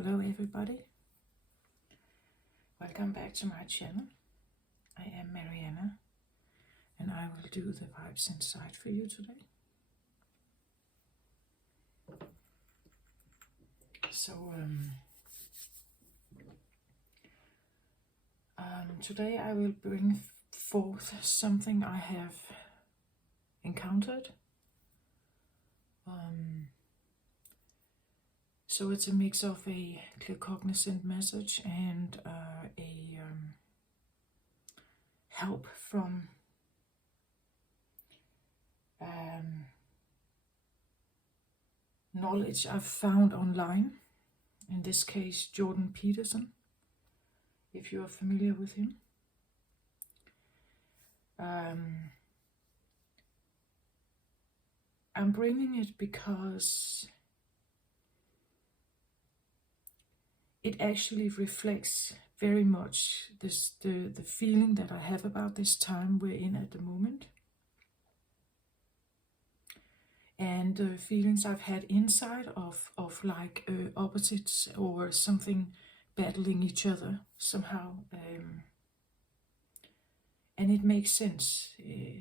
Hello everybody, welcome back to my channel. I am Mariana and I will do the vibes inside for you today. So today I will bring forth something I have encountered. So it's a mix of a clear cognizant message and a help from knowledge I've found online. In this case, Jordan Peterson, if you are familiar with him. I'm bringing it because it actually reflects very much the feeling that I have about this time we're in at the moment. And the feelings I've had inside of like opposites or something battling each other somehow. And it makes sense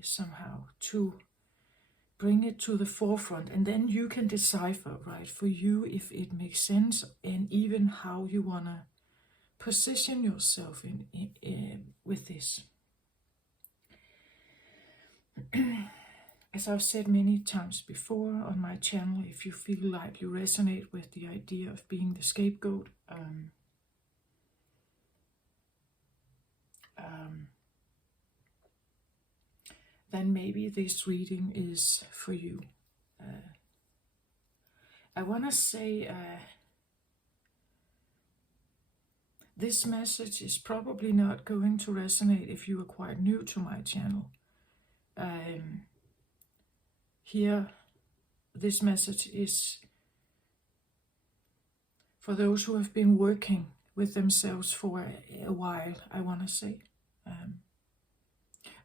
somehow to bring it to the forefront, and then you can decipher, right, for you if it makes sense and even how you want to position yourself in with this. As I've said many times before on my channel, if you feel like you resonate with the idea of being the scapegoat, then maybe this reading is for you. I want to say this message is probably not going to resonate if you are quite new to my channel. Here, this message is for those who have been working with themselves for a while, I want to say.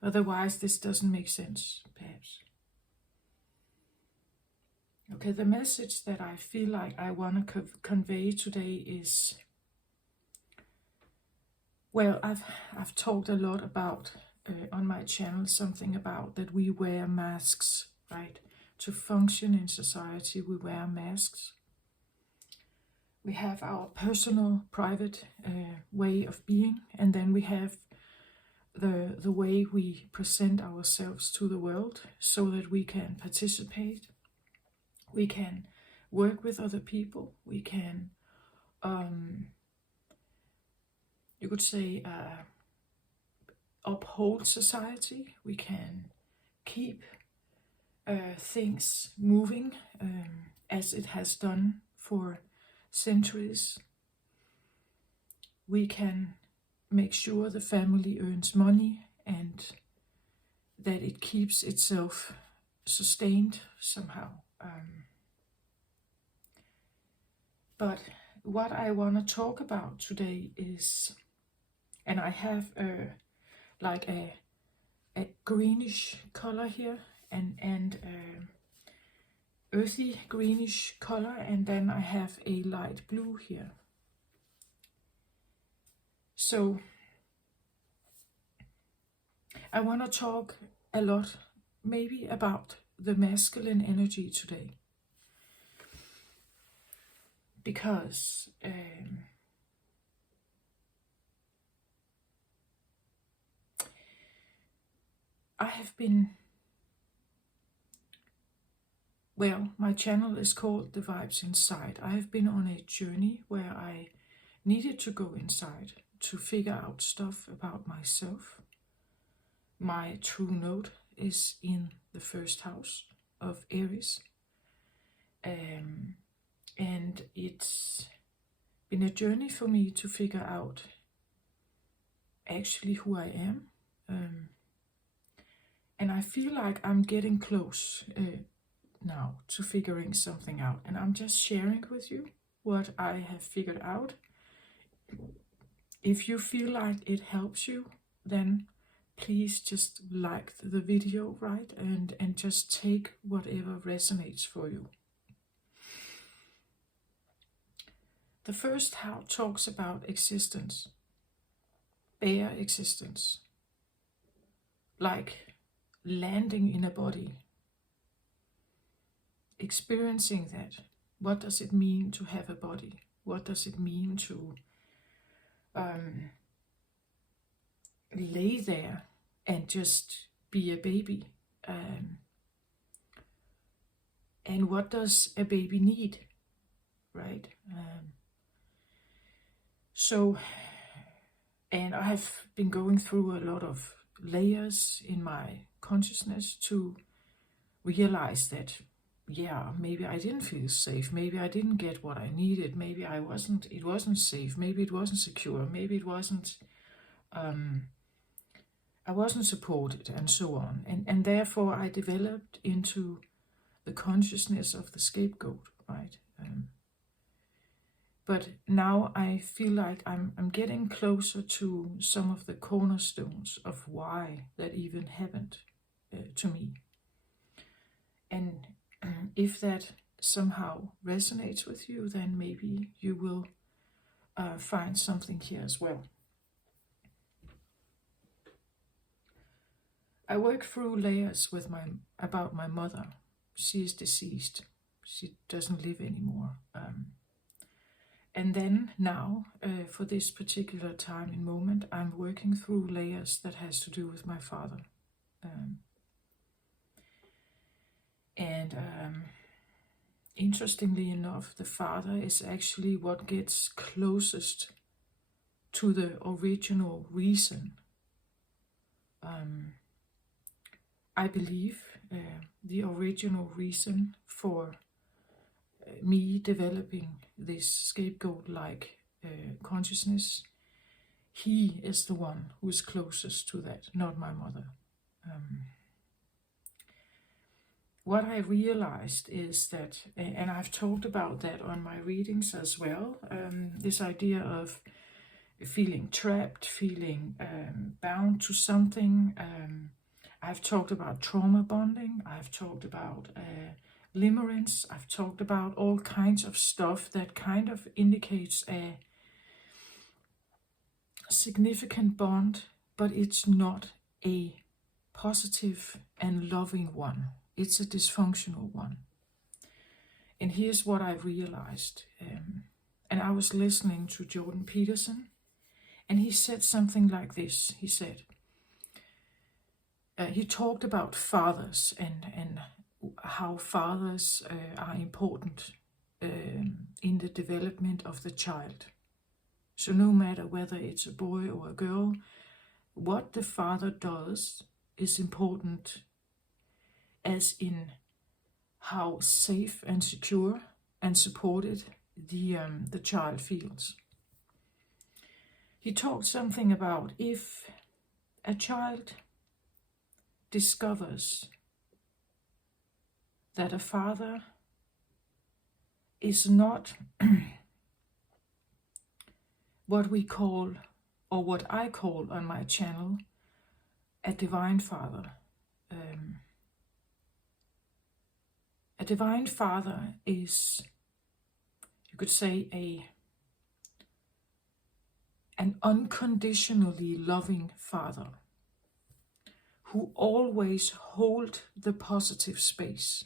Otherwise, this doesn't make sense, perhaps. Okay, the message that I feel like I want to convey today is, well, I've talked a lot about on my channel something about that we wear masks, right? To function in society, we wear masks. We have our personal, private way of being, and then we have the way we present ourselves to the world so that we can participate, we can work with other people, we can, you could say, uphold society, we can keep things moving as it has done for centuries. We can make sure the family earns money and that it keeps itself sustained somehow. But what I want to talk about today is, and I have like a greenish color here and earthy greenish color, and then I have a light blue here. So I want to talk a lot maybe about the masculine energy today, because I have been, well, my channel is called The Vibes Inside. I have been on a journey where I needed to go inside to figure out stuff about myself. My true note is in the first house of Aries. And it's been a journey for me to figure out actually who I am. And I feel like I'm getting close now to figuring something out. And I'm just sharing with you what I have figured out. If you feel like it helps you, then please just like the video, right? And just take whatever resonates for you. The first how talks about existence, bare existence, like landing in a body, experiencing that. What does it mean to have a body? What does it mean to lay there and just be a baby? And what does a baby need, right? And I have been going through a lot of layers in my consciousness to realize that, yeah, maybe I didn't feel safe. Maybe I didn't get what I needed. Maybe it wasn't safe. Maybe it wasn't secure. Maybe it wasn't, I wasn't supported, and so on. And therefore I developed into the consciousness of the scapegoat, right? But now I feel like I'm getting closer to some of the cornerstones of why that even happened to me. And if that somehow resonates with you, then maybe you will find something here as well. I work through layers with about my mother. She is deceased. She doesn't live anymore. And then now, for this particular time and moment, I'm working through layers that has to do with my father. Interestingly enough, the father is actually what gets closest to the original reason. I believe the original reason for me developing this scapegoat-like consciousness, he is the one who is closest to that, not my mother. What I realized is that, and I've talked about that on my readings as well, this idea of feeling trapped, feeling bound to something. I've talked about trauma bonding. I've talked about limerence. I've talked about all kinds of stuff that kind of indicates a significant bond, but it's not a positive and loving one. It's a dysfunctional one. And here's what I realized. And I was listening to Jordan Peterson, and he said something like this. He said, he talked about fathers and how fathers are important in the development of the child. So no matter whether it's a boy or a girl, what the father does is important, as in how safe and secure and supported the child feels. He talked something about if a child discovers that a father is not what we call, or what I call on my channel, a divine father. A divine father is, you could say, an unconditionally loving father who always hold the positive space.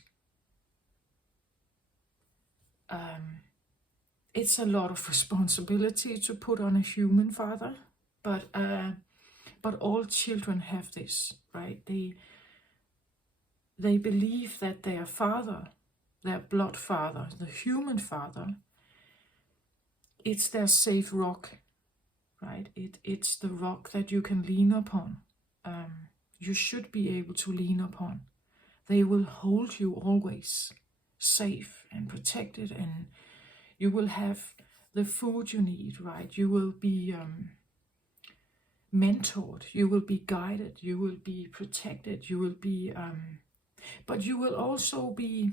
It's a lot of responsibility to put on a human father, but all children have this, right? They believe that their father, their blood father, the human father, it's their safe rock, right? It's the rock that you can lean upon. You should be able to lean upon. They will hold you always safe and protected, and you will have the food you need, right? You will be mentored, you will be guided, you will be protected, you will be, but you will also be,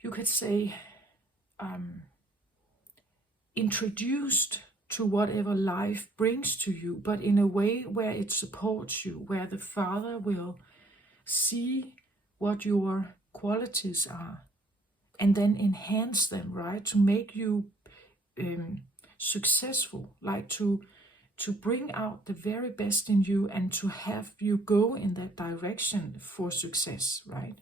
you could say, introduced to whatever life brings to you, but in a way where it supports you, where the father will see what your qualities are and then enhance them, right? To make you successful, like to bring out the very best in you and to have you go in that direction for success, right?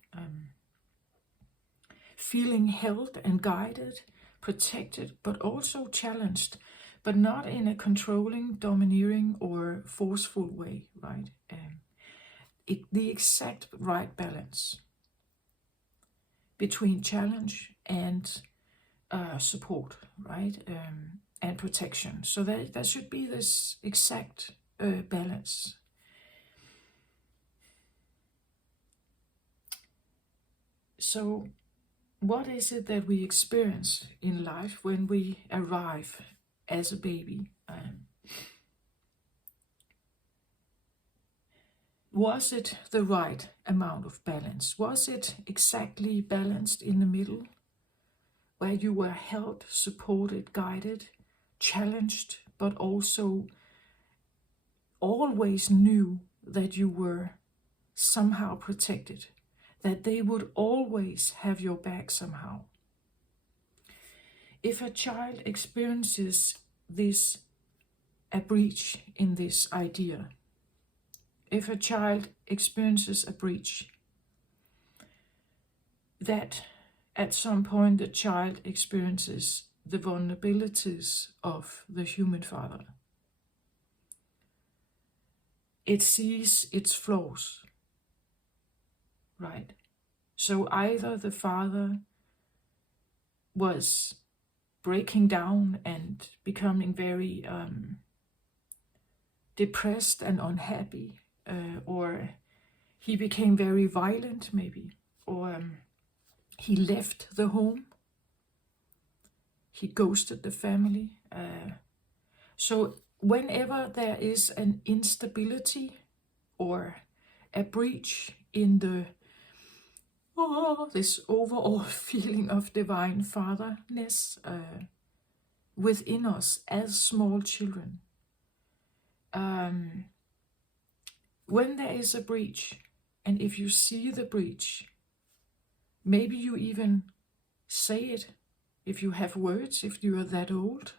Feeling held and guided, protected, but also challenged, but not in a controlling, domineering, or forceful way, right? The exact right balance between challenge and support, right? And protection. So there should be this exact balance. So what is it that we experience in life when we arrive as a baby? Was it the right amount of balance? Was it exactly balanced in the middle, where you were held, supported, guided, challenged, but also always knew that you were somehow protected, that they would always have your back somehow? If a child experiences a breach in this idea, if a child experiences a breach, that at some point the child experiences the vulnerabilities of the human father. It sees its flaws, right? So either the father was breaking down and becoming very depressed and unhappy, or he became very violent maybe, or he left the home, he ghosted the family. So whenever there is an instability or a breach in this overall feeling of divine fatherness within us as small children, when there is a breach, and if you see the breach, maybe you even say it, if you have words, if you are that old.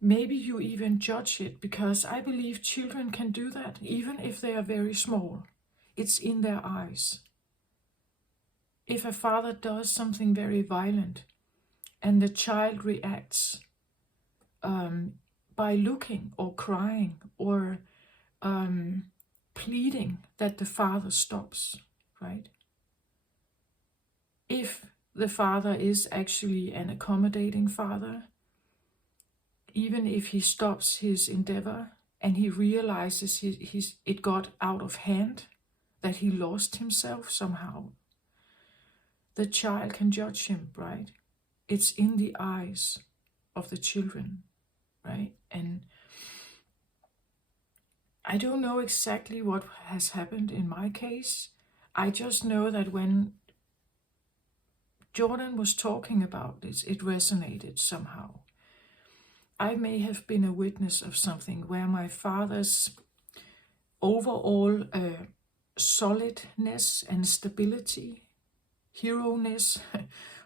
Maybe you even judge it, because I believe children can do that, even if they are very small. It's in their eyes. If a father does something very violent and the child reacts by looking or crying or pleading that the father stops, right? If the father is actually an accommodating father, even if he stops his endeavor and he realizes it got out of hand, that he lost himself somehow, the child can judge him, right? It's in the eyes of the children, right? And I don't know exactly what has happened in my case. I just know that when Jordan was talking about this, it resonated somehow. I may have been a witness of something where my father's overall solidness and stability, hero-ness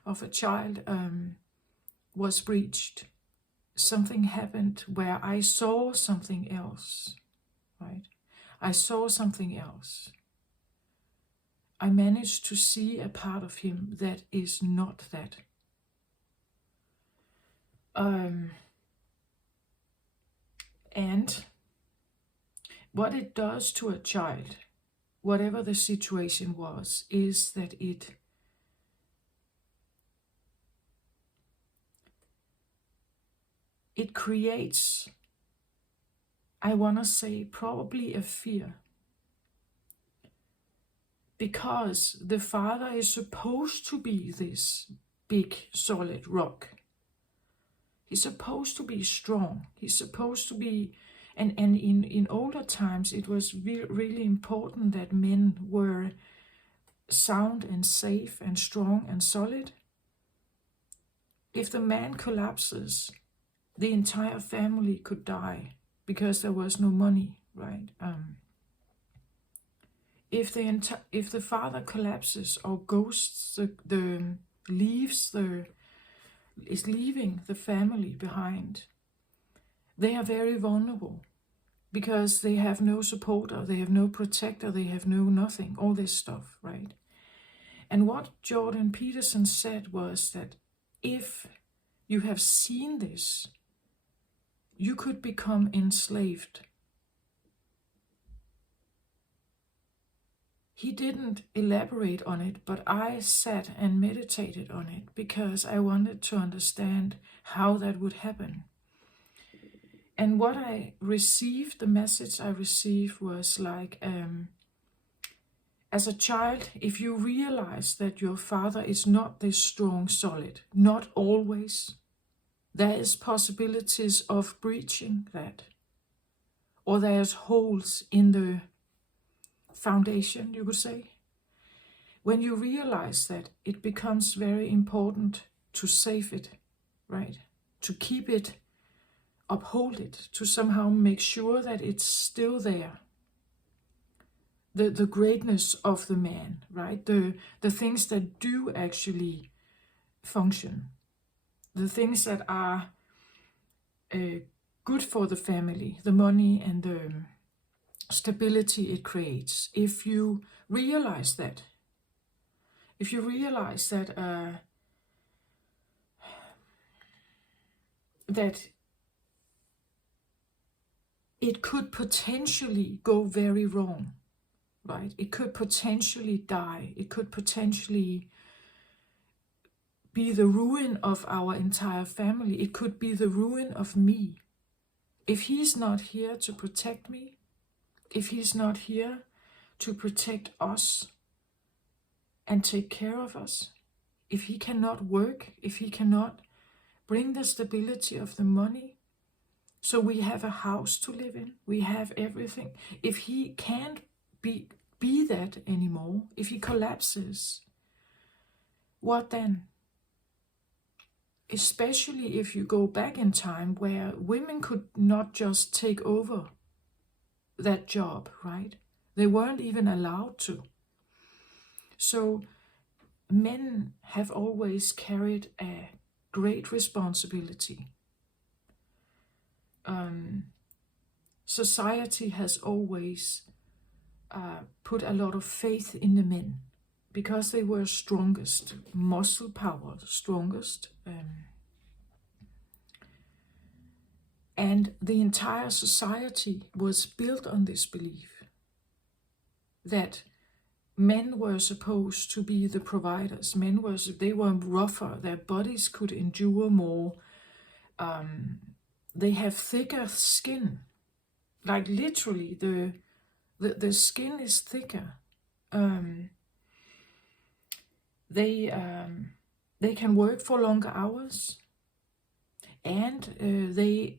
of a child was breached. Something happened where I saw something else, right? I saw something else. I managed to see a part of him that is not that. And what it does to a child, whatever the situation was, is that it creates, I want to say, probably a fear. Because the father is supposed to be this big, solid rock. He's supposed to be strong. He's supposed to be, and in older times, it was really important that men were sound and safe and strong and solid. If the man collapses, the entire family could die because there was no money, right? If the father collapses or ghosts leaves is leaving the family behind, they are very vulnerable because they have no supporter, they have no protector, they have no nothing, all this stuff, right? And what Jordan Peterson said was that if you have seen this, you could become enslaved. He didn't elaborate on it, but I sat and meditated on it because I wanted to understand how that would happen. And what I received, the message I received was like, as a child, if you realize that your father is not this strong, solid, not always, there is possibilities of breaching that. Or there's holes in the foundation, you could say. When you realize that, it becomes very important to save it, right? To keep it, uphold it, to somehow make sure that it's still there. The greatness of the man, right? The things that do actually function. The things that are good for the family, the money and the stability it creates. If you realize that, that it could potentially go very wrong, right? It could potentially die. It could potentially be the ruin of our entire family. It could be the ruin of me. If he's not here to protect me, if he's not here to protect us and take care of us, if he cannot work, if he cannot bring the stability of the money, so we have a house to live in, we have everything. If he can't be that anymore, if he collapses, what then? Especially if you go back in time where women could not just take over that job, right? They weren't even allowed to. So men have always carried a great responsibility. Society has always put a lot of faith in the men because they were strongest, muscle power, strongest. And the entire society was built on this belief that men were supposed to be the providers. They were rougher, their bodies could endure more. They have thicker skin. Like literally, the skin is thicker. They can work for longer hours, and they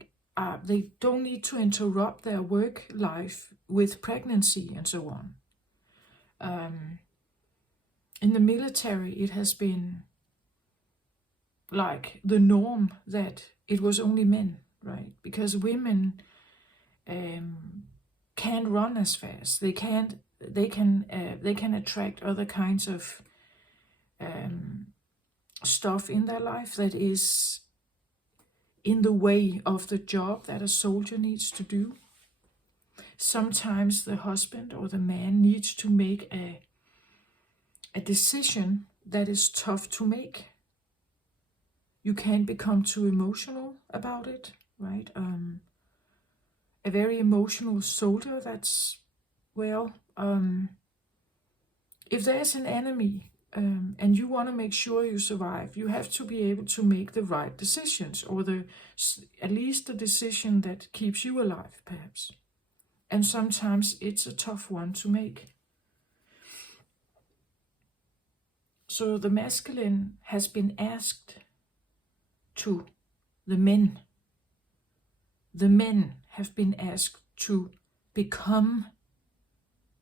don't need to interrupt their work life with pregnancy and so on. In the military, it has been like the norm that it was only men, right? Because women can't run as fast. They can attract other kinds of stuff in their life that is in the way of the job that a soldier needs to do. Sometimes the husband or the man needs to make a decision that is tough to make. You can't become too emotional about it, right? A very emotional soldier, that's, well, if there's an enemy and you want to make sure you survive, you have to be able to make the right decisions, or at least the decision that keeps you alive, perhaps. And sometimes it's a tough one to make. So the masculine has been asked to the men. The men have been asked to become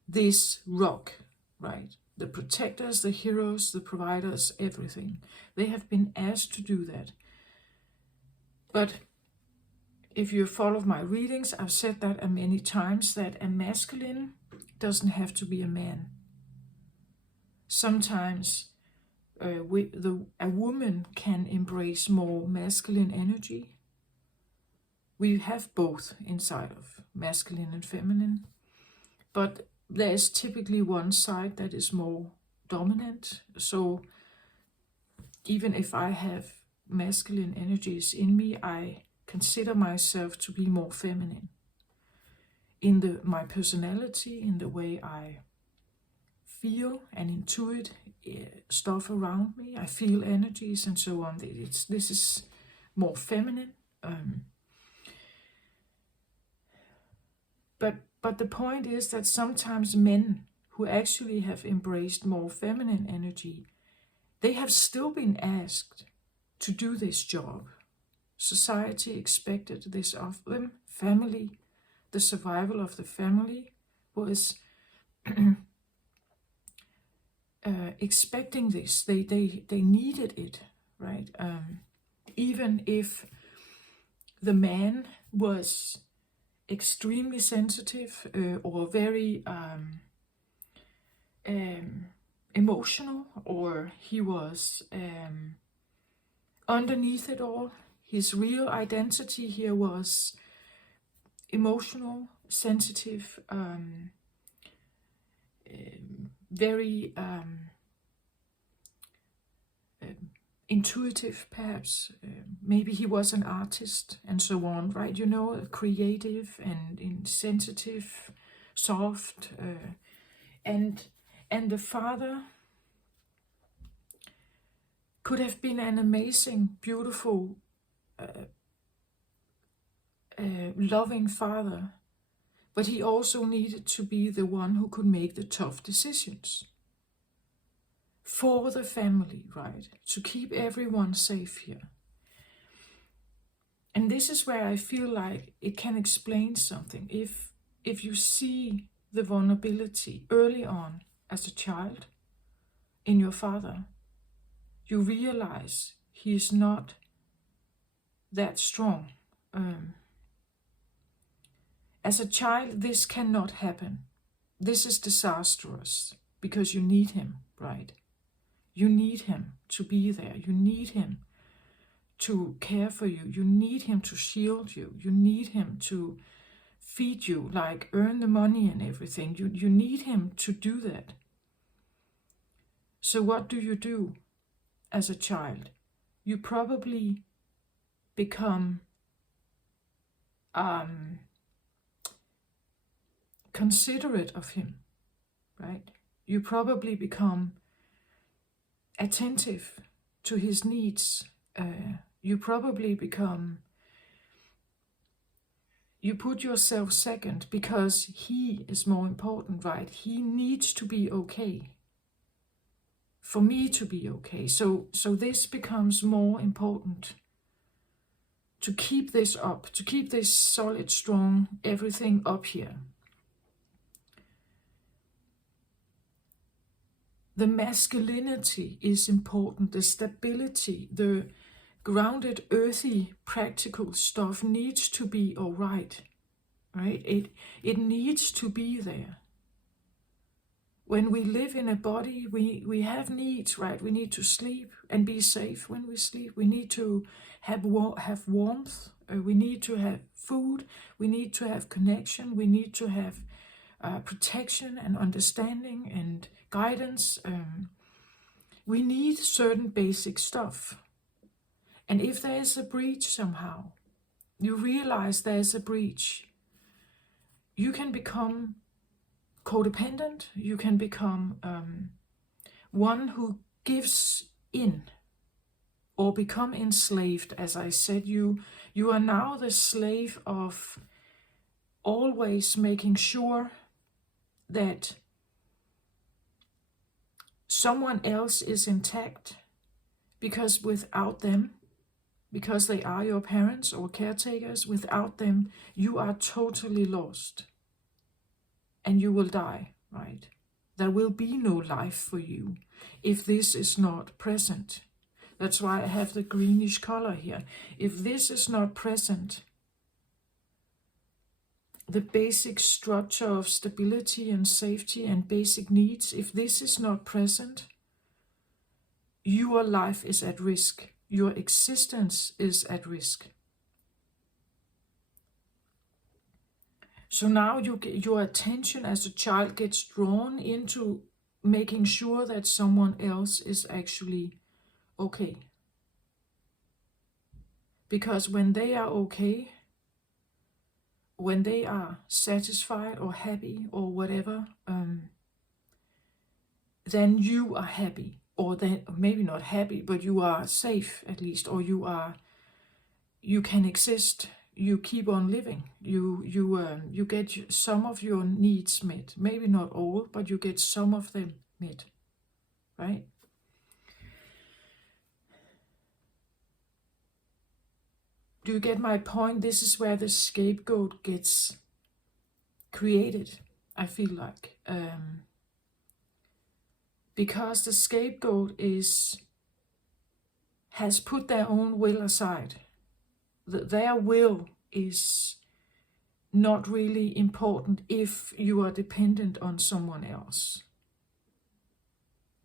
this rock, right? The protectors, the heroes, the providers, everything. They have been asked to do that. But if you follow my readings, I've said that many times, that a masculine doesn't have to be a man. Sometimes a woman can embrace more masculine energy. We have both inside of masculine and feminine, but there is typically one side that is more dominant. So even if I have masculine energies in me, I consider myself to be more feminine in my personality, in the way I feel and intuit stuff around me. I feel energies and so on. This is more feminine. But the point is that sometimes men who actually have embraced more feminine energy, they have still been asked to do this job. Society expected this of them. Family, the survival of the family was expecting this. They needed it, right? Even if the man was extremely sensitive or very emotional, or he was underneath it all, his real identity here was emotional, sensitive, very intuitive, perhaps. Maybe he was an artist and so on, right? You know, creative and sensitive, soft, and the father could have been an amazing, beautiful, loving father, but he also needed to be the one who could make the tough decisions for the family, right? To keep everyone safe here. And this is where I feel like it can explain something. If you see the vulnerability early on as a child in your father, you realize he is not that strong. As a child, this cannot happen. This is disastrous because you need him, right? You need him to be there. You need him to care for you. You need him to shield you. You need him to feed you, like earn the money and everything. You need him to do that. So what do you do as a child? You probably become considerate of him, right? You probably become attentive to his needs. You probably you put yourself second because he is more important, right? He needs to be okay for me to be okay. So this becomes more important to keep this up, to keep this solid, strong, everything up here. The masculinity is important, the stability, the grounded, earthy, practical stuff needs to be all right? It needs to be there. When we live in a body, we have needs, right? We need to sleep and be safe when we sleep. We need to have warmth. We need to have food. We need to have connection. We need to have protection and understanding and guidance. We need certain basic stuff. And if there is a breach somehow, you realize there is a breach, you can become codependent. You can become one who gives in or become enslaved. As I said, you are now the slave of always making sure that someone else is intact, because without them, because they are your parents or caretakers, without them, you are totally lost and you will die, right? There will be no life for you if this is not present. That's why I have the greenish color here. If this is not present, the basic structure of stability and safety and basic needs, if this is not present, your life is at risk. Your existence is at risk. So now your attention as a child gets drawn into making sure that someone else is actually okay. Because when they are okay, when they are satisfied or happy or whatever, then you are happy. Or then maybe not happy, but you are safe at least, or you can exist. You keep on living. You get some of your needs met. Maybe not all, but you get some of them met, right? Do you get my point? This is where the scapegoat gets created, I feel like. Because the scapegoat has put their own will aside. Their will is not really important if you are dependent on someone else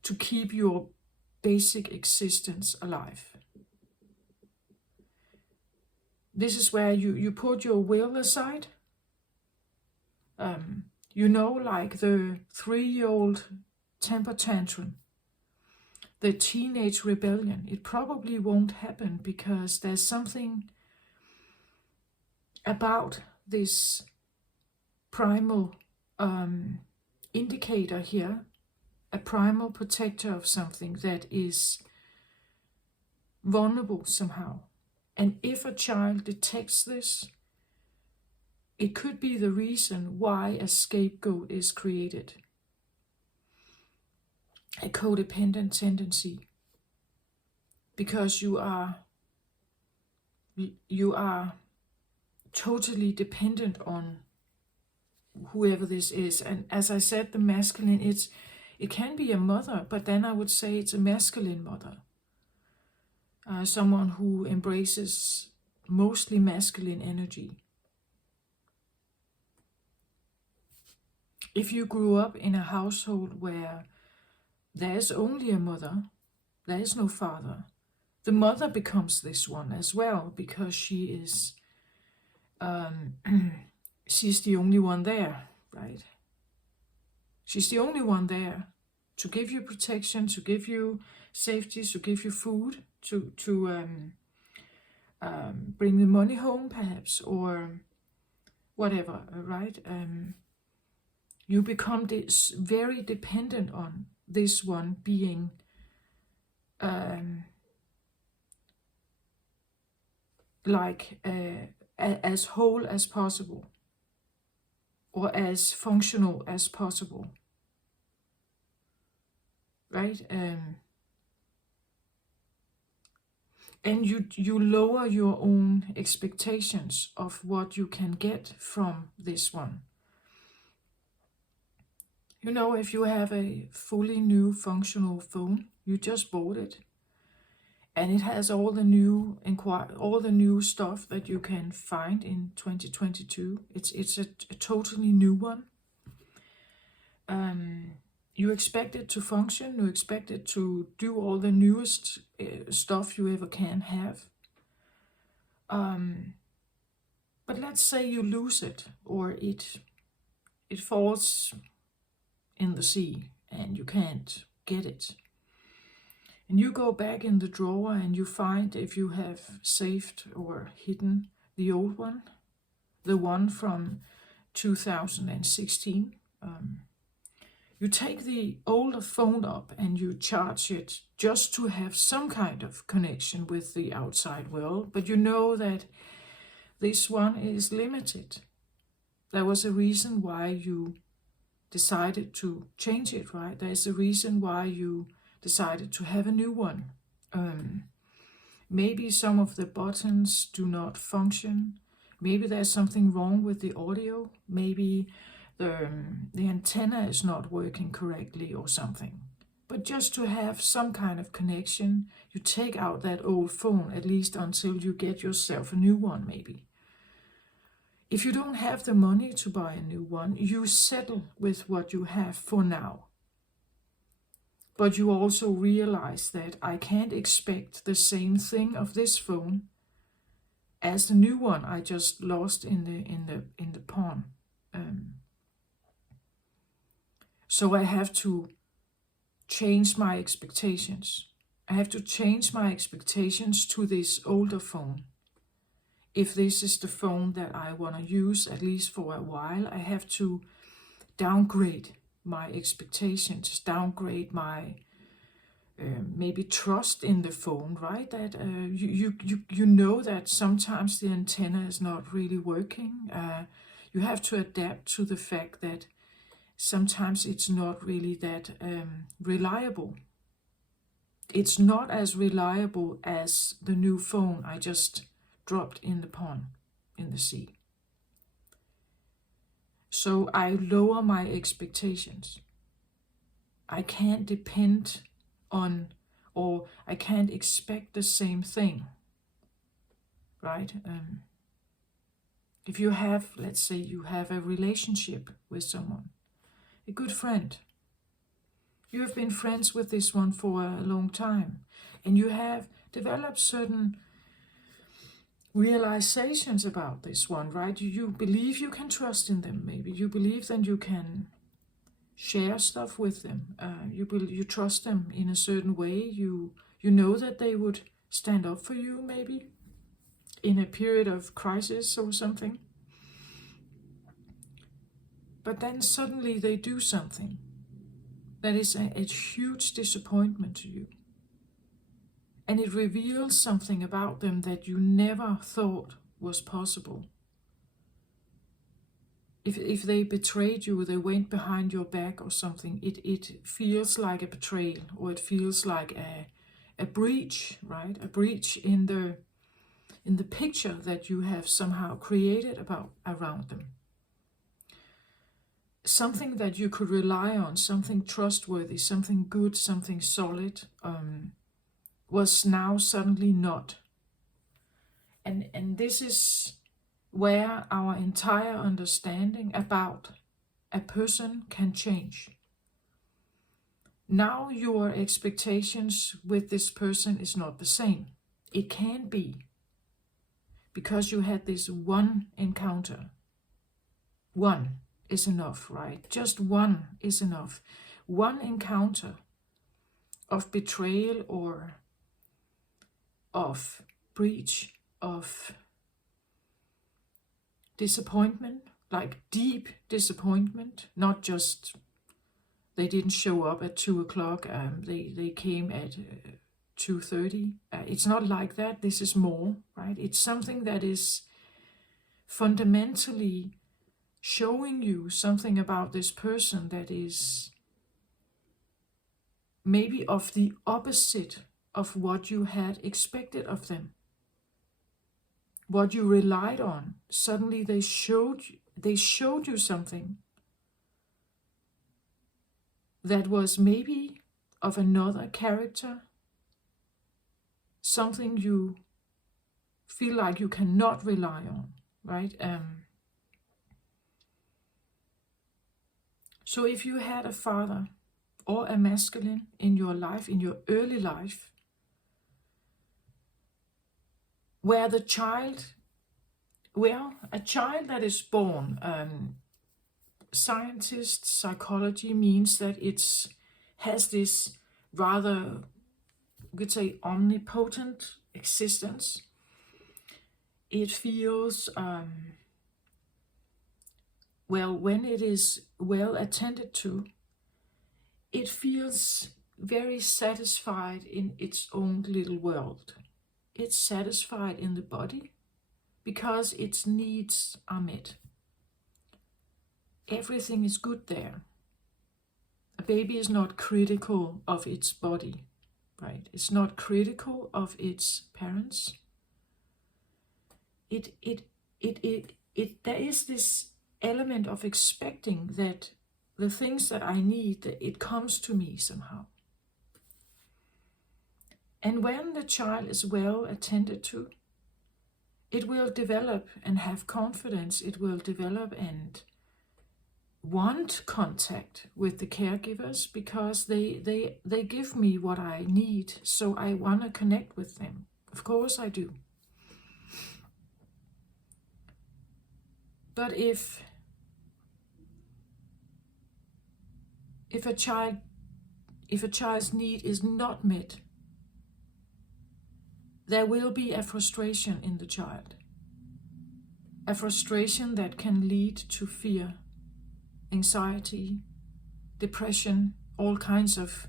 to keep your basic existence alive. This is where you put your will aside. Like the 3-year-old temper tantrum, the teenage rebellion. It probably won't happen because there's something about this primal indicator here, a primal protector of something that is vulnerable somehow. And if a child detects this, it could be the reason why a scapegoat is created. A codependent tendency. Because you are totally dependent on whoever this is. And as I said, the masculine, it can be a mother, but then I would say it's a masculine mother. Someone who embraces mostly masculine energy. If you grew up in a household where there is only a mother, there is no father, the mother becomes this one as well, because she is she's the only one there, right? She's the only one there to give you protection, to give you safety, to give you food, to bring the money home perhaps, or whatever, right? You become very dependent on this one being as whole as possible, or as functional as possible, right? And you lower your own expectations of what you can get from this one. You know, if you have a fully new functional phone, you just bought it, and it has all the new stuff that you can find in 2022. It's a totally new one. You expect it to function. You expect it to do all the newest stuff you ever can have. But let's say you lose it, or it falls in the sea and you can't get it. And you go back in the drawer and you find if you have saved or hidden the old one, the one from 2016. You take the older phone up and you charge it just to have some kind of connection with the outside world, but you know that this one is limited. There was a reason why you decided to change it, right? There's a reason why you decided to have a new one. Maybe some of the buttons do not function. Maybe there's something wrong with the audio. Maybe the antenna is not working correctly or something. But just to have some kind of connection, you take out that old phone, at least until you get yourself a new one, maybe. If you don't have the money to buy a new one, you settle with what you have for now. But you also realize that I can't expect the same thing of this phone as the new one I just lost in the pawn. So I have to change my expectations. I have to change my expectations to this older phone. If this is the phone that I want to use, at least for a while, I have to downgrade my expectations, downgrade my maybe trust in the phone, right? That you know that sometimes the antenna is not really working. You have to adapt to the fact that sometimes it's not really that reliable. It's not as reliable as the new phone I just dropped in the pond, in the sea. So I lower my expectations. I can't depend on, or I can't expect the same thing, right? If you have, let's say you have a relationship with someone, a good friend, you have been friends with this one for a long time, and you have developed certain realizations about this one, right? You believe you can trust in them, maybe. You believe that you can share stuff with them. You trust them in a certain way. You know that they would stand up for you, maybe, in a period of crisis or something. But then suddenly they do something that is a huge disappointment to you. And it reveals something about them that you never thought was possible. If they betrayed you, they went behind your back or something, it feels like a betrayal, or it feels like a breach, right? A breach in the picture that you have somehow created around them. Something that you could rely on, something trustworthy, something good, something solid, was now suddenly not. And this is where our entire understanding about a person can change. Now your expectations with this person is not the same. It can be because you had this one encounter. One is enough, right? Just one is enough. One encounter of betrayal or of breach, of disappointment, like deep disappointment, not just they didn't show up at 2 o'clock, they came at 2:30. It's not like that. This is more, right? It's something that is fundamentally showing you something about this person that is maybe of the opposite of what you had expected of them. What you relied on, suddenly they showed you something that was maybe of another character, something you feel like you cannot rely on, right? So if you had a father or a masculine in your life, in your early life, where a child that is born, scientists, psychology means that it has this rather, we could say, omnipotent existence. It feels, when it is well attended to, it feels very satisfied in its own little world. It's satisfied in the body because its needs are met. Everything is good there. A baby is not critical of its body, right? It's not critical of its parents. There is this element of expecting that the things that I need, that it comes to me somehow. And when the child is well attended to, it will develop and have confidence. It will develop and want contact with the caregivers because they give me what I need, so I want to connect with them. Of course I do. But if a child's need is not met, there will be a frustration in the child. A frustration that can lead to fear, anxiety, depression, all kinds of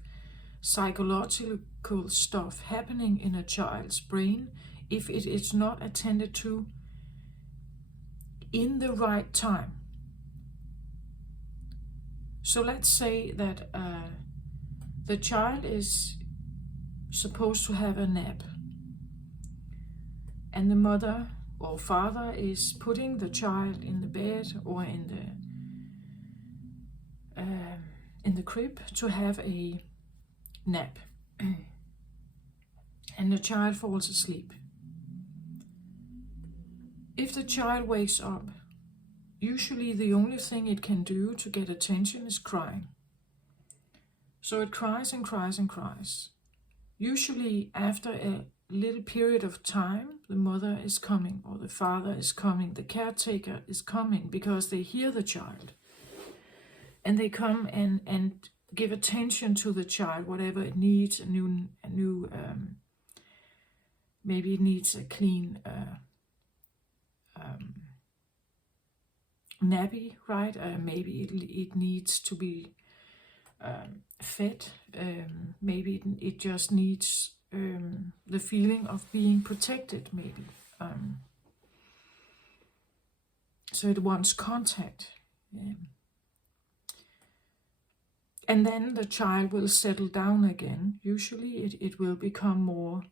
psychological stuff happening in a child's brain if it is not attended to in the right time. So let's say that the child is supposed to have a nap, and the mother or father is putting the child in the bed or in the crib to have a nap, and the child falls asleep. If the child wakes up, usually the only thing it can do to get attention is crying. So it cries and cries and cries. Usually after a little period of time, the mother is coming or the father is coming, the caretaker is coming, because they hear the child. And they come and give attention to the child, whatever it needs, a new maybe it needs a clean nappy, right? Maybe it needs to be fed. Maybe it just needs the feeling of being protected, maybe. So it wants contact. And then the child will settle down again. Usually it will become more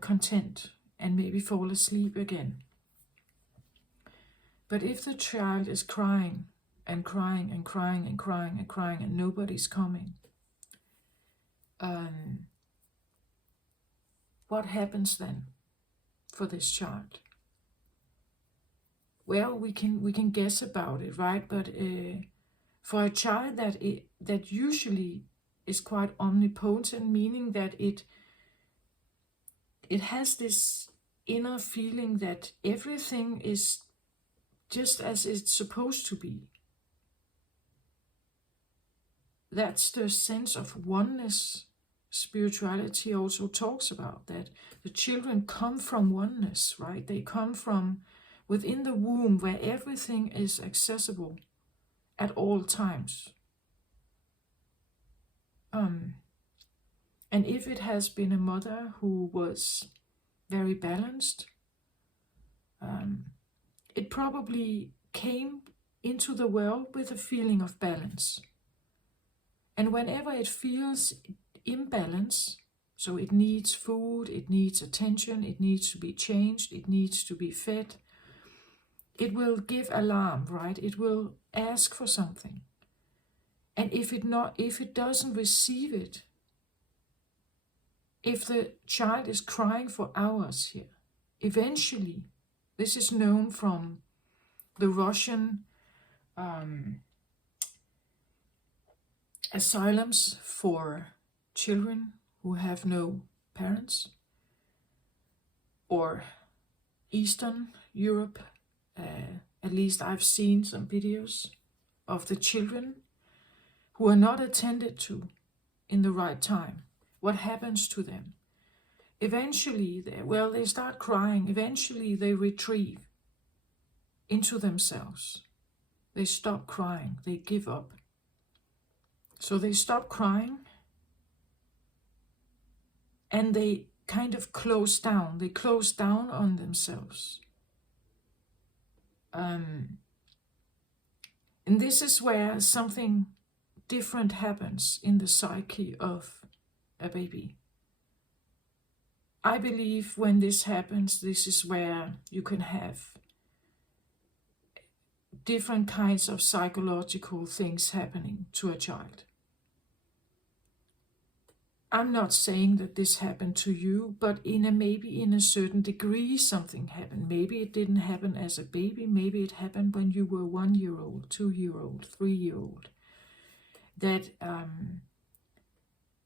content and maybe fall asleep again. But if the child is crying and crying and crying and crying and crying and nobody's coming, what happens then for this child? Well, we can guess about it, right? But for a child that usually is quite omnipotent, meaning that it has this inner feeling that everything is just as it's supposed to be. That's the sense of oneness. Spirituality also talks about that. The children come from oneness, right? They come from within the womb where everything is accessible at all times. And if it has been a mother who was very balanced, it probably came into the world with a feeling of balance. And whenever it feels imbalance, so it needs food, it needs attention, it needs to be changed, it needs to be fed, it will give alarm, right? It will ask for something. And if it doesn't receive it, if the child is crying for hours here, eventually, this is known from the Russian asylums for children who have no parents, or Eastern Europe. At least I've seen some videos of the children who are not attended to in the right time. What happens to them? Eventually, they start crying. Eventually, they retreat into themselves. They stop crying. They give up. So they stop crying and they kind of close down. They close down on themselves. And this is where something different happens in the psyche of a baby. I believe when this happens, this is where you can have different kinds of psychological things happening to a child. I'm not saying that this happened to you, but maybe in a certain degree something happened. Maybe it didn't happen as a baby. Maybe it happened when you were 1 year old, 2 year old, 3 year old. That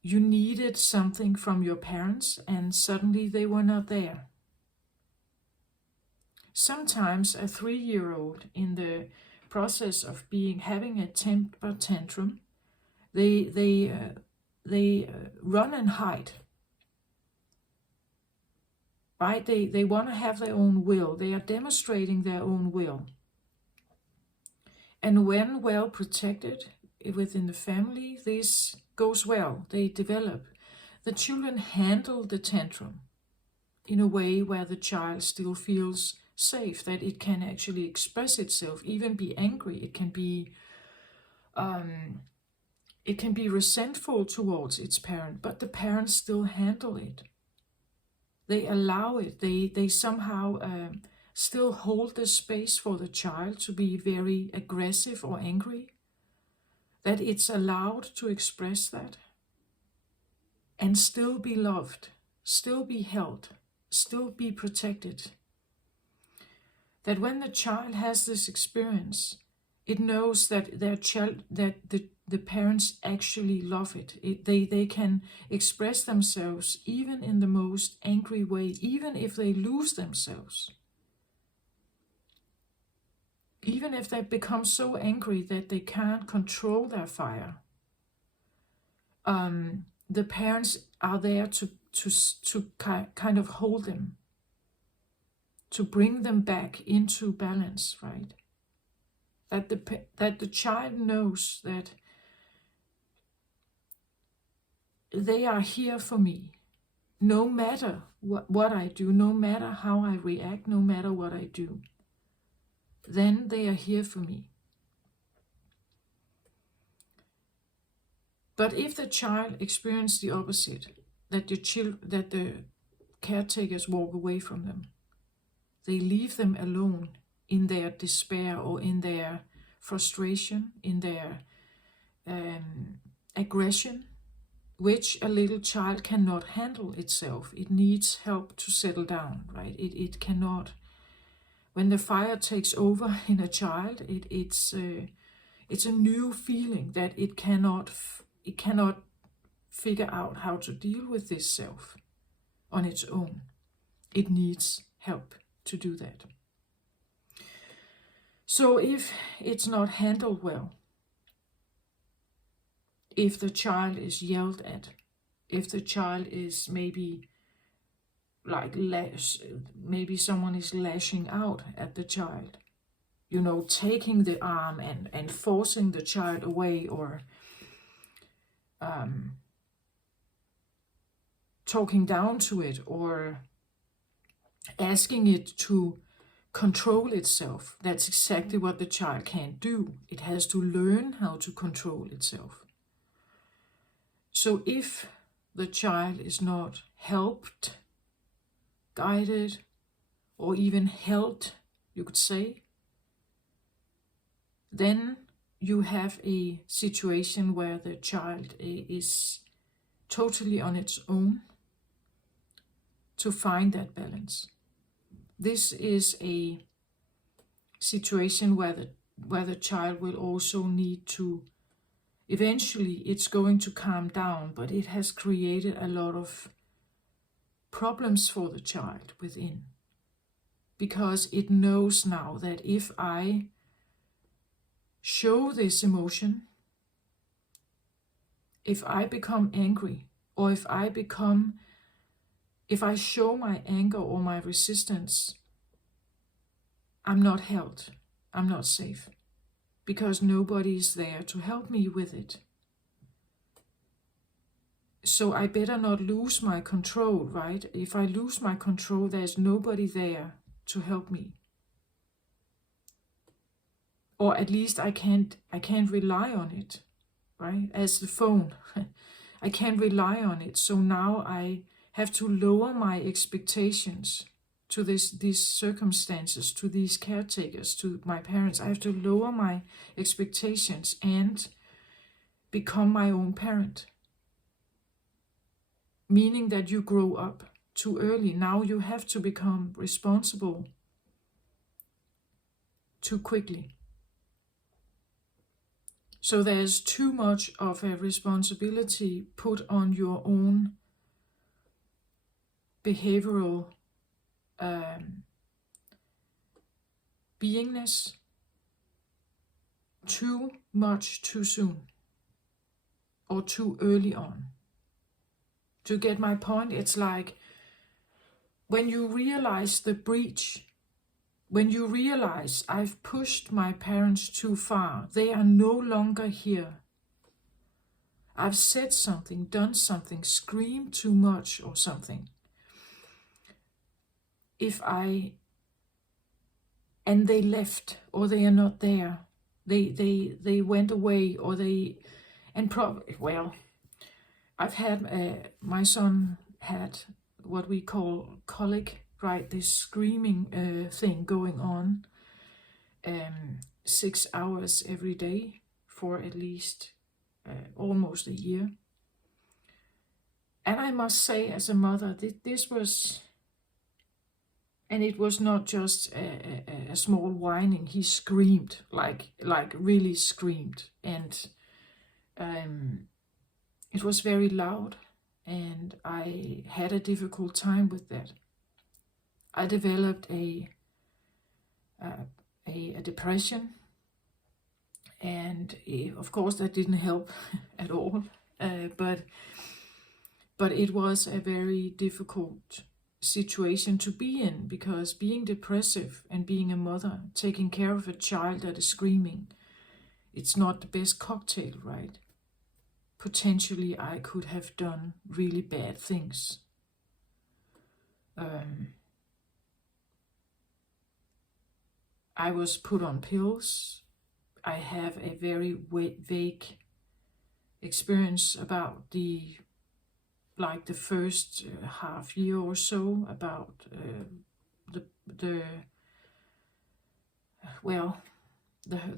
you needed something from your parents and suddenly they were not there. Sometimes a 3 year old, in the process of having a temper tantrum, they run and hide. Right? They want to have their own will. They are demonstrating their own will. And when well protected within the family, this goes well. They develop. The children handle the tantrum in a way where the child still feels safe, that it can actually express itself, even be angry. It can be resentful towards its parent, but the parents still handle it. They allow it. They somehow still hold the space for the child to be very aggressive or angry, that it's allowed to express that and still be loved, still be held, still be protected. That when the child has this experience, it knows that the parents actually love it. They can express themselves even in the most angry way, even if they lose themselves. Even if they become so angry that they can't control their fire. The parents are there to kind of hold them, to bring them back into balance, right? That the child knows that they are here for me, no matter what I do, no matter how I react, no matter what I do. Then they are here for me. But if the child experiences the opposite, that the caretakers walk away from them, they leave them alone in their despair or in their frustration, in their aggression, which a little child cannot handle itself. It needs help to settle down, right? It cannot. When the fire takes over in a child, it's a new feeling that it cannot figure out how to deal with this self on its own. It needs help to do that. So if it's not handled well, if the child is yelled at, if the child is maybe maybe someone is lashing out at the child, taking the arm and forcing the child away, or talking down to it, or asking it to control itself. That's exactly what the child can't do. It has to learn how to control itself. So if the child is not helped, guided, or even held, you could say, then you have a situation where the child is totally on its own to find that balance. This is a situation where the child will also need to, eventually it's going to calm down, but it has created a lot of problems for the child within, because it knows now that if I show this emotion, if I become angry, or if I show my anger or my resistance, I'm not held, I'm not safe, because nobody is there to help me with it. So I better not lose my control, right? If I lose my control, there's nobody there to help me. Or at least I can't rely on it, right? As the phone, I can't rely on it. So now I have to lower my expectations to these circumstances, to these caretakers, to my parents. I have to lower my expectations and become my own parent. meaning that you grow up too early. Now you have to become responsible too quickly. So there's too much of a responsibility put on your own behavioral beingness too much too soon or too early on. To get my point, it's like when you realize the breach, when you realize I've pushed my parents too far, they are no longer here. I've said something, done something, screamed too much or something. And they left, or they are not there. They went away, or I've had, my son had what we call colic, right? This screaming thing going on 6 hours every day for at least almost a year. And I must say, as a mother, this was, and it was not just a small whining. He screamed, like really screamed, and it was very loud, and I had a difficult time with that. I developed a depression, and of course that didn't help at all. But it was a very difficult situation to be in, because being depressive and being a mother, taking care of a child that is screaming, it's not the best cocktail, right? Potentially I could have done really bad things. I was put on pills. I have a very vague experience about the first half year or so, about the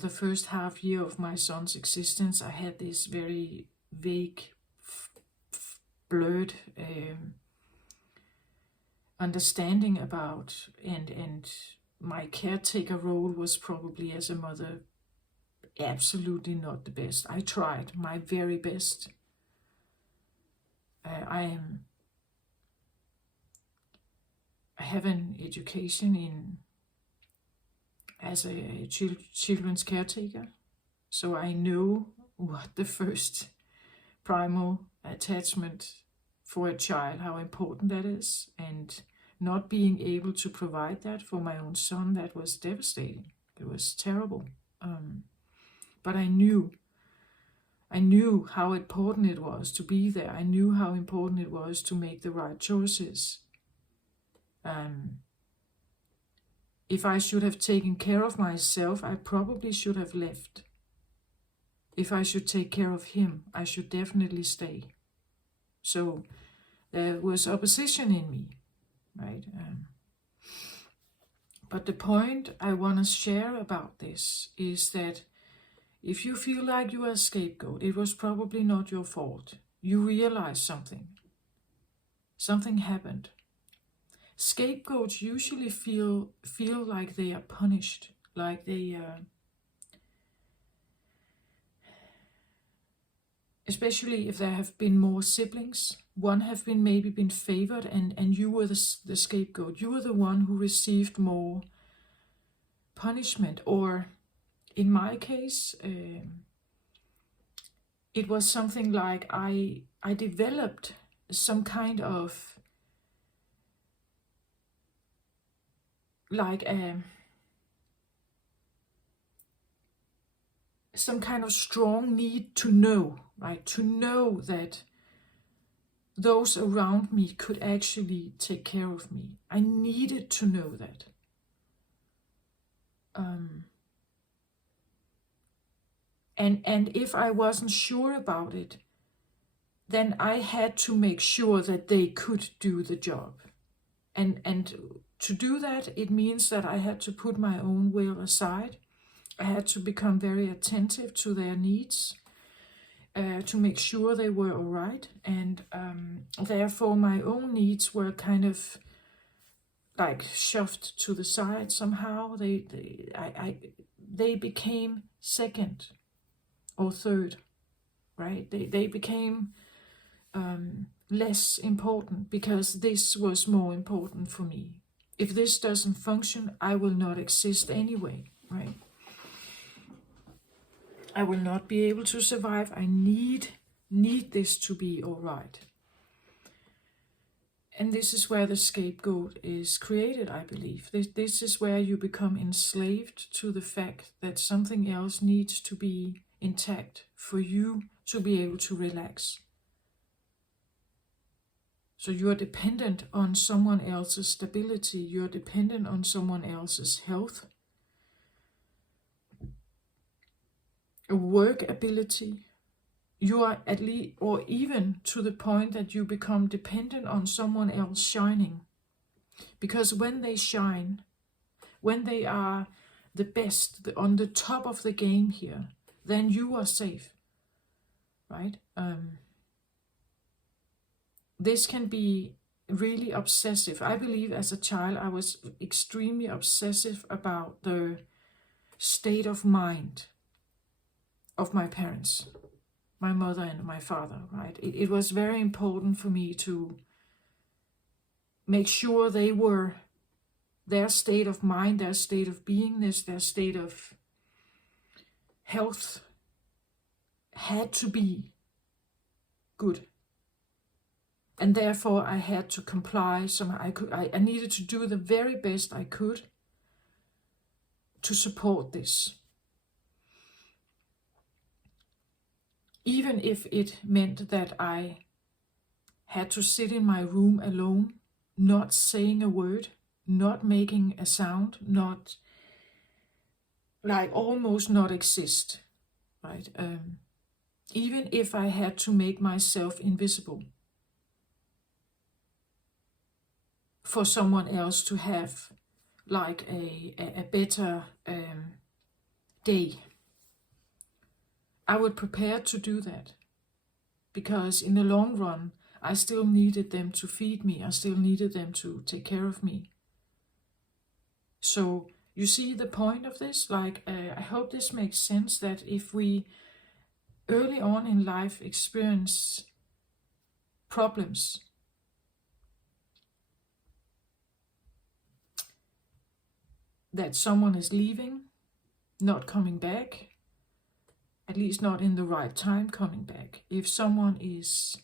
first half year of my son's existence. I had this very vague, blurred understanding about, and my caretaker role was probably, as a mother, absolutely not the best. I tried my very best. I have an education as a children's caretaker, so I know what the first primal attachment for a child, how important that is, and not being able to provide that for my own son, that was devastating. It was terrible. But I knew how important it was to be there. I knew how important it was to make the right choices. If I should have taken care of myself, I probably should have left. If I should take care of him, I should definitely stay. So there was opposition in me, right? But the point I want to share about this is that if you feel like you are a scapegoat, it was probably not your fault. You realize something. Something happened. Scapegoats usually feel like they are punished, like they especially if there have been more siblings. One have been maybe been favored, and you were the scapegoat. You were the one who received more punishment. Or in my case, it was something like I developed some kind of some kind of strong need to know, right? To know that those around me could actually take care of me. I needed to know that. And if I wasn't sure about it, then I had to make sure that they could do the job. And to do that, it means that I had to put my own will aside. I had to become very attentive to their needs. to make sure they were all right, and therefore my own needs were kind of like shoved to the side somehow. They became second or third, right? They became less important because this was more important for me. If this doesn't function, I will not exist anyway, right? I will not be able to survive. I need this to be all right. And this is where the scapegoat is created, I believe. This is where you become enslaved to the fact that something else needs to be intact for you to be able to relax. So you are dependent on someone else's stability. You're dependent on someone else's health, work ability. You are at least, or even to the point that you become dependent on someone else shining. Because when they shine, when they are the best, on the top of the game here, then you are safe, right? This can be really obsessive. I believe as a child I was extremely obsessive about the state of mind of my parents, my mother and my father, right? It was very important for me to make sure they were, their state of mind, their state of beingness, their state of health had to be good. And therefore I had to comply. I needed to do the very best I could to support this. Even if it meant that I had to sit in my room alone, not saying a word, not making a sound, not, like, almost not exist, right? Even if I had to make myself invisible for someone else to have like a better day, I would prepare to do that, because in the long run I still needed them to feed me. I still needed them to take care of me. So you see the point of this? Like, I hope this makes sense, that if we early on in life experience problems, that someone is leaving, not coming back, at least not in the right time coming back. If someone is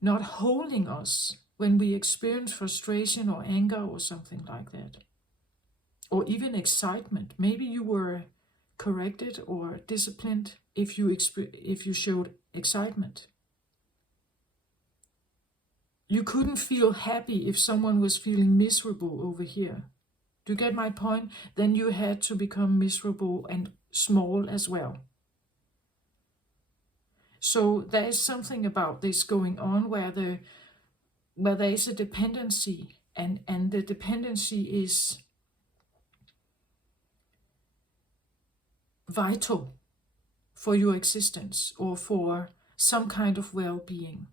not holding us when we experience frustration or anger or something like that, or even excitement. Maybe you were corrected or disciplined if you showed excitement. You couldn't feel happy if someone was feeling miserable over here. Do you get my point? Then you had to become miserable and small as well. So there is something about this going on where there is a dependency, and the dependency is vital for your existence or for some kind of well-being.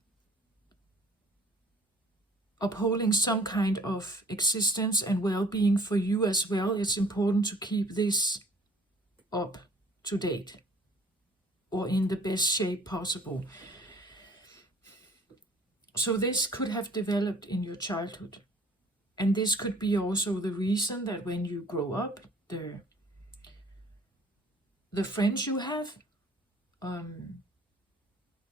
Upholding some kind of existence and well-being for you as well, it's important to keep this up to date or in the best shape possible. So this could have developed in your childhood, and this could be also the reason that when you grow up, the friends you have,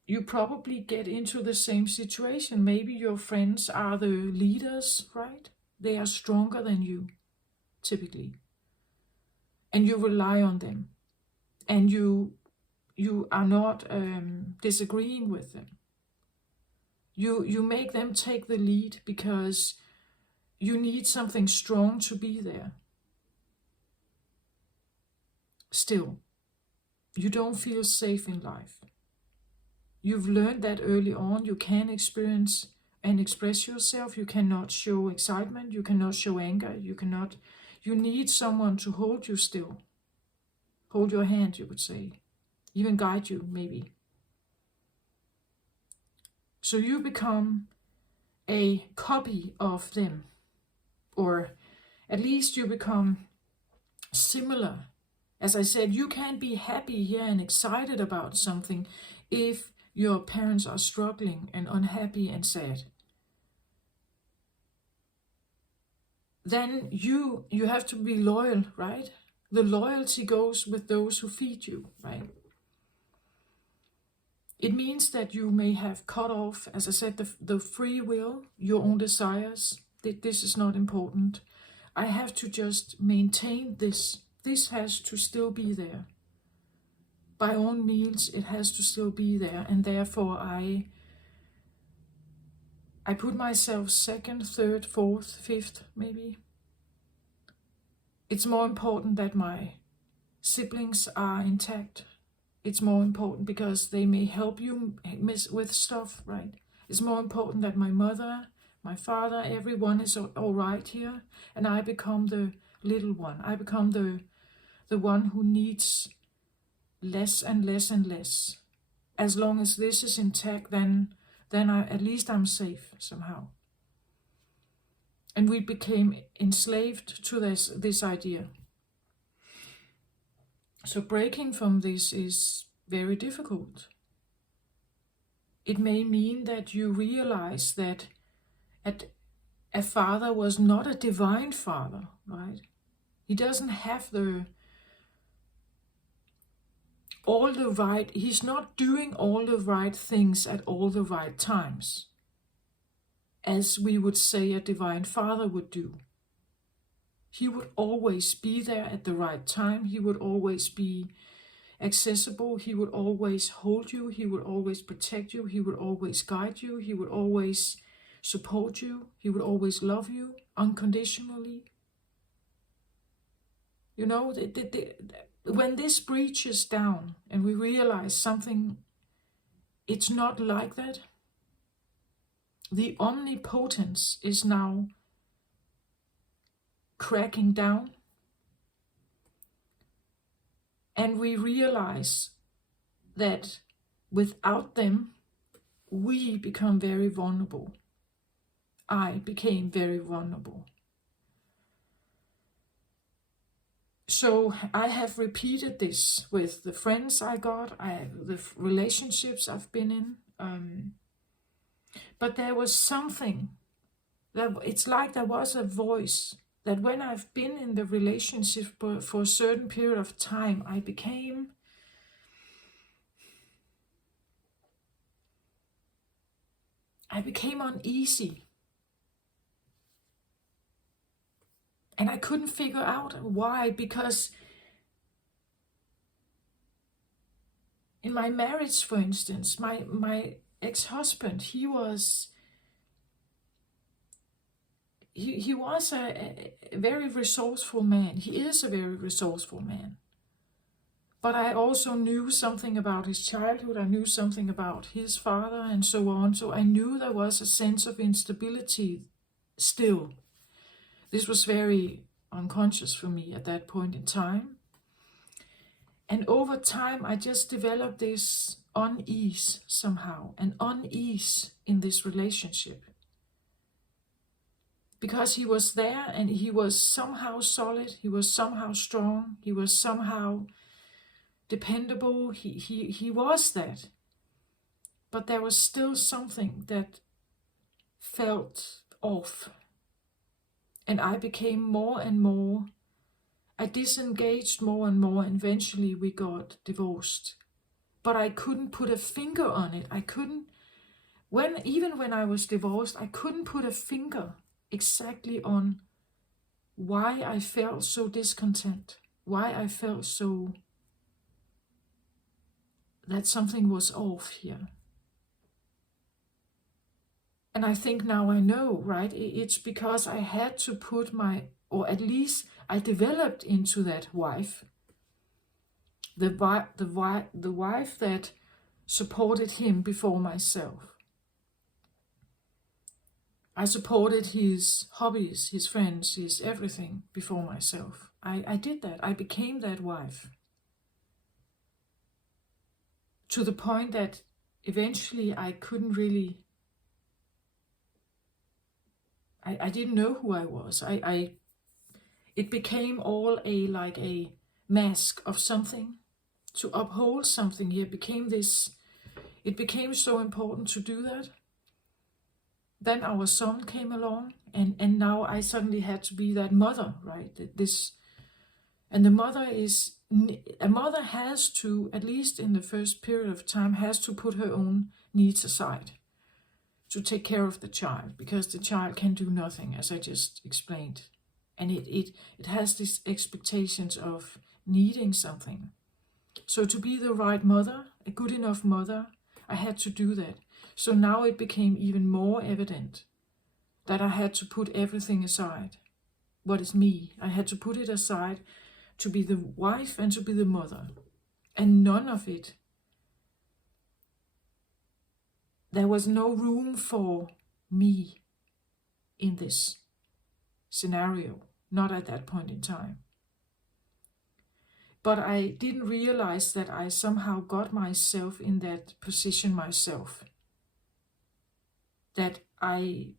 you probably get into the same situation. Maybe your friends are the leaders, right? They are stronger than you, typically. And you rely on them. And you are not disagreeing with them. You make them take the lead because you need something strong to be there. Still, you don't feel safe in life. You've learned that early on. You can experience and express yourself. You cannot show excitement. You cannot show anger. You need someone to hold you still. Hold your hand, you would say. even guide you maybe. So you become a copy of them, or at least you become similar. As I said, you can't be happy here and excited about something if your parents are struggling and unhappy and sad. Then you have to be loyal, right? The loyalty goes with those who feed you, right? It means that you may have cut off, as I said, the free will, your own desires. This is not important. I have to just maintain this. This has to still be there. By all means, it has to still be there. And therefore, I put myself second, third, fourth, fifth, maybe. It's more important that my siblings are intact. It's more important because they may help you with stuff, right? It's more important that my mother, my father, everyone is all right here, and I become the little one. I become the one who needs less and less and less. As long as this is intact, then at least I'm safe somehow. And we became enslaved to this idea. So breaking from this is very difficult. It may mean that you realize that a father was not a divine father, right? He doesn't have he's not doing all the right things at all the right times, as we would say a divine father would do. He would always be there at the right time. He would always be accessible. He would always hold you. He would always protect you. He would always guide you. He would always support you. He would always love you unconditionally. You know, when this breaches down and we realize something, it's not like that. The omnipotence is now cracking down, and we realize that without them we become very vulnerable. I became very vulnerable. So I have repeated this with the friends I got, the relationships I've been in, but there was something that it's like there was a voice that when I've been in the relationship for a certain period of time, I became uneasy. And I couldn't figure out why, because in my marriage, for instance, my ex-husband, he was a very resourceful man. He is a very resourceful man. But I also knew something about his childhood. I knew something about his father and so on. So I knew there was a sense of instability still. This was very unconscious for me at that point in time. And over time, I just developed this unease somehow, an unease in this relationship. Because he was there and he was somehow solid, he was somehow strong, he was somehow dependable, he was that. But there was still something that felt off. And I became more and more, I disengaged more and more, and eventually we got divorced. But I couldn't put a finger on it. I couldn't, even when I was divorced, I couldn't put a finger exactly on why I felt so discontent, why I felt so that something was off here. And I think now I know, right? It's because I had to put or at least I developed into that wife, the wife that supported him before myself. I supported his hobbies, his friends, his everything before myself. I did that. I became that wife. to the point that eventually I couldn't really, I didn't know who I was. It became all like a mask of something, to uphold something here. It became so important to do that. Then our son came along, and now I suddenly had to be that mother, right? And a mother has to, at least in the first period of time, has to put her own needs aside to take care of the child, because the child can do nothing, as I just explained. And it has these expectations of needing something. So to be the right mother, a good enough mother, I had to do that. So now it became even more evident that I had to put everything aside. What is me? I had to put it aside to be the wife and to be the mother. And none of it. There was no room for me in this scenario, not at that point in time. But I didn't realize that I somehow got myself in that position myself. That I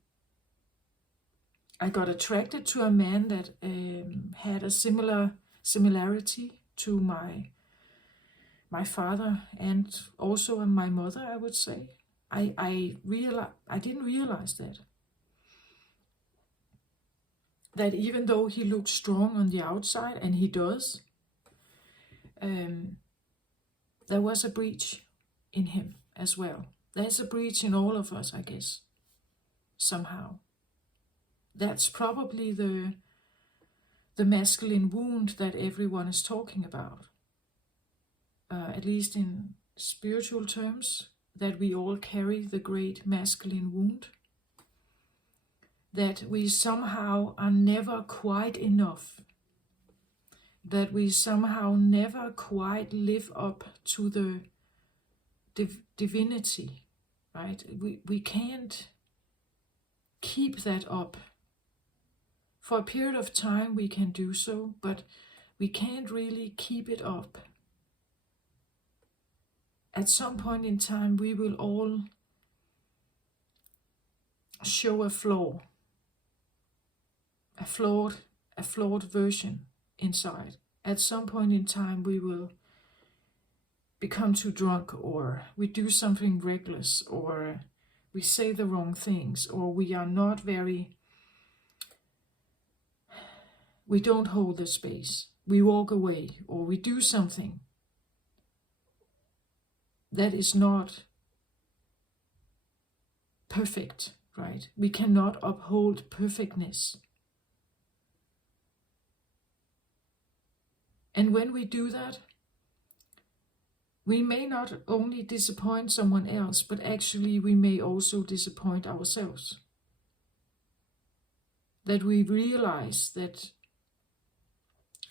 got attracted to a man that had a similarity to my father and also my mother, I would say. I didn't realize that even though he looked strong on the outside, and he does, there was a breach in him as well. There's a breach in all of us, I guess, somehow. That's probably the masculine wound that everyone is talking about, at least in spiritual terms, that we all carry the great masculine wound, that we somehow are never quite enough, that we somehow never quite live up to the divinity, right? We can't keep that up. For a period of time we can do so, but we can't really keep it up. At some point in time we will all show a flaw, a flawed version inside. At some point in time we will become too drunk, or we do something reckless, or we say the wrong things, or we are not very, we don't hold the space, we walk away, or we do something that is not perfect, right? We cannot uphold perfectness. And when we do that, we may not only disappoint someone else, but actually we may also disappoint ourselves. That we realize that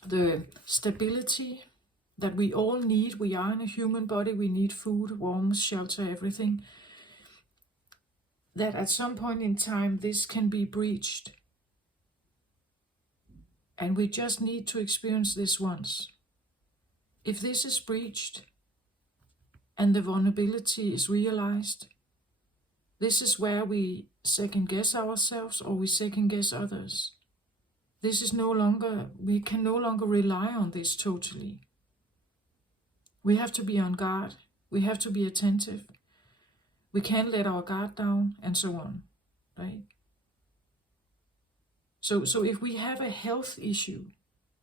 the stability that we all need, we are in a human body, we need food, warmth, shelter, everything, that at some point in time this can be breached. And we just need to experience this once. If this is breached and the vulnerability is realized, this is where we second guess ourselves, or we second guess others. This is no longer, we can no longer rely on this totally. We have to be on guard, we have to be attentive, we can't let our guard down, and so on, right? So if we have a health issue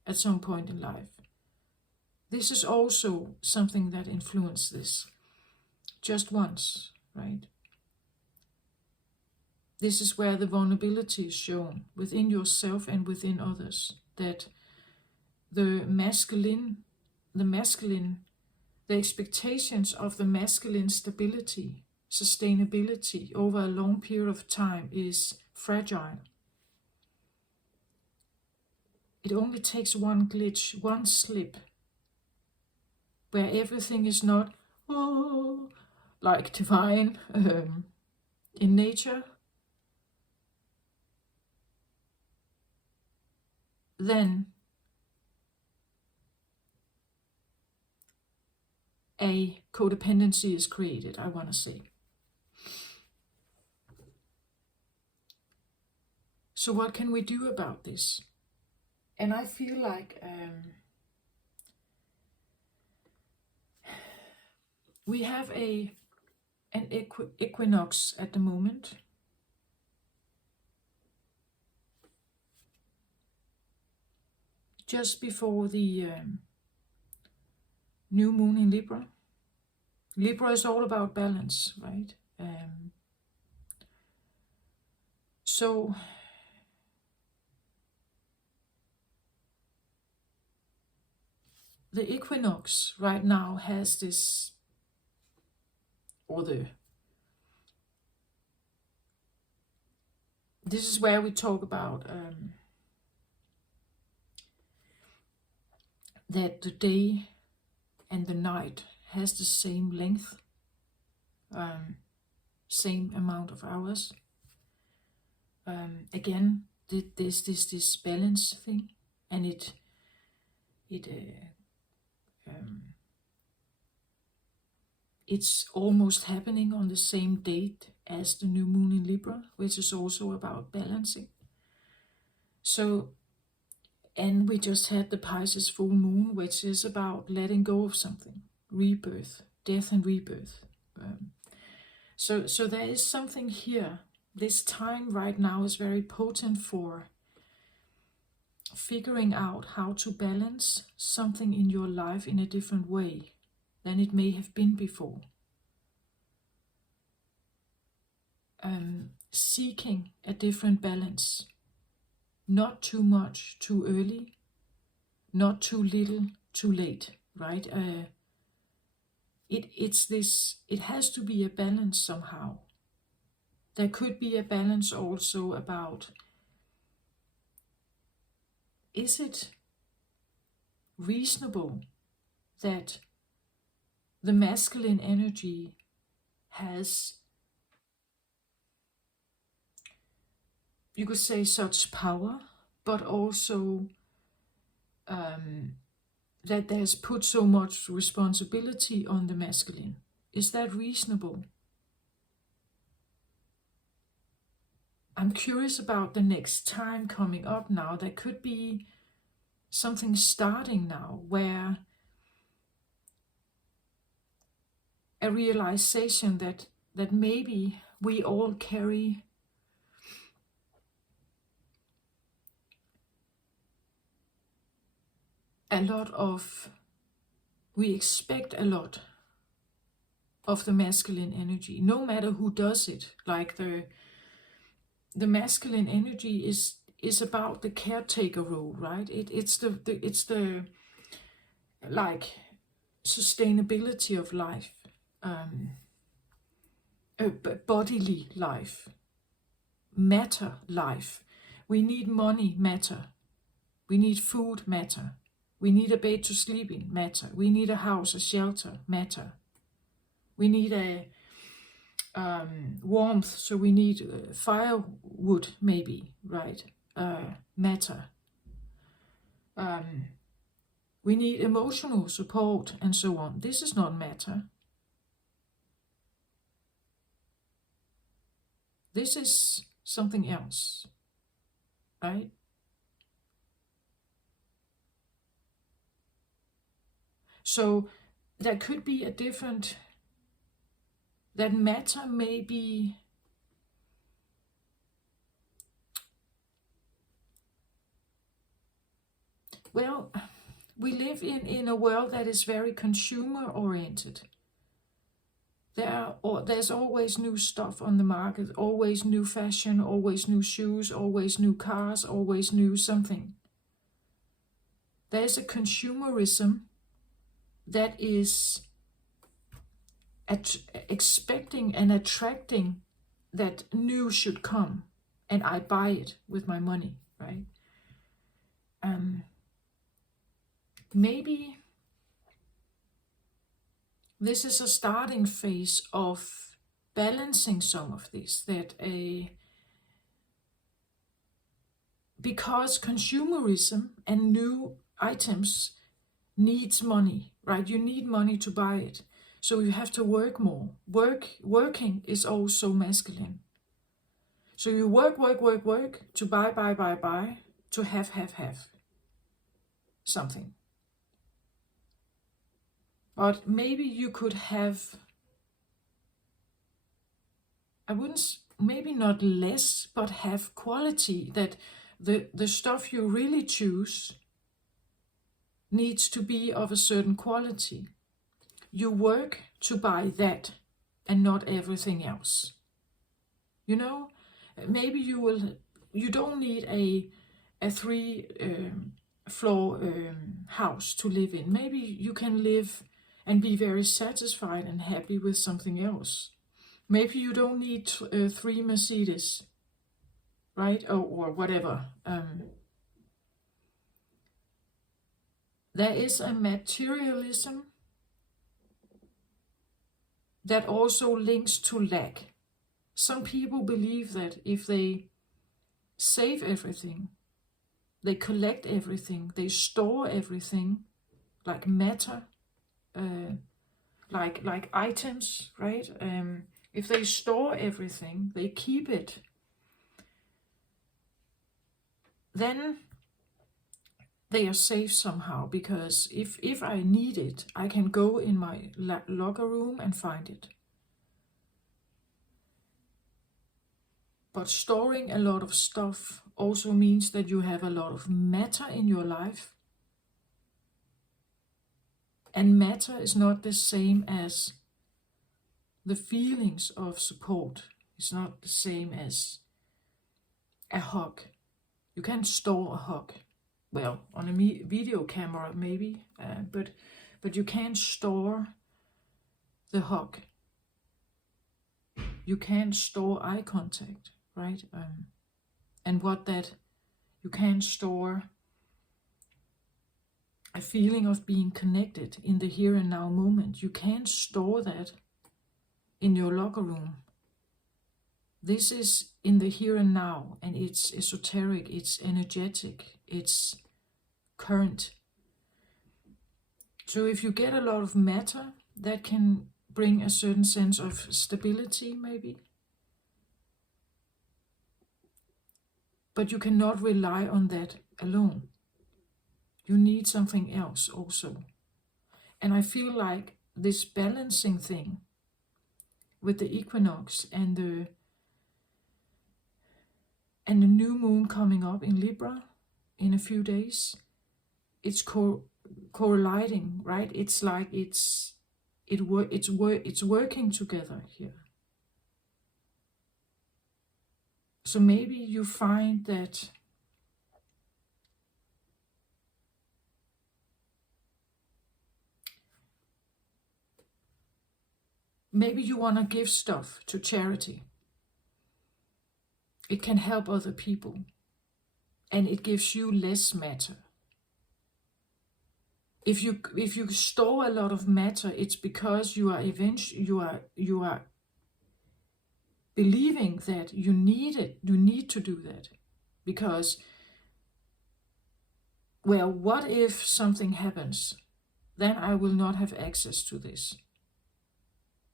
at some point in life, this is also something that influences this, just once, right? This is where the vulnerability is shown within yourself and within others, that the expectations of the masculine stability, sustainability over a long period of time is fragile. It only takes one glitch, one slip, where everything is not, like divine in nature. Then a codependency is created, I want to say. So what can we do about this? And I feel like we have an equinox at the moment. Just before the new moon in Libra. Libra is all about balance, right? So the equinox right now has this, or this is where we talk about that the day and the night has the same length, same amount of hours. Again, there's this balance thing, and it's almost happening on the same date as the new moon in Libra, which is also about balancing. So, and we just had the Pisces full moon, which is about letting go of something, rebirth, death and rebirth. So there is something here. This time right now is very potent for figuring out how to balance something in your life in a different way than it may have been before. Seeking a different balance. Not too much too early, not too little too late, right? It has to be a balance somehow. There could be a balance also about, is it reasonable that the masculine energy has, you could say, such power, but also that there's put so much responsibility on the masculine? Is that reasonable? I'm curious about the next time coming up now. There could be something starting now where a realization that maybe we all carry a lot of, we expect a lot of the masculine energy, no matter who does it. Like the masculine energy is about the caretaker role, right? It's the like sustainability of life, bodily life, matter life. We need money, matter. We need food, matter. We need a bed to sleep in, matter. We need a house, a shelter, matter. We need a warmth, so we need firewood, maybe, right? Matter. We need emotional support and so on. This is not matter. This is something else, right? So there could be a different, that matter may be well, we live in a world that is very consumer oriented. There's always new stuff on the market, always new fashion, always new shoes, always new cars, always new something. There's a consumerism that is expecting and attracting that new should come, and I buy it with my money, right? Maybe this is a starting phase of balancing some of this, because consumerism and new items needs money, right? You need money to buy it. So you have to work more. Working is also masculine. So you work to buy, to have something. But maybe you could have, maybe not less, but have quality, that the stuff you really choose needs to be of a certain quality. You work to buy that and not everything else. You know, maybe you don't need a 3 floor house to live in. Maybe you can live and be very satisfied and happy with something else. Maybe you don't need 3 Mercedes, right? Or whatever. There is a materialism that also links to lack. Some people believe that if they save everything, they collect everything, they store everything, like matter, like items, right? If they store everything, they keep it, then they are safe somehow, because if I need it, I can go in my locker room and find it. But storing a lot of stuff also means that you have a lot of matter in your life. And matter is not the same as the feelings of support. It's not the same as a hug. You can't store a hug. Well, on a video camera maybe, but you can't store the hug. You can't store eye contact, right? And what that, you can't store a feeling of being connected in the here and now moment. You can't store that in your locker room. This is in the here and now, and it's esoteric, it's energetic, it's current. So if you get a lot of matter, that can bring a certain sense of stability maybe. But you cannot rely on that alone. You need something else also. And I feel like this balancing thing with the equinox and the new moon coming up in Libra in a few days, it's correlating, right? It's like it's working together here. So maybe you find that maybe you want to give stuff to charity. It can help other people, and it gives you less matter. If you store a lot of matter, it's because you are believing that you need it. You need to do that because, well, what if something happens? Then I will not have access to this.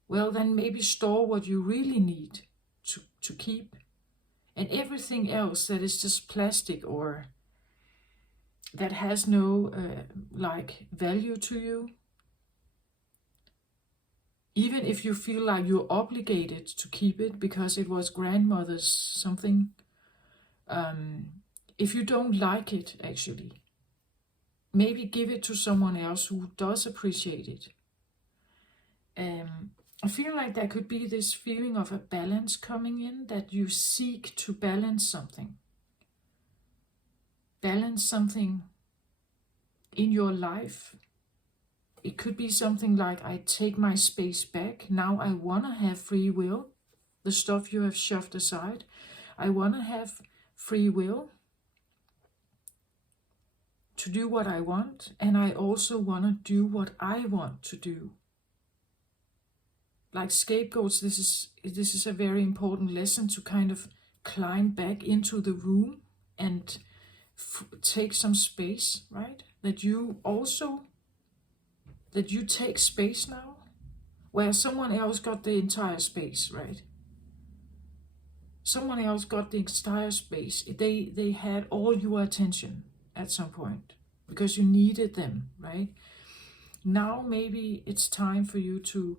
Well, then maybe store what you really need to keep. And everything else that is just plastic or that has no value to you, even if you feel like you're obligated to keep it because it was grandmother's something, if you don't like it actually, maybe give it to someone else who does appreciate it. I feel like there could be this feeling of a balance coming in, that you seek to balance something. Balance something in your life. It could be something like, I take my space back. Now I want to have free will. The stuff you have shoved aside. I want to have free will to do what I want. And I also want to do what I want to do. Like scapegoats, this is a very important lesson, to kind of climb back into the room and take some space, right? That you take space now, where someone else got the entire space, right? Someone else got the entire space. They had all your attention at some point because you needed them, right? Now maybe it's time for you to,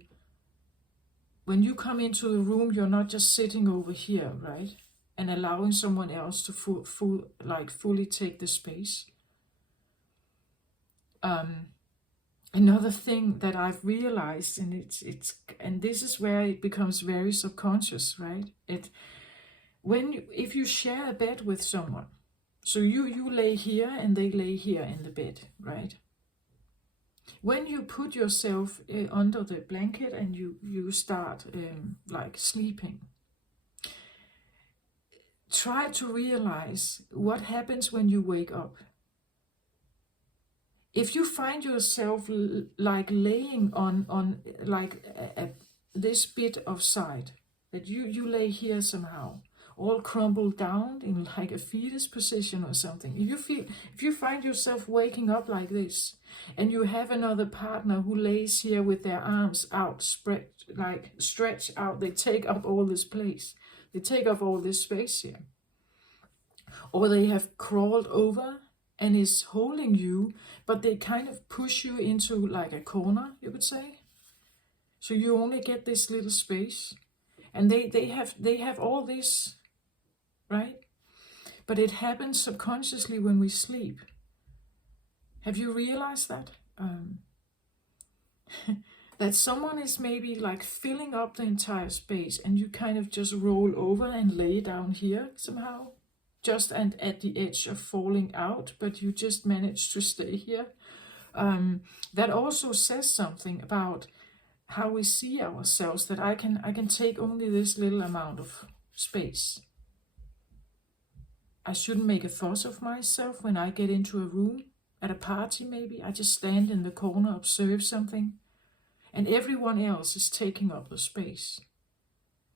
when you come into the room, you're not just sitting over here, right? And allowing someone else to fully take the space. Another thing that I've realized, and and this is where it becomes very subconscious, right? If you share a bed with someone, so you lay here and they lay here in the bed, right? When you put yourself under the blanket and you start like sleeping, try to realize what happens when you wake up. If you find yourself like laying on like this bit of side, that you lay here somehow, all crumbled down in like a fetus position or something. If you find yourself waking up like this, and you have another partner who lays here with their arms out, stretched out, they take up all this place. They take up all this space here. Or they have crawled over and is holding you, but they kind of push you into like a corner, you could say. So you only get this little space. And they have all this, right? But it happens subconsciously when we sleep. Have you realized that? That someone is maybe like filling up the entire space and you kind of just roll over and lay down here somehow, just at the edge of falling out, but you just manage to stay here. That also says something about how we see ourselves, that I can take only this little amount of space. I shouldn't make a fuss of myself when I get into a room, at a party maybe. I just stand in the corner, observe something, and everyone else is taking up the space.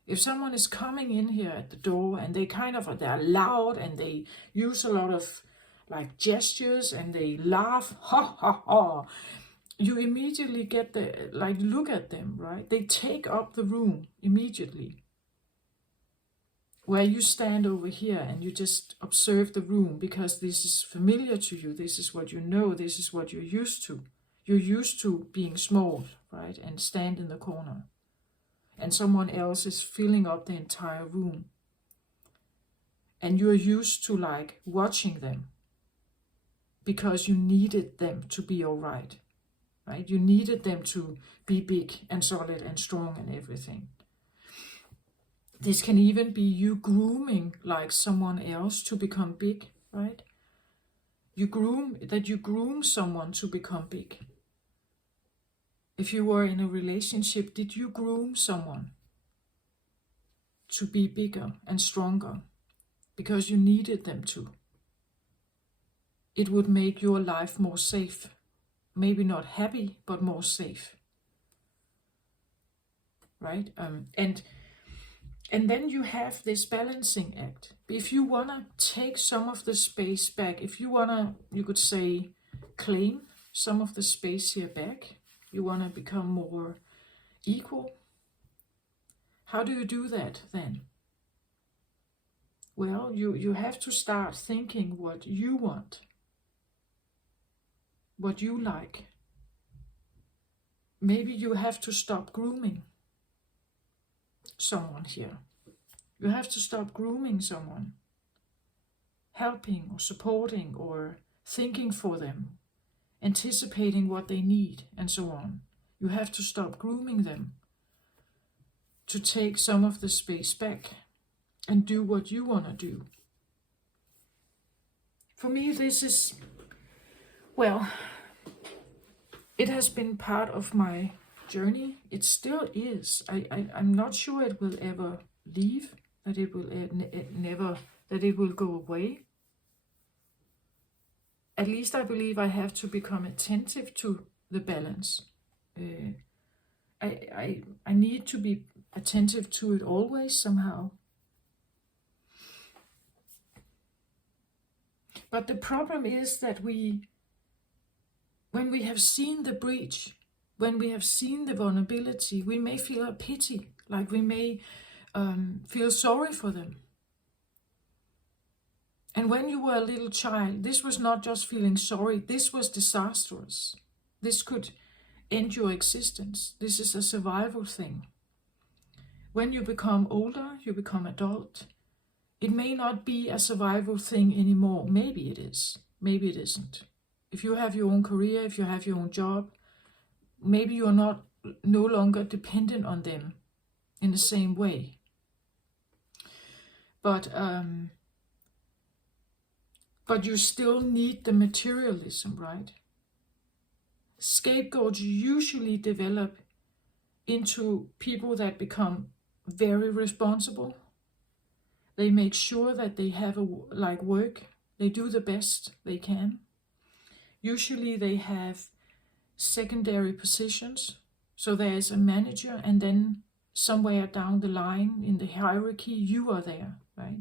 If someone is coming in here at the door and they're loud and they use a lot of like gestures and they laugh, ha ha ha, you immediately get look at them, right? They take up the room immediately. Where you stand over here and you just observe the room because this is familiar to you, this is what you know, this is what you're used to. You're used to being small, right? And stand in the corner. And someone else is filling up the entire room. And you're used to like watching them because you needed them to be all right? You needed them to be big and solid and strong and everything. This can even be you grooming like someone else to become big, right? You groom someone to become big. If you were in a relationship, did you groom someone to be bigger and stronger because you needed them to? It would make your life more safe. Maybe not happy, but more safe. Right? And then you have this balancing act. If you want to take some of the space back, if you want to, you could say, claim some of the space here back, you want to become more equal, how do you do that then? Well, you have to start thinking what you want, what you like. Maybe you have to stop grooming someone here. You have to stop grooming someone, helping or supporting or thinking for them, anticipating what they need and so on. You have to stop grooming them to take some of the space back and do what you want to do. For me, this is, well, it has been part of my journey. It still is. I'm not sure it will ever leave, that it will that it will go away. At least I believe I have to become attentive to the balance. I need to be attentive to it always somehow. But the problem is that when we have seen the breach, when we have seen the vulnerability, we may feel a pity, like we may feel sorry for them. And when you were a little child, this was not just feeling sorry, this was disastrous. This could end your existence. This is a survival thing. When you become older, you become adult, it may not be a survival thing anymore. Maybe it is, maybe it isn't. If you have your own career, if you have your own job, maybe you're no longer dependent on them in the same way. But you still need the materialism, right? Scapegoats usually develop into people that become very responsible. They make sure that they have work. They do the best they can. Usually they have secondary positions. So there is a manager, and then somewhere down the line in the hierarchy, you are there, right?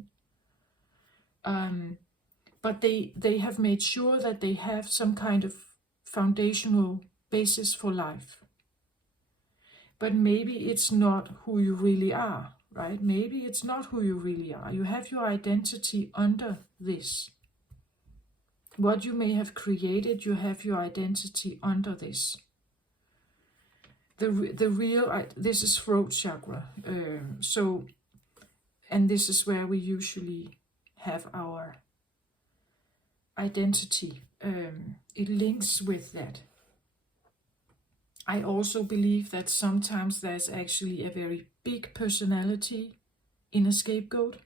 But they have made sure that they have some kind of foundational basis for life. But maybe it's not who you really are, right? Maybe it's not who you really are. You have your identity under this. What you may have created, you have your identity under this. The real, this is throat chakra. And this is where we usually have our identity. It links with that. I also believe that sometimes there's actually a very big personality in a scapegoat.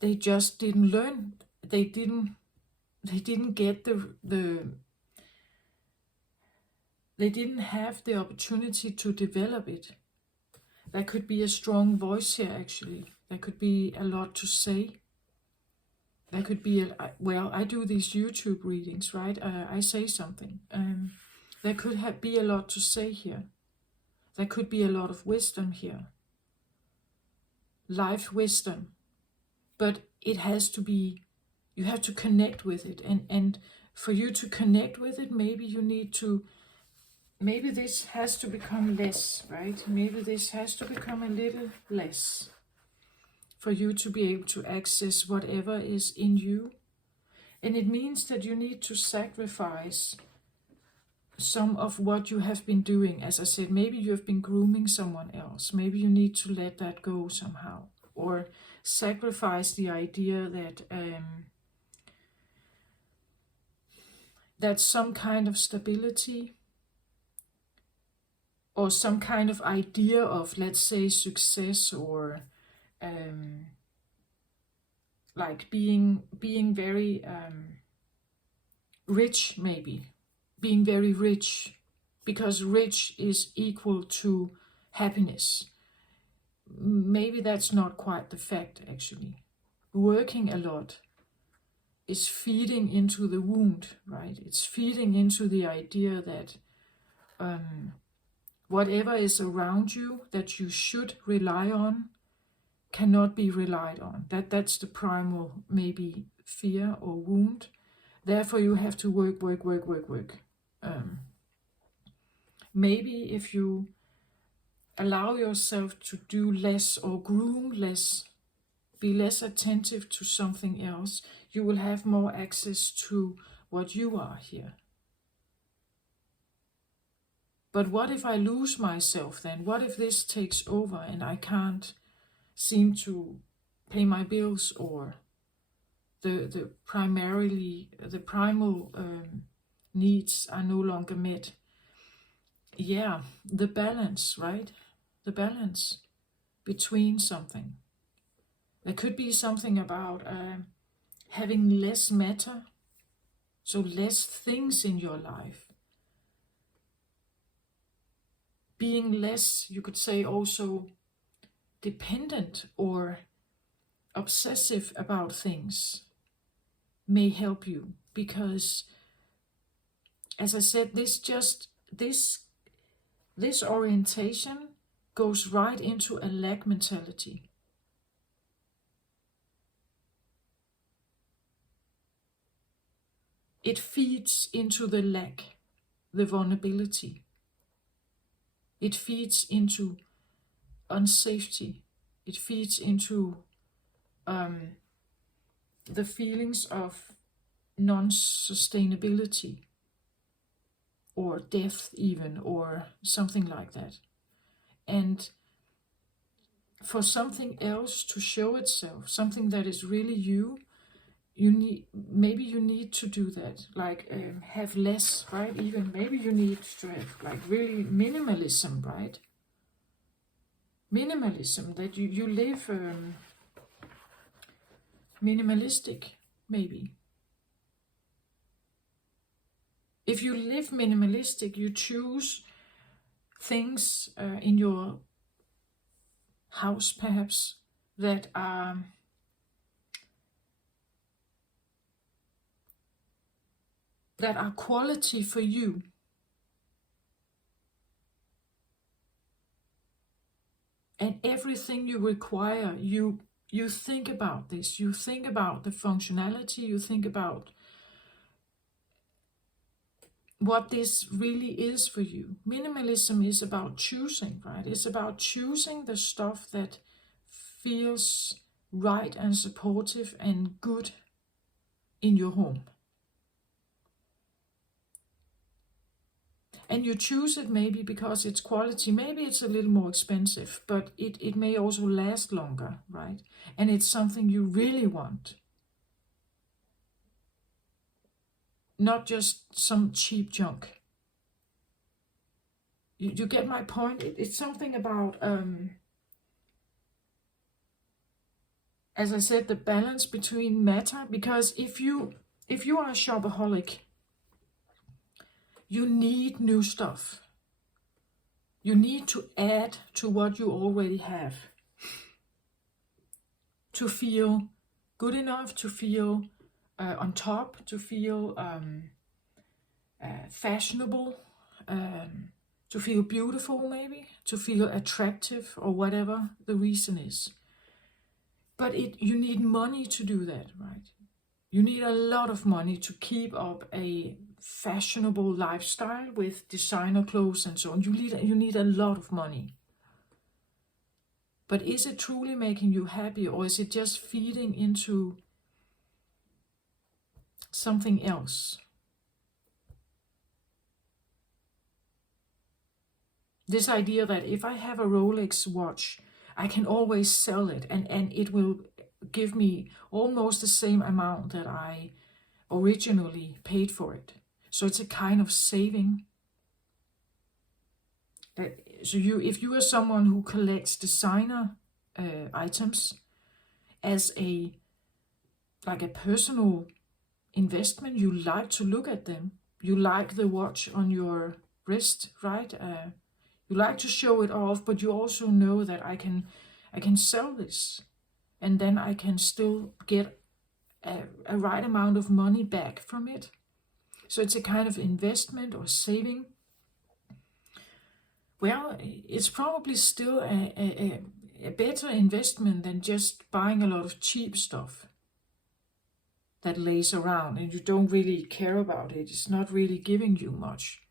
They just didn't learn. They didn't get they didn't have the opportunity to develop it. There could be a strong voice here, actually. There could be a lot to say. There could be I do these YouTube readings, right? I say something. There could be a lot to say here. There could be a lot of wisdom here. Life wisdom. But it has to be, you have to connect with it. And for you to connect with it, maybe this has to become less, right? Maybe this has to become a little less for you to be able to access whatever is in you. And it means that you need to sacrifice some of what you have been doing. As I said, maybe you have been grooming someone else. Maybe you need to let that go somehow. Or sacrifice the idea that some kind of stability or some kind of idea of, let's say, success or like being very rich, maybe. Being very rich, because rich is equal to happiness. Maybe that's not quite the fact, actually. Working a lot is feeding into the wound, right? It's feeding into the idea that whatever is around you that you should rely on cannot be relied on. That's the primal, maybe, fear or wound. Therefore, you have to work. Maybe if you allow yourself to do less or groom less, be less attentive to something else, you will have more access to what you are here. But what if I lose myself then? What if this takes over and I can't seem to pay my bills, or the primal needs are no longer met? Yeah, the balance, right? The balance between something. There could be something about having less matter, so less things in your life. Being less, you could say, also dependent or obsessive about things may help you, because, as I said, this orientation goes right into a lack mentality. It feeds into the lack. the vulnerability. It feeds into unsafety. It feeds into the feelings of non-sustainability or death even, or something like that. And for something else to show itself, something that is really you need to do that, like have less, right? Even maybe you need to have like really minimalism, right? Minimalism, that you live minimalistic, maybe. If you live minimalistic, you choose things in your house, perhaps, that are quality for you. And everything you require, you think about this. You think about the functionality. You think about what this really is for you. Minimalism is about choosing, right? It's about choosing the stuff that feels right and supportive and good in your home. And you choose it maybe because it's quality. Maybe it's a little more expensive, but it may also last longer, right? And it's something you really want. Not just some cheap junk. You get my point? It's something about, as I said, the balance between matter. Because if you are a shopaholic, you need new stuff. You need to add to what you already have to feel good enough, to feel on top, to feel fashionable, to feel beautiful maybe, to feel attractive, or whatever the reason is. But you need money to do that, right? You need a lot of money to keep up a fashionable lifestyle with designer clothes and so on. You need a lot of money. But is it truly making you happy, or is it just feeding into something else? This idea that if I have a Rolex watch, I can always sell it and it will give me almost the same amount that I originally paid for it. So it's a kind of saving. So if you are someone who collects designer items as a personal investment, you like to look at them. You like the watch on your wrist, right? You like to show it off, but you also know that I can sell this, and then I can still get a right amount of money back from it. So it's a kind of investment or saving. Well, it's probably still a better investment than just buying a lot of cheap stuff that lays around and you don't really care about it. It's not really giving you much.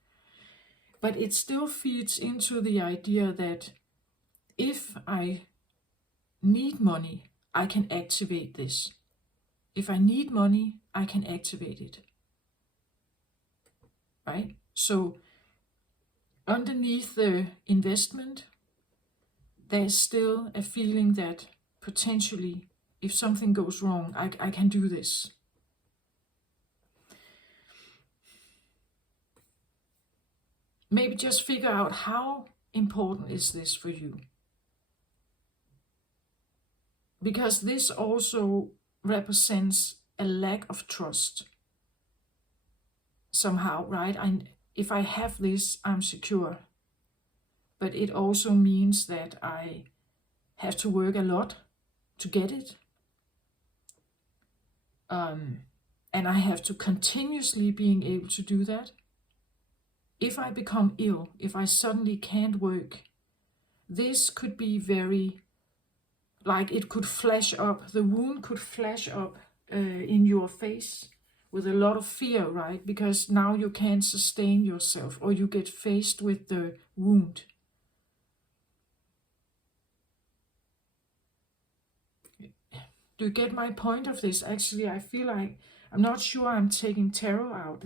But it still feeds into the idea that if I need money, I can activate this. If I need money, I can activate it. Right? So underneath the investment, there's still a feeling that potentially, if something goes wrong, I can do this. Maybe just figure out how important is this for you. Because this also represents a lack of trust. Somehow, right? If I have this, I'm secure. But it also means that I have to work a lot to get it. And I have to continuously being able to do that. If I become ill, if I suddenly can't work, this could be very, like it could flash up, the wound could flash up in your face with a lot of fear, right? Because now you can't sustain yourself, or you get faced with the wound. Do you get my point of this? Actually, I feel like, I'm not sure I'm taking tarot out.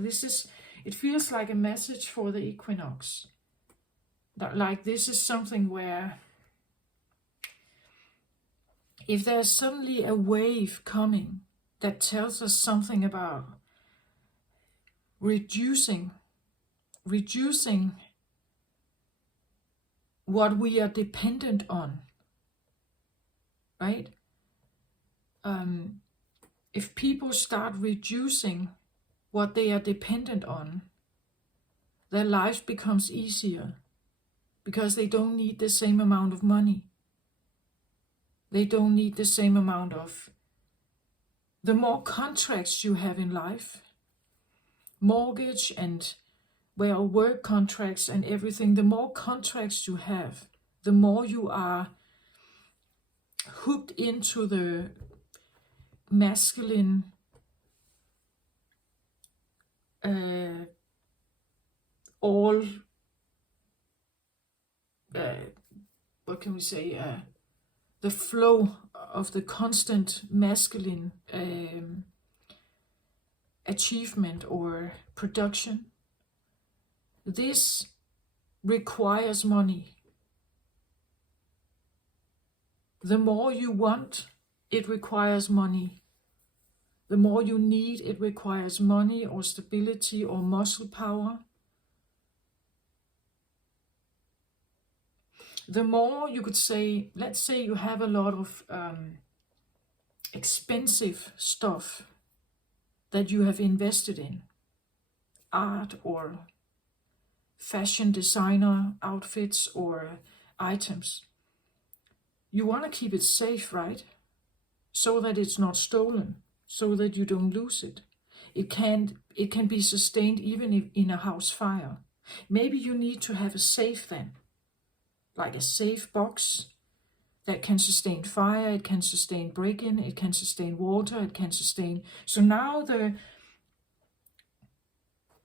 It feels like a message for the equinox. Like this is something where if there's suddenly a wave coming that tells us something about reducing what we are dependent on, right? If people start reducing what they are dependent on, their life becomes easier because they don't need the same amount of money. They don't need the same amount of... The more contracts you have in life, mortgage and work contracts and everything, the more contracts you have, the more you are hooked into the masculine what can we say, the flow of the constant masculine achievement or production. This requires money. The more you want, it requires money. The more you need, it requires money or stability or muscle power. The more, you could say, let's say you have a lot of expensive stuff that you have invested in, art or fashion designer outfits or items. You want to keep it safe, right? So that it's not stolen, so that you don't lose it. It can be sustained even if in a house fire. Maybe you need to have a safe then, like a safe box that can sustain fire, it can sustain break-in, it can sustain water, it can sustain... So now the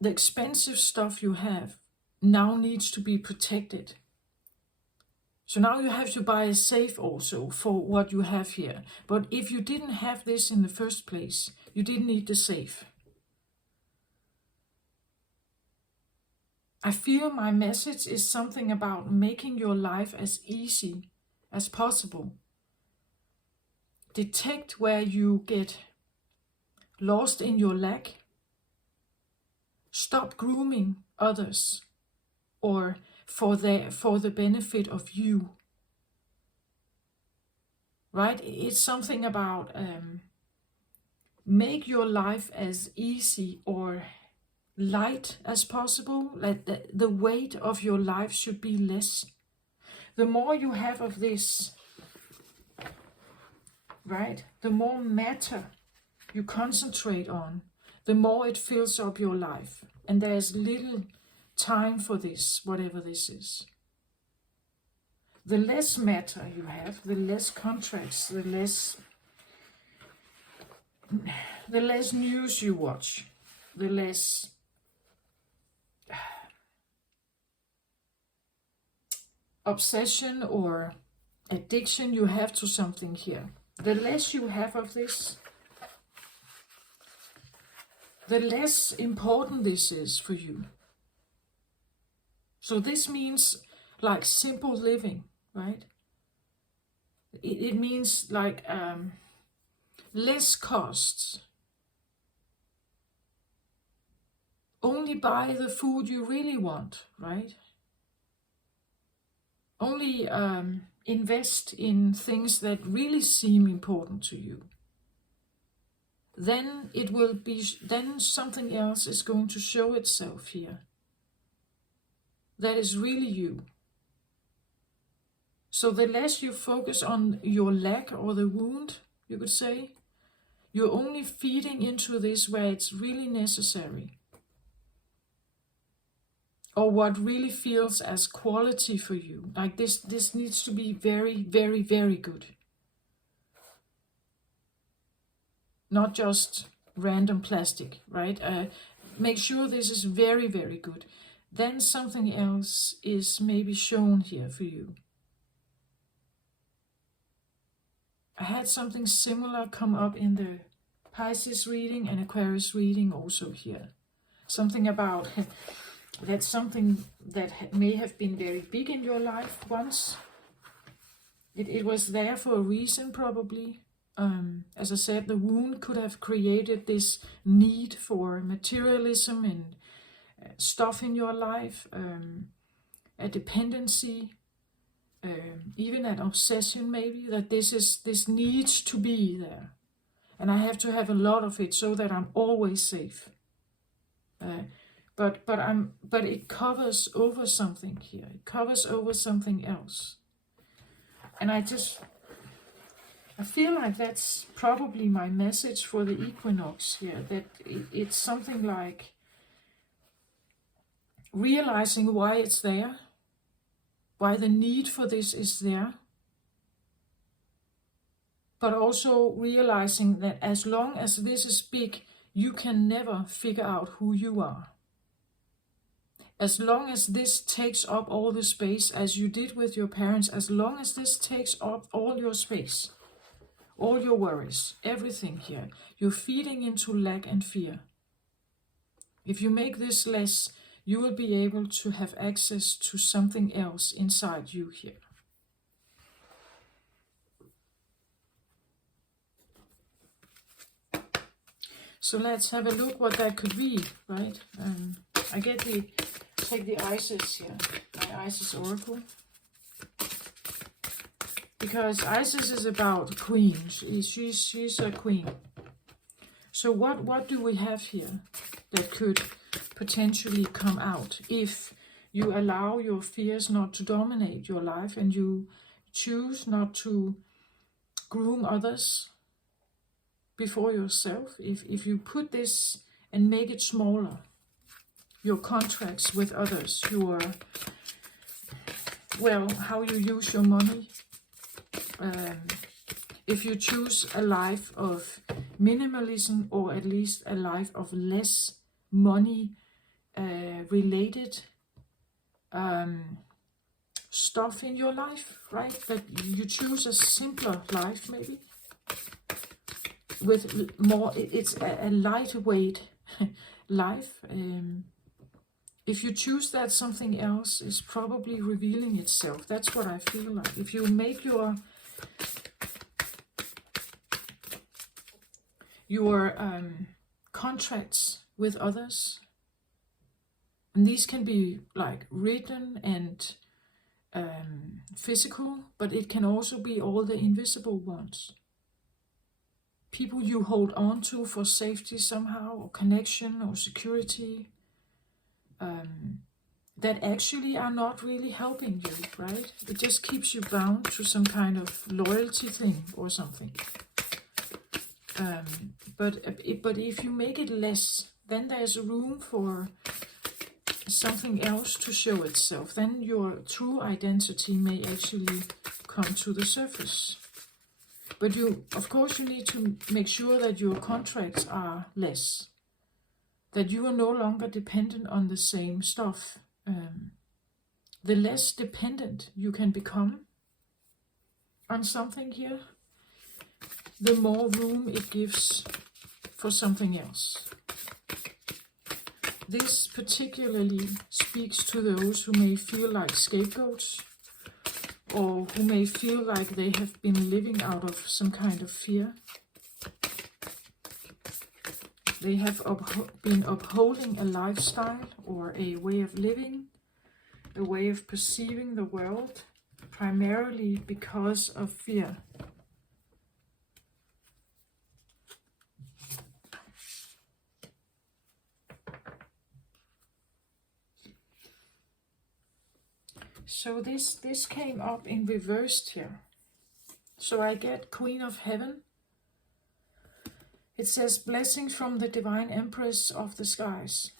expensive stuff you have now needs to be protected. So now you have to buy a safe also for what you have here. But if you didn't have this in the first place, you didn't need the safe. I feel my message is something about making your life as easy as possible. Detect where you get lost in your lack. Stop grooming others or for the benefit of you. Right? It's something about make your life as easy or light as possible. Like the weight of your life should be less. The more you have of this, right, the more matter you concentrate on, the more it fills up your life. And there's little time for this, whatever this is. The less matter you have, the less contracts, the less news you watch, the less obsession or addiction you have to something here. The less you have of this, the less important this is for you. So this means like simple living, right? It means like less costs. Only buy the food you really want, right? Only invest in things that really seem important to you. Then then something else is going to show itself here. That is really you. So the less you focus on your lack or the wound, you could say, you're only feeding into this where it's really necessary. Or what really feels as quality for you. Like this needs to be very, very, very good. Not just random plastic, right? Make sure this is very, very good. Then something else is maybe shown here for you. I had something similar come up in the Pisces reading and Aquarius reading also here. Something about that's something that may have been very big in your life once. It was there for a reason, probably. As I said, the wound could have created this need for materialism and stuff in your life, a dependency, even an obsession maybe, that this needs to be there. And I have to have a lot of it so that I'm always safe. But it covers over something here. It covers over something else. And I feel like that's probably my message for the equinox here, that it's something like realizing why it's there, why the need for this is there, but also realizing that as long as this is big, you can never figure out who you are. As long as this takes up all the space, as you did with your parents, as long as this takes up all your space, all your worries, everything here, you're feeding into lack and fear. If you make this less, you will be able to have access to something else inside you here. So let's have a look what that could be, right? I take the Isis here, my Isis Oracle. Because Isis is about queen, she's a queen. So what do we have here that could potentially come out if you allow your fears not to dominate your life and you choose not to groom others before yourself? If you put this and make it smaller, your contracts with others, how you use your money, if you choose a life of minimalism, or at least a life of less money related stuff in your life, right? That you choose a simpler life, maybe with more, it's a lightweight life. If you choose that, something else is probably revealing itself. That's what I feel like. If you make your contracts with others, and these can be like written and physical, but it can also be all the invisible ones. People you hold on to for safety somehow, or connection or security, that actually are not really helping you, right? It just keeps you bound to some kind of loyalty thing or something. But if you make it less, then there's room for something else to show itself. Then your true identity may actually come to the surface. But of course you need to make sure that your contracts are less, that you are no longer dependent on the same stuff. The less dependent you can become on something here, the more room it gives for something else. This particularly speaks to those who may feel like scapegoats, or who may feel like they have been living out of some kind of fear. They have been upholding a lifestyle or a way of living, a way of perceiving the world, primarily because of fear. So this came up in reversed here. So I get Queen of Heaven. It says, blessings from the Divine Empress of the skies.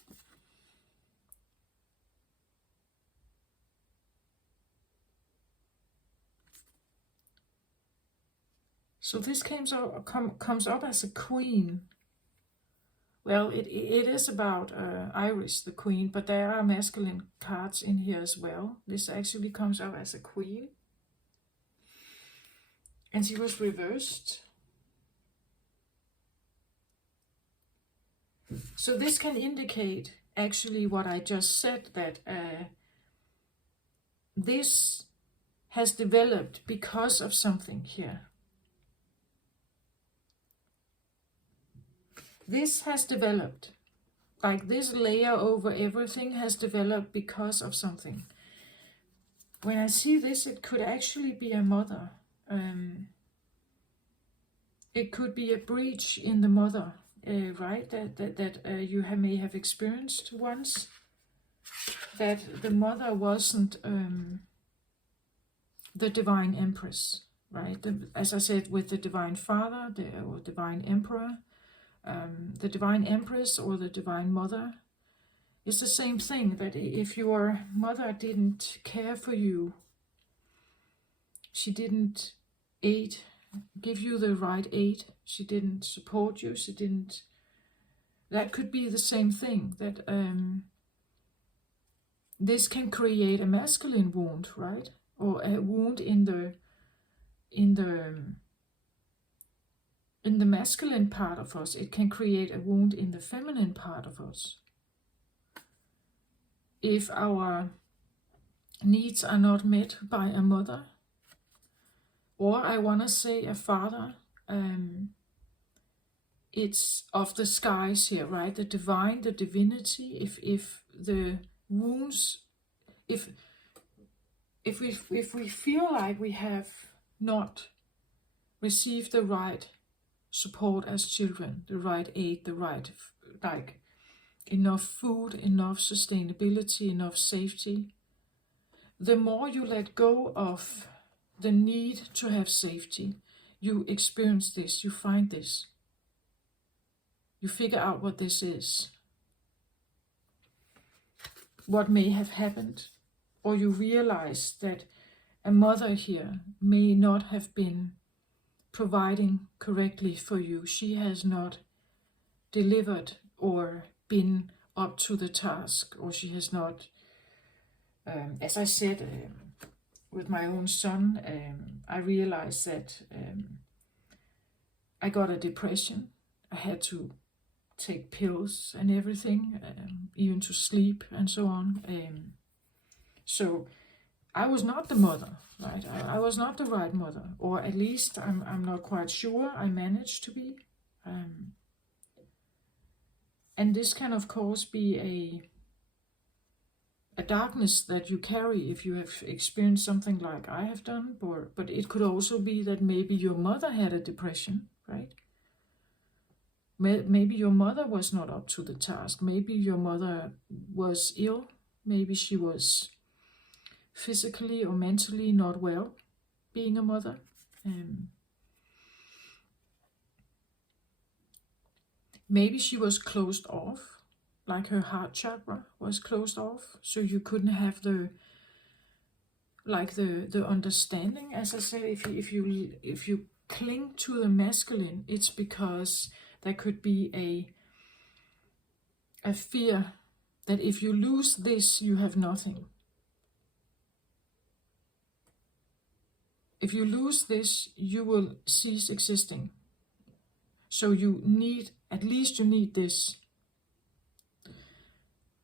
So this comes up as a queen. Well, it is about Iris, the queen, but there are masculine cards in here as well. This actually comes out as a queen. And she was reversed. So this can indicate actually what I just said, that this has developed because of something here. This has developed, like this layer over everything has developed because of something. When I see this, it could actually be a mother. It could be a breach in the mother, right? That you may have experienced once. That the mother wasn't the divine empress, right? As I said, with the divine father, or divine emperor, the divine empress or the divine mother is the same thing. That if your mother didn't care for you, she didn't give you the right aid, she didn't support you, she didn't, that could be the same thing. That this can create a masculine wound, right? Or a wound in the masculine part of us. It can create a wound in the feminine part of us. If our needs are not met by a mother, or I want to say a father, it's of the skies here, right? The divine, the divinity. If the wounds, if we feel like we have not received the right support as children, the right aid, the right, like, enough food, enough sustainability, enough safety, the more you let go of the need to have safety, you experience this, you find this, you figure out what this is, what may have happened, or you realize that a mother here may not have been providing correctly for you. She has not delivered or been up to the task, or she has not, as I said, with my own son, I realized that I got a depression. I had to take pills and everything, even to sleep and so on. So I was not the mother, right? I was not the right mother, or at least I'm not quite sure I managed to be. And this can, of course, be a darkness that you carry if you have experienced something like I have done. But it could also be that maybe your mother had a depression, right? Maybe your mother was not up to the task. Maybe your mother was ill. Maybe she was physically or mentally not well being a mother. Maybe she was closed off, like her heart chakra was closed off, so you couldn't have the understanding. As I said, if you cling to the masculine, it's because there could be a fear that if you lose this, you have nothing. If you lose this, you will cease existing. So you need, at least you need this.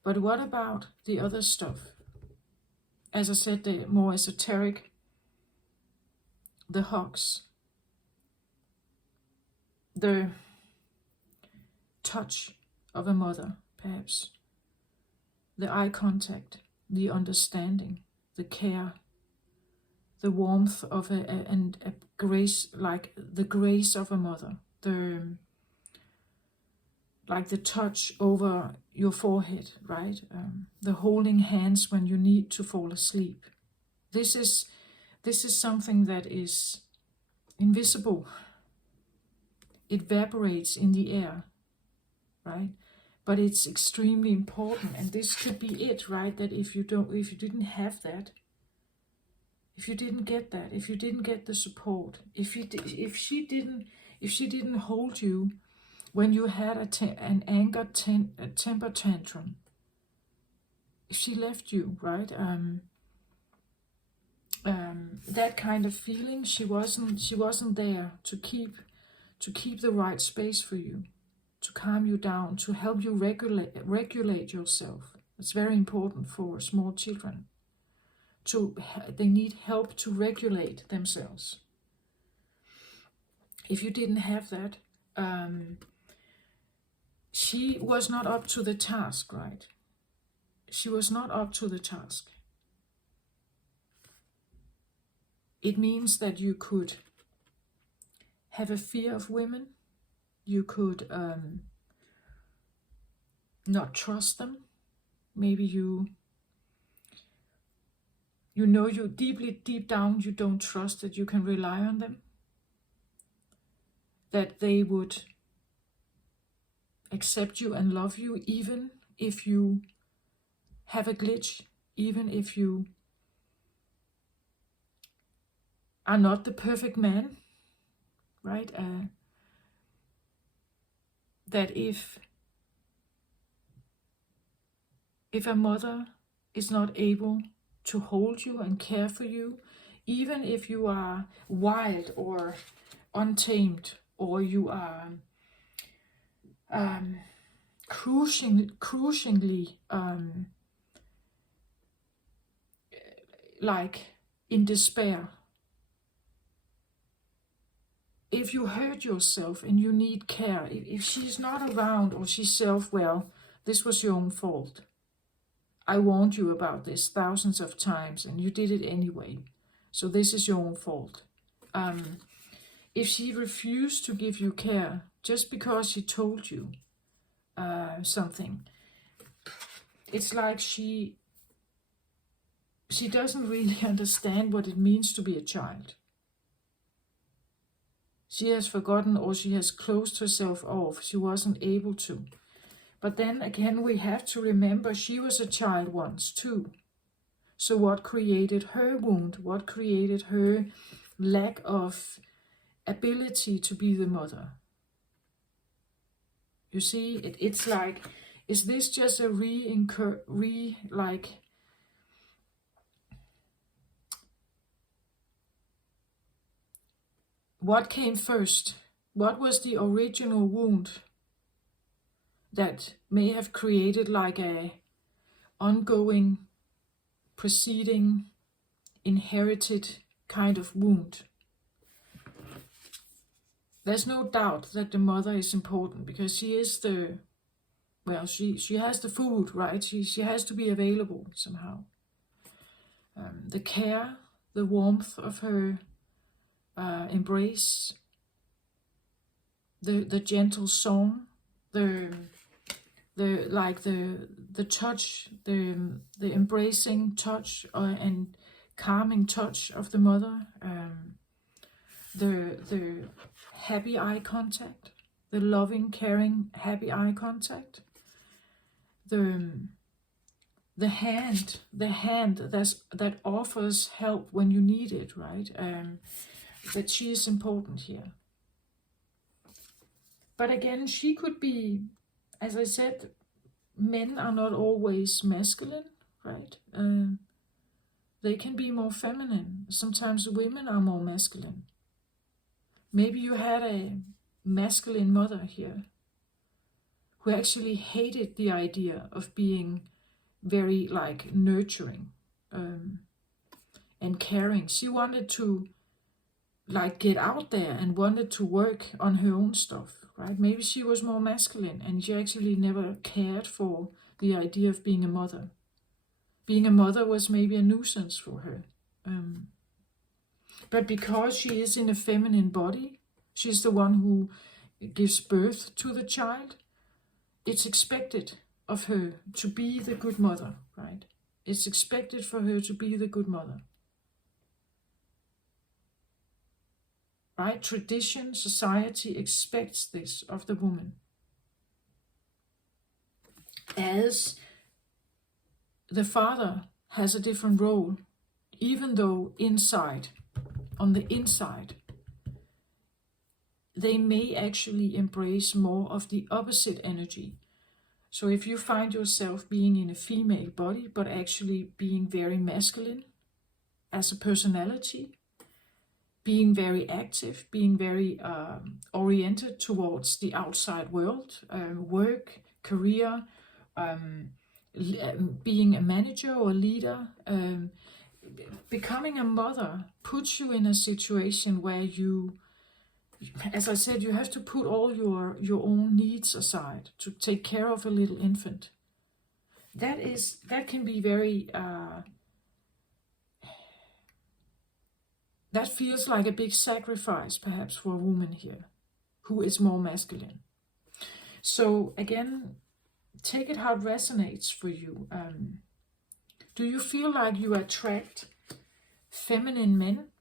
But what about the other stuff? As I said, the more esoteric, the hugs, the touch of a mother, perhaps, the eye contact, the understanding, the care, the warmth of a grace, like the grace of a mother, like the touch over your forehead, right? The holding hands when you need to fall asleep. This is something that is invisible. It evaporates in the air, right? But it's extremely important, and this could be it, right? That if you didn't have that, if you didn't get that, if you didn't get the support, if she didn't hold you when you had an anger a temper tantrum, she left you, right? That kind of feeling, she wasn't there to keep the right space for you, to calm you down, to help you regulate yourself. It's very important for small children. They need help to regulate themselves. If you didn't have that, she was not up to the task, right? She was not up to the task. It means that you could have a fear of women. You could not trust them. Maybe you deep down, you don't trust that you can rely on them, that they would accept you and love you, even if you have a glitch, even if you are not the perfect man, right? That if a mother is not able to hold you and care for you, even if you are wild or untamed, or you are crucially like in despair, if you hurt yourself and you need care, if she's not around or she's well, this was your own fault. I warned you about this thousands of times and you did it anyway. So this is your own fault. If she refused to give you care just because she told you something, it's like she doesn't really understand what it means to be a child. She has forgotten, or she has closed herself off. She wasn't able to. But then again, we have to remember she was a child once too. So what created her wound? What created her lack of ability to be the mother? You see, it's like, is this just a what came first? What was the original wound that may have created like a ongoing, preceding, inherited kind of wound? There's no doubt that the mother is important, because she is she has the food, right? She has to be available somehow. The care, the warmth of her embrace, the gentle song, the touch, the embracing touch and calming touch of the mother, the happy eye contact, the loving, caring, happy eye contact, the hand that offers help when you need it, right? That she is important here. But again, she could be, as I said, men are not always masculine, right? They can be more feminine. Sometimes women are more masculine. Maybe you had a masculine mother here who actually hated the idea of being very like nurturing and caring. She wanted to like get out there and wanted to work on her own stuff, right? Maybe she was more masculine and she actually never cared for the idea of being a mother. Being a mother was maybe a nuisance for her. But because she is in a feminine body, she's the one who gives birth to the child, it's expected of her to be the good mother, right? It's expected for her to be the good mother. Right? Tradition, society expects this of the woman. As the father has a different role, even though on the inside, they may actually embrace more of the opposite energy. So if you find yourself being in a female body, but actually being very masculine as a personality, being very active, being very oriented towards the outside world, work, career, being a manager or leader, becoming a mother puts you in a situation where you, as I said, you have to put all your own needs aside to take care of a little infant. That can be very that feels like a big sacrifice, perhaps, for a woman here who is more masculine. So again, take it how it resonates for you. Do you feel like you attract feminine men?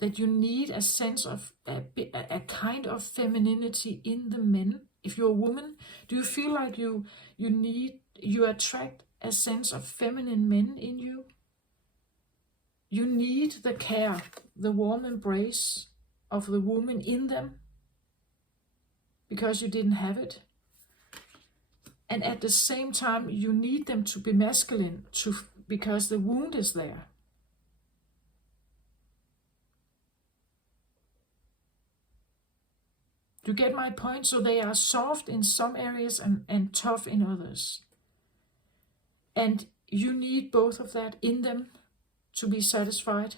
That you need a sense of a kind of femininity in the men? If you're a woman, do you feel like you attract a sense of feminine men in you? You need the care, the warm embrace of the woman in them because you didn't have it. And at the same time, you need them to be masculine because the wound is there. Do you get my point? So they are soft in some areas and tough in others. And you need both of that in them to be satisfied.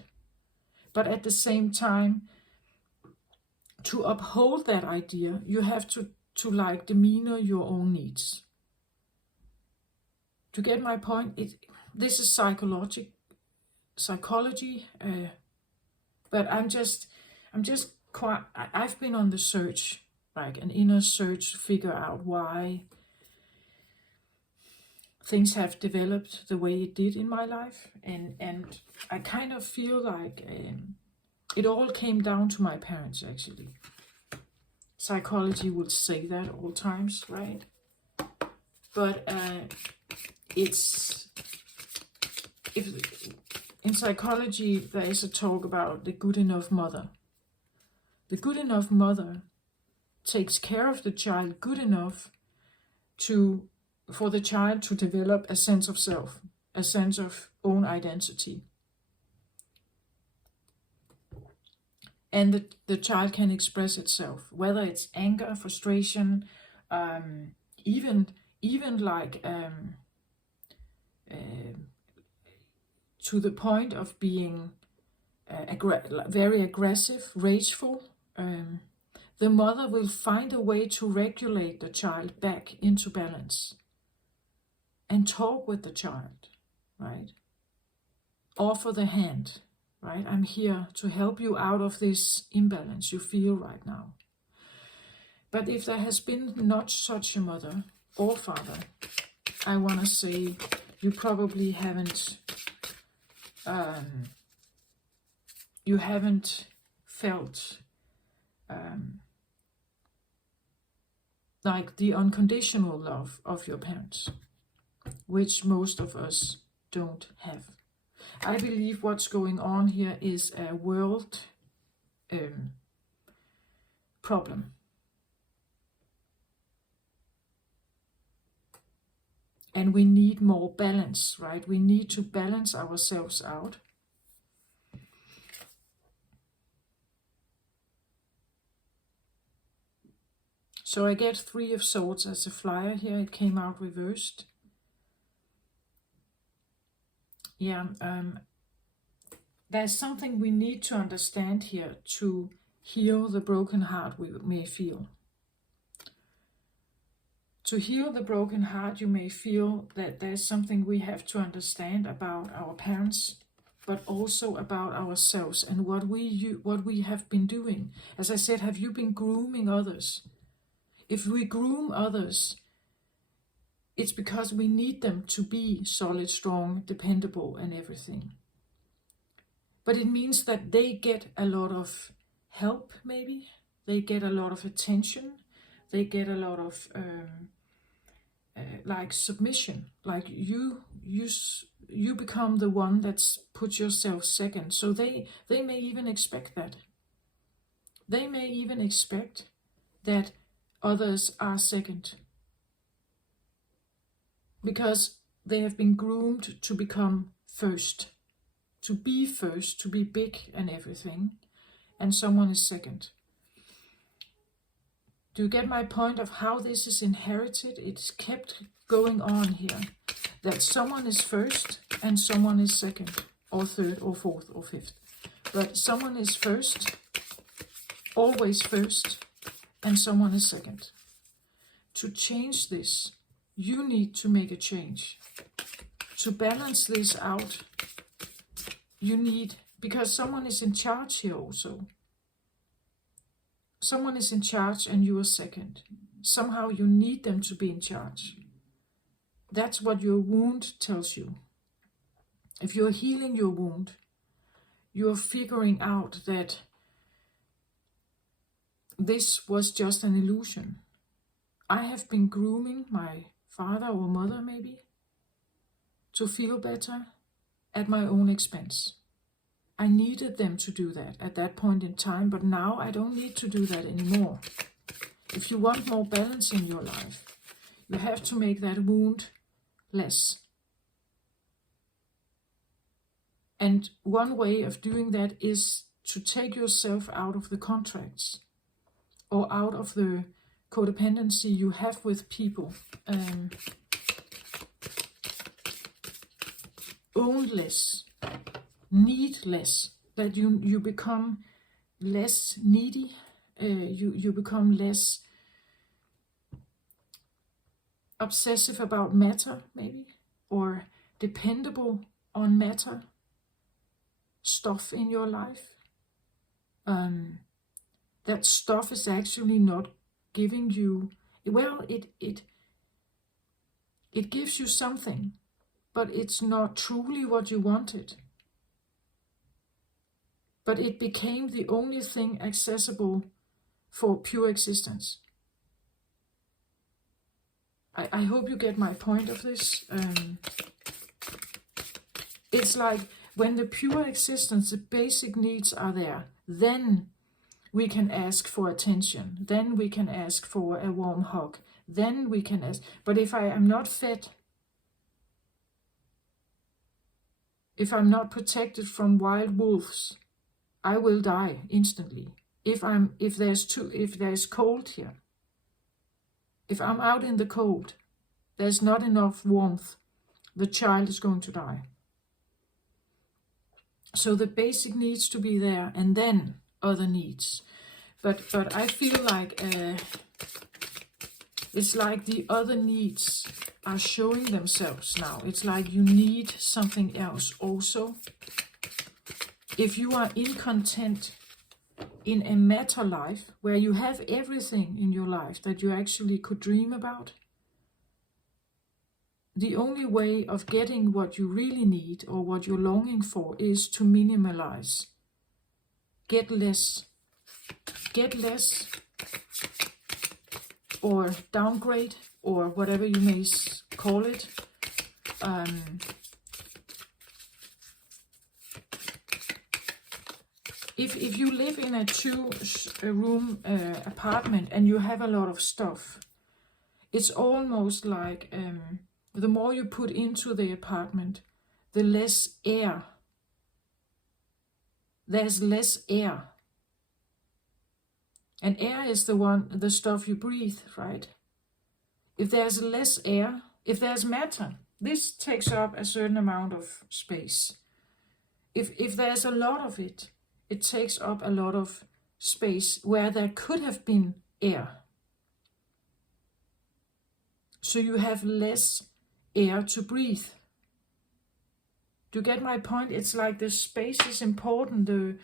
But at the same time, to uphold that idea, you have to like demeanor your own needs. To get my point, this is psychology, but I've been on the search, like an inner search to figure out why things have developed the way it did in my life, and I kind of feel like it all came down to my parents, actually. Psychology would say that all times, right? But in psychology there is a talk about the good enough mother. The good enough mother takes care of the child good enough for the child to develop a sense of self, a sense of own identity. And the child can express itself, whether it's anger, frustration, even like to the point of being very aggressive, rageful. The mother will find a way to regulate the child back into balance and talk with the child, right? Offer the hand, right? I'm here to help you out of this imbalance you feel right now. But if there has been not such a mother or father, I want to say you probably haven't felt like the unconditional love of your parents, which most of us don't have. I believe what's going on here is a world problem. And we need more balance, right? We need to balance ourselves out. So I get 3 of Swords as a flyer here. It came out reversed. Yeah, there's something we need to understand here to heal the broken heart we may feel. To heal the broken heart, you may feel that there's something we have to understand about our parents, but also about ourselves and what we have been doing. As I said, have you been grooming others? If we groom others, it's because we need them to be solid, strong, dependable, and everything. But it means that they get a lot of help, maybe. They get a lot of attention. They get a lot of like submission. Like you you become the one that's put yourself second. So they may even expect that. They may even expect that others are second, because they have been groomed to become first, to be first, to be big and everything, and someone is second. Do you get my point of how this is inherited? It's kept going on here, that someone is first and someone is second, or third, or fourth, or fifth. But someone is first, always first, and someone is second. To change this, you need to make a change. To balance this out, you need, because someone is in charge here also. Someone is in charge and you are second. Somehow you need them to be in charge. That's what your wound tells you. If you're healing your wound, you're figuring out that this was just an illusion. I have been grooming my father or mother maybe to feel better at my own expense. I needed them to do that at that point in time, but now I don't need to do that anymore. If you want more balance in your life, you have to make that wound less. And one way of doing that is to take yourself out of the contracts or out of the codependency you have with people. Own less, need less, that you become less needy, you become less obsessive about matter maybe, or dependable on matter, stuff in your life. That stuff is actually not giving you, well, it gives you something, but it's not truly what you wanted. But it became the only thing accessible for pure existence. I hope you get my point of this. It's like when the pure existence, the basic needs are there, then we can ask for attention, then we can ask for a warm hug, then we can ask. But if I am not fed, if I'm not protected from wild wolves, I will die instantly. If there's cold here, if I'm out in the cold, there's not enough warmth, the child is going to die. So the basic needs to be there, and then other needs. But I feel like it's like the other needs are showing themselves now. It's like you need something else also. If you are incontent in a matter life where you have everything in your life that you actually could dream about, the only way of getting what you really need or what you're longing for is to minimalize. Get less, or downgrade, or whatever you may call it. If you live in a two-room apartment and you have a lot of stuff, it's almost like the more you put into the apartment, the less air. There's less air. And air is the stuff you breathe, right? If there's less air, if there's matter, this takes up a certain amount of space. If there's a lot of it, it takes up a lot of space where there could have been air. So you have less air to breathe. Do you get my point? It's like the space is important.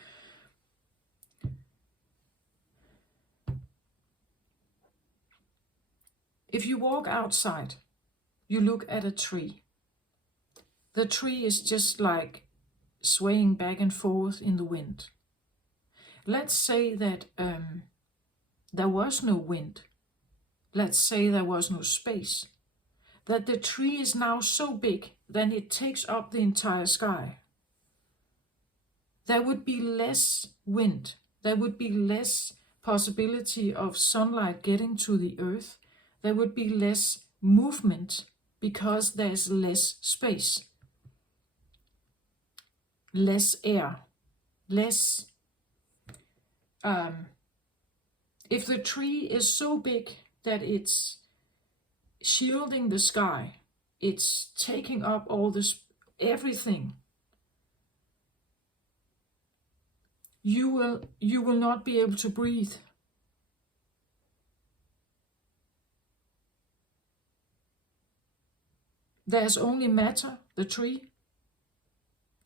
If you walk outside, you look at a tree. The tree is just like swaying back and forth in the wind. Let's say that there was no wind. Let's say there was no space. that the tree is now so big that it takes up the entire sky. There would be less wind. There would be less possibility of sunlight getting to the earth. There would be less movement because there's less space, less air, less. If the tree is so big that it's shielding the sky, it's taking up all this, everything, you will not be able to breathe. There's only matter, the tree.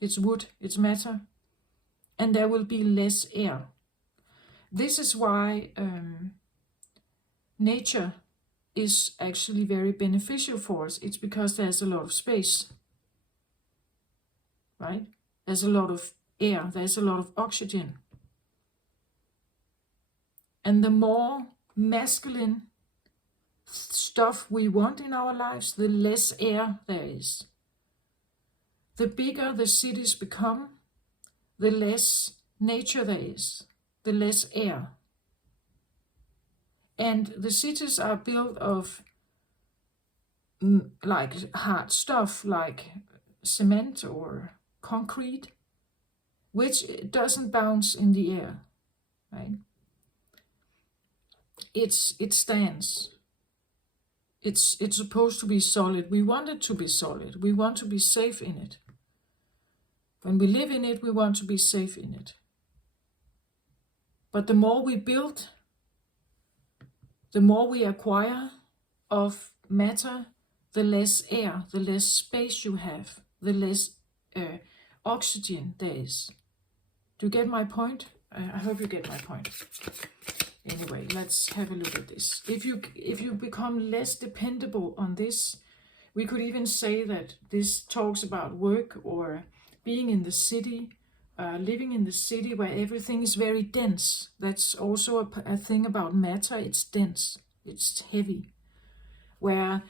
It's wood, it's matter. And there will be less air. This is why nature is actually very beneficial for us. It's because there's a lot of space, right? There's a lot of air, there's a lot of oxygen. And the more masculine stuff we want in our lives, the less air there is. The bigger the cities become, the less nature there is, the less air. And the cities are built of like hard stuff, like cement or concrete, which doesn't bounce in the air, right? It stands. It's supposed to be solid. We want it to be solid. We want to be safe in it. When we live in it, we want to be safe in it. But the more we build, the more we acquire of matter, the less air, the less space you have, the less oxygen there is. Do you get my point? I hope you get my point. Anyway, let's have a look at this. If you become less dependable on this, we could even say that this talks about work or being in the city, living in the city where everything is very dense. That's also a thing about matter. It's dense, it's heavy. Where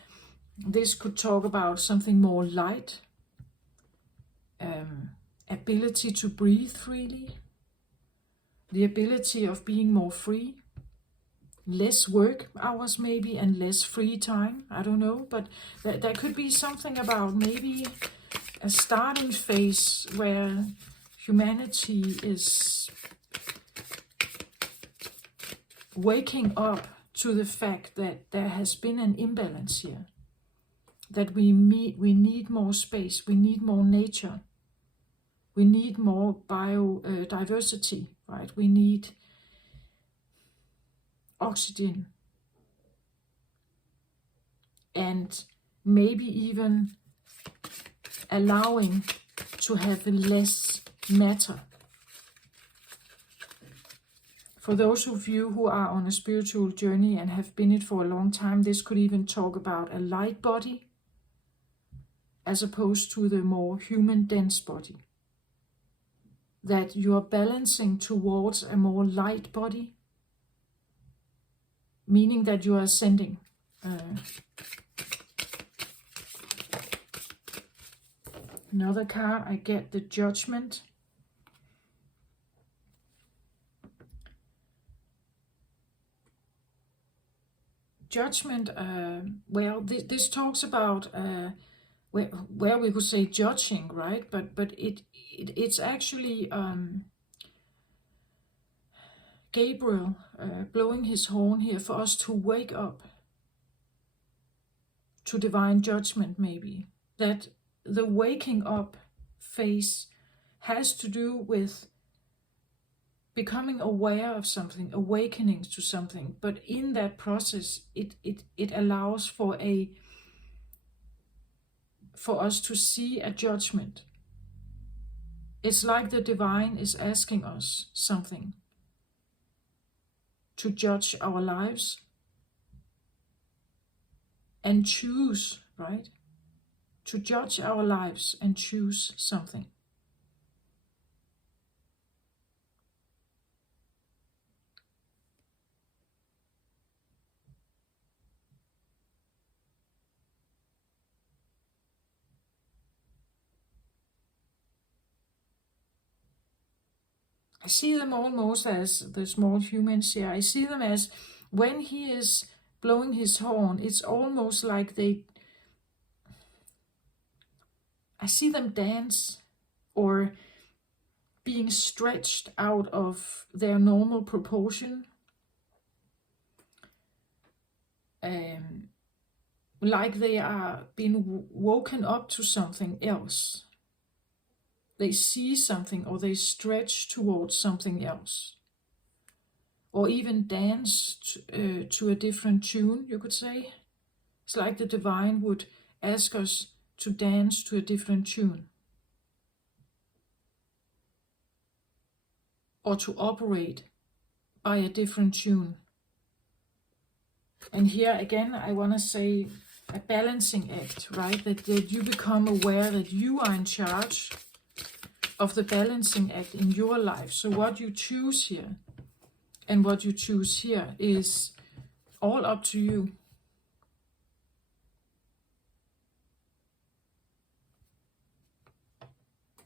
this could talk about something more light, ability to breathe freely, the ability of being more free, less work hours maybe, and less free time. I don't know, but there could be something about maybe a starting phase where humanity is waking up to the fact that there has been an imbalance here, that we need more space, we need more nature, we need more biodiversity, right? We need oxygen, and maybe even allowing to have less matter. For those of you who are on a spiritual journey and have been it for a long time, this could even talk about a light body as opposed to the more human dense body. That you are balancing towards a more light body, meaning that you are ascending. Another card, I get the Judgment. Judgment, well, this talks about where we could say judging, right? But it's actually Gabriel blowing his horn here for us to wake up to divine judgment, maybe. That the waking up phase has to do with becoming aware of something, awakening to something. But in that process, it allows for us to see a judgment. It's like the divine is asking us something, to judge our lives and choose, right? To judge our lives and choose something. I see them almost as the small humans here. I see them as when he is blowing his horn, it's almost like I see them dance or being stretched out of their normal proportion. Like they are being woken up to something else. They see something or they stretch towards something else. Or even dance to a different tune, you could say. It's like the divine would ask us to dance to a different tune. Or to operate by a different tune. And here again, I want to say a balancing act, right? That you become aware that you are in charge of the balancing act in your life. So what you choose here and what you choose here is all up to you.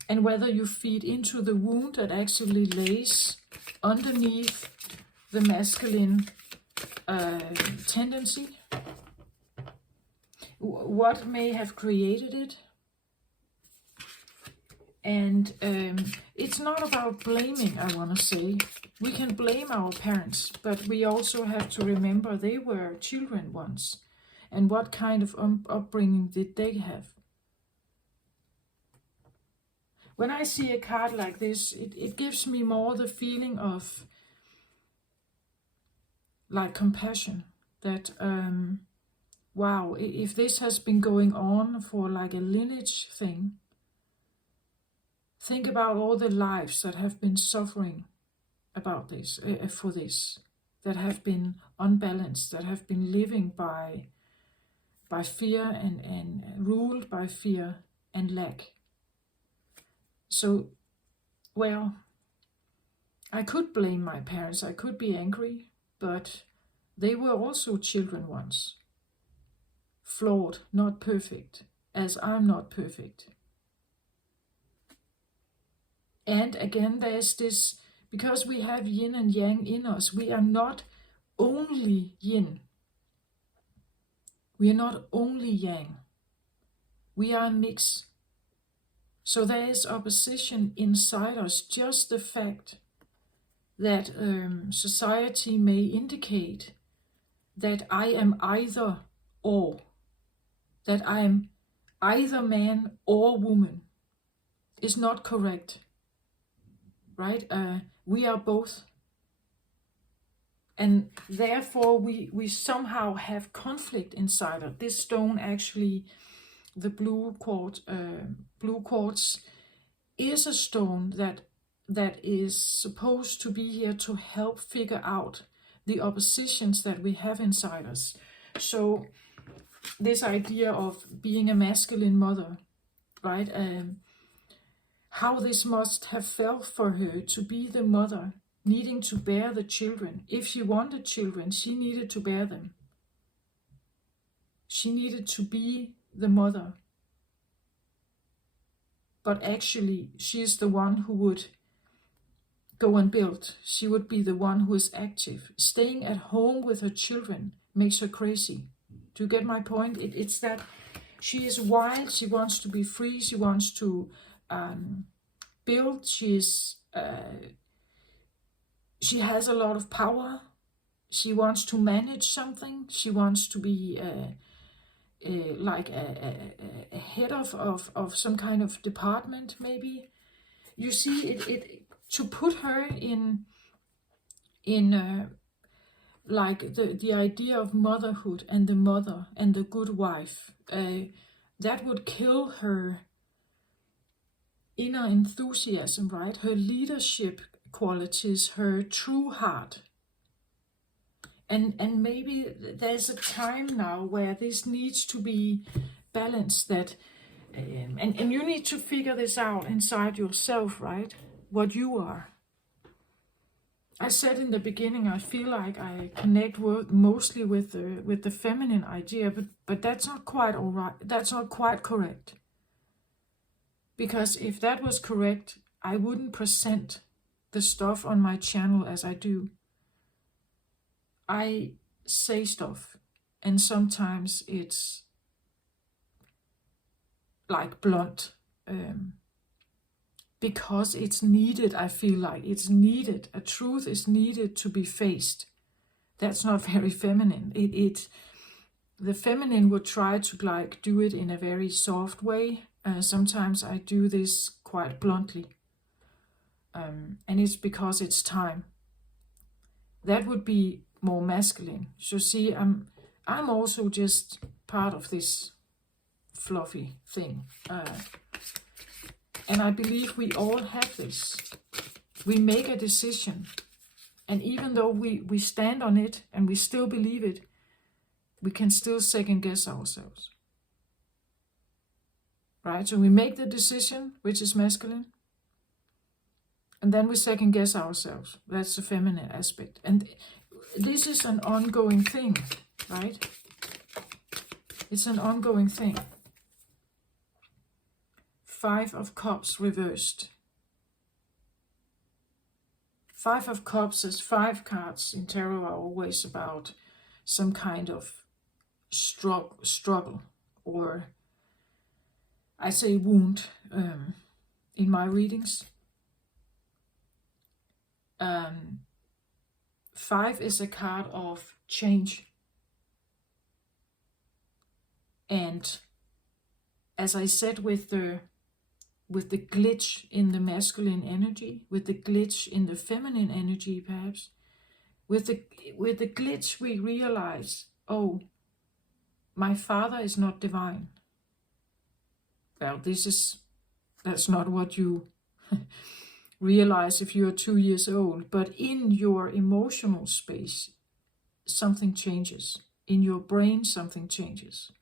And whether you feed into the wound that actually lays underneath the masculine tendency, what may have created it. And it's not about blaming, I want to say. We can blame our parents, but we also have to remember they were children once. And what kind of upbringing did they have? When I see a card like this, it gives me more the feeling of like compassion. That, wow, if this has been going on for like a lineage thing, think about all the lives that have been suffering about this, for this, that have been unbalanced, that have been living by fear and ruled by fear and lack. So, well, I could blame my parents, I could be angry, but they were also children once. Flawed, not perfect, as I'm not perfect. And again, there's this, because we have yin and yang in us, we are not only yin. We are not only yang. We are a mix. So there is opposition inside us. Just the fact that society may indicate that I am either or, that I am either man or woman, is not correct. Right? We are both. And therefore we somehow have conflict inside of this stone. Actually, the blue quartz is a stone that is supposed to be here to help figure out the oppositions that we have inside us. So this idea of being a masculine mother, right? How this must have felt for her to be the mother, needing to bear the children. If she wanted children, she needed to bear them. She needed to be the mother. But actually, she is the one who would go and build. She would be the one who is active. Staying at home with her children makes her crazy. Do you get my point? It's that she is wild. She wants to be free. She wants to build. She has a lot of power. She wants to manage something. She wants to be like a head of some kind of department, maybe. You see, it to put her in like the idea of motherhood and the mother and the good wife, that would kill her inner enthusiasm, right? Her leadership qualities, her true heart. And maybe there's a time now where this needs to be balanced, that and you need to figure this out inside yourself, right? What you are. I said in the beginning, I feel like I connect mostly with the feminine idea, but that's not quite all right. That's not quite correct. Because if that was correct, I wouldn't present the stuff on my channel as I do, I say stuff, and sometimes it's like blunt, because it's needed. I feel like it's needed. A truth is needed to be faced. That's not very feminine. The feminine would try to like do it in a very soft way. Sometimes I do this quite bluntly, and it's because it's time. That would be more masculine. So see, I'm also just part of this fluffy thing, and I believe we all have this. We make a decision, and even though we stand on it and we still believe it, we can still second guess ourselves, right? So we make the decision, which is masculine, and then we second guess ourselves. That's the feminine aspect. And this is an ongoing thing, right? It's an ongoing thing. 5 of Cups reversed. 5 of Cups, as 5 cards in tarot, are always about some kind of struggle, or I say wound in my readings. 5 is a card of change, and as I said, with the glitch in the masculine energy, with the glitch in the feminine energy, perhaps with the glitch, we realize, oh, my father is not divine. Well, that's not what you realize if you are 2 years old, but in your emotional space, something changes. In your brain, something changes.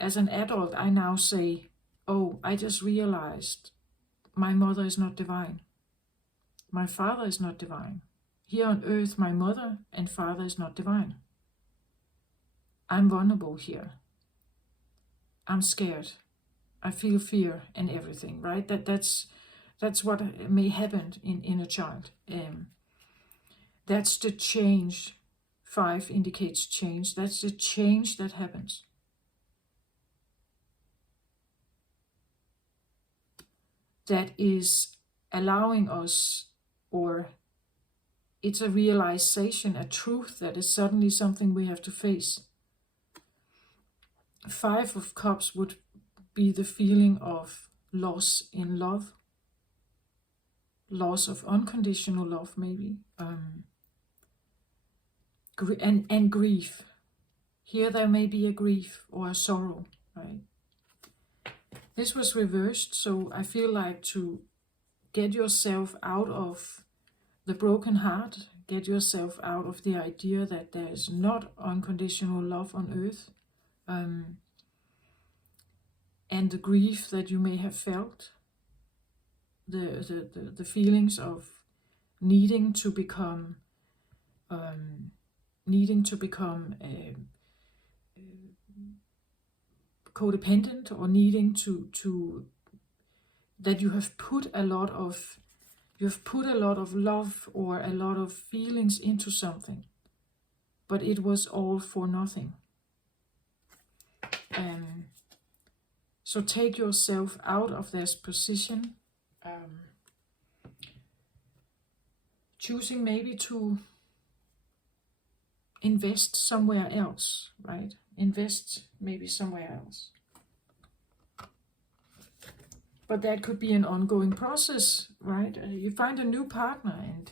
As an adult, I now say, oh, I just realized my mother is not divine. My father is not divine. Here on earth, my mother and father is not divine. I'm vulnerable here. I'm scared. I feel fear and everything, right? That's what may happen in a child. That's the change. 5 indicates change. That's the change that happens. That is allowing us, or it's a realization, a truth that is suddenly something we have to face. 5 of Cups would be the feeling of loss in love, loss of unconditional love, maybe, and grief. Here there may be a grief or a sorrow, right? This was reversed, so I feel like to get yourself out of the broken heart, get yourself out of the idea that there is not unconditional love on earth, and the grief that you may have felt, the feelings of needing to become codependent, or needing to that you have put a lot of love or a lot of feelings into something, but it was all for nothing. So take yourself out of this position, choosing maybe to invest somewhere else, right? Invest maybe somewhere else. But that could be an ongoing process, right? You find a new partner, and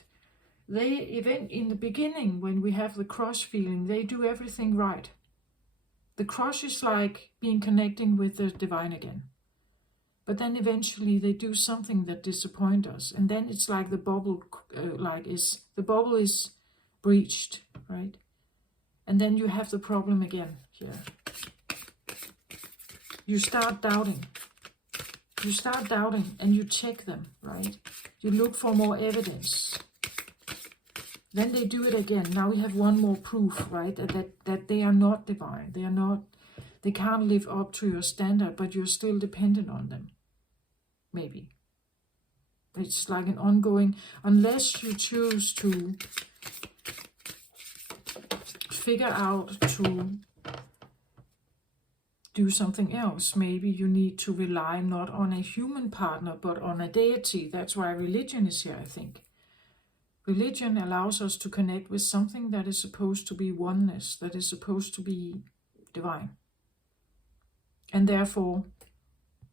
they, even in the beginning, when we have the crush feeling, they do everything right. The crush is like connecting with the divine again. But then eventually they do something that disappoints us, and then it's like the bubble, the bubble is breached, right? And then you have the problem again here. You start doubting. You start doubting, and you check them, right? You look for more evidence. Then they do it again. Now we have one more proof, right? That they are not divine. They can't live up to your standard, but you're still dependent on them. Maybe. It's like an ongoing, unless you choose to figure out to do something else. Maybe you need to rely not on a human partner, but on a deity. That's why religion is here, I think. Religion allows us to connect with something that is supposed to be oneness, that is supposed to be divine. And therefore,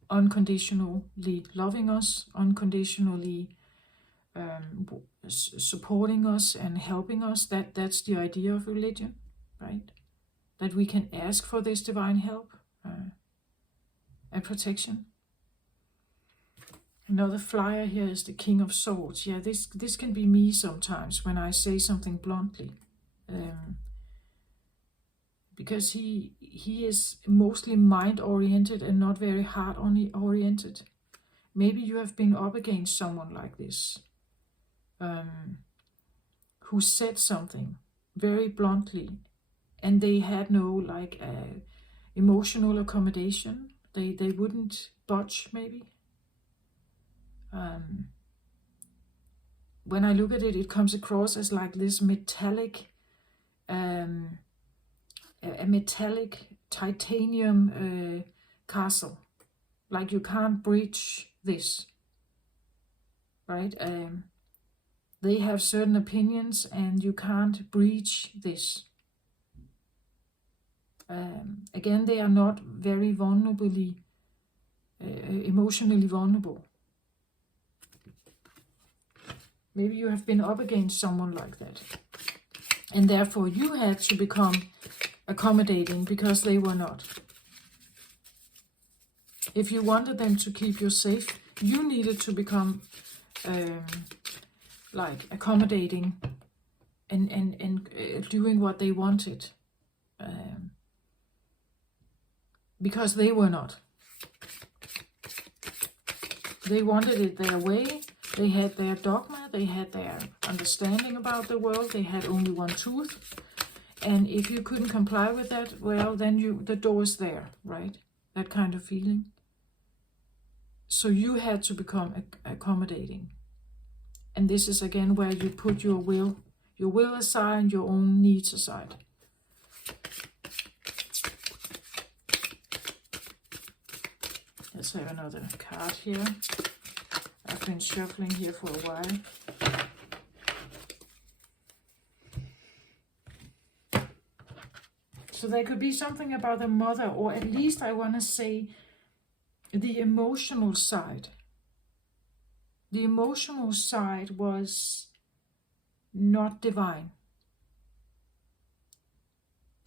unconditionally loving us, unconditionally supporting us and helping us. That's the idea of religion, right? That we can ask for this divine help and protection. Another flyer here is the King of Swords. Yeah, this can be me sometimes when I say something bluntly. Because he is mostly mind-oriented and not very heart-oriented. Maybe you have been up against someone like this, who said something very bluntly, and they had no emotional accommodation. They wouldn't budge, maybe. When I look at it, it comes across as like this metallic, a metallic titanium castle. Like you can't breach this, right? They have certain opinions and you can't breach this. Again, they are not very emotionally vulnerable. Maybe you have been up against someone like that. And therefore you had to become accommodating because they were not. If you wanted them to keep you safe, you needed to become accommodating and doing what they wanted. Because they were not. They wanted it their way. They had their dogma. They had their understanding about the world. They had only one truth. And if you couldn't comply with that, well, then the door's there, right? That kind of feeling. So you had to become accommodating. And this is again where you put your will aside, your own needs aside. Let's have another card here. I've been shuffling here for a while. So there could be something about the mother, or at least I want to say the emotional side. The emotional side was not divine.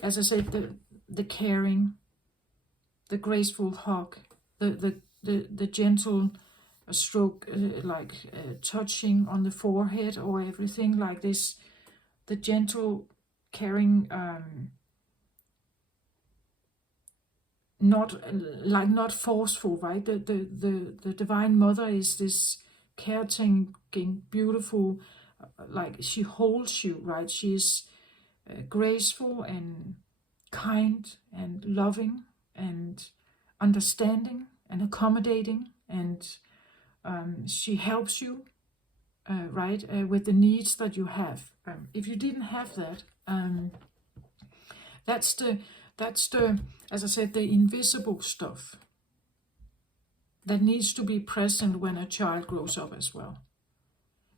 As I said, the caring, the graceful hug, the gentle stroke, touching on the forehead or everything like this, the gentle caring, not forceful, right? The Divine Mother is this caretaking, beautiful, like she holds you, right? She is graceful and kind and loving and understanding and accommodating, and she helps you, right, with the needs that you have. If you didn't have that, that's the, as I said, the invisible stuff that needs to be present when a child grows up as well.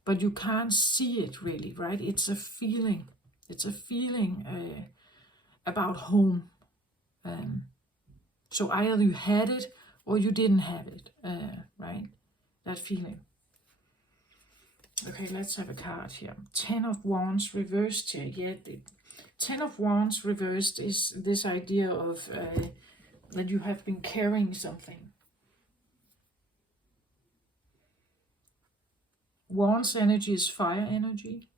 But you can't see it really, right? It's a feeling. It's a feeling about home. So either you had it or you didn't have it, right? That feeling. Okay, let's have a card here. 10 of Wands reversed here. Yeah, the 10 of Wands reversed is this idea of that you have been carrying something. Wands energy is fire energy.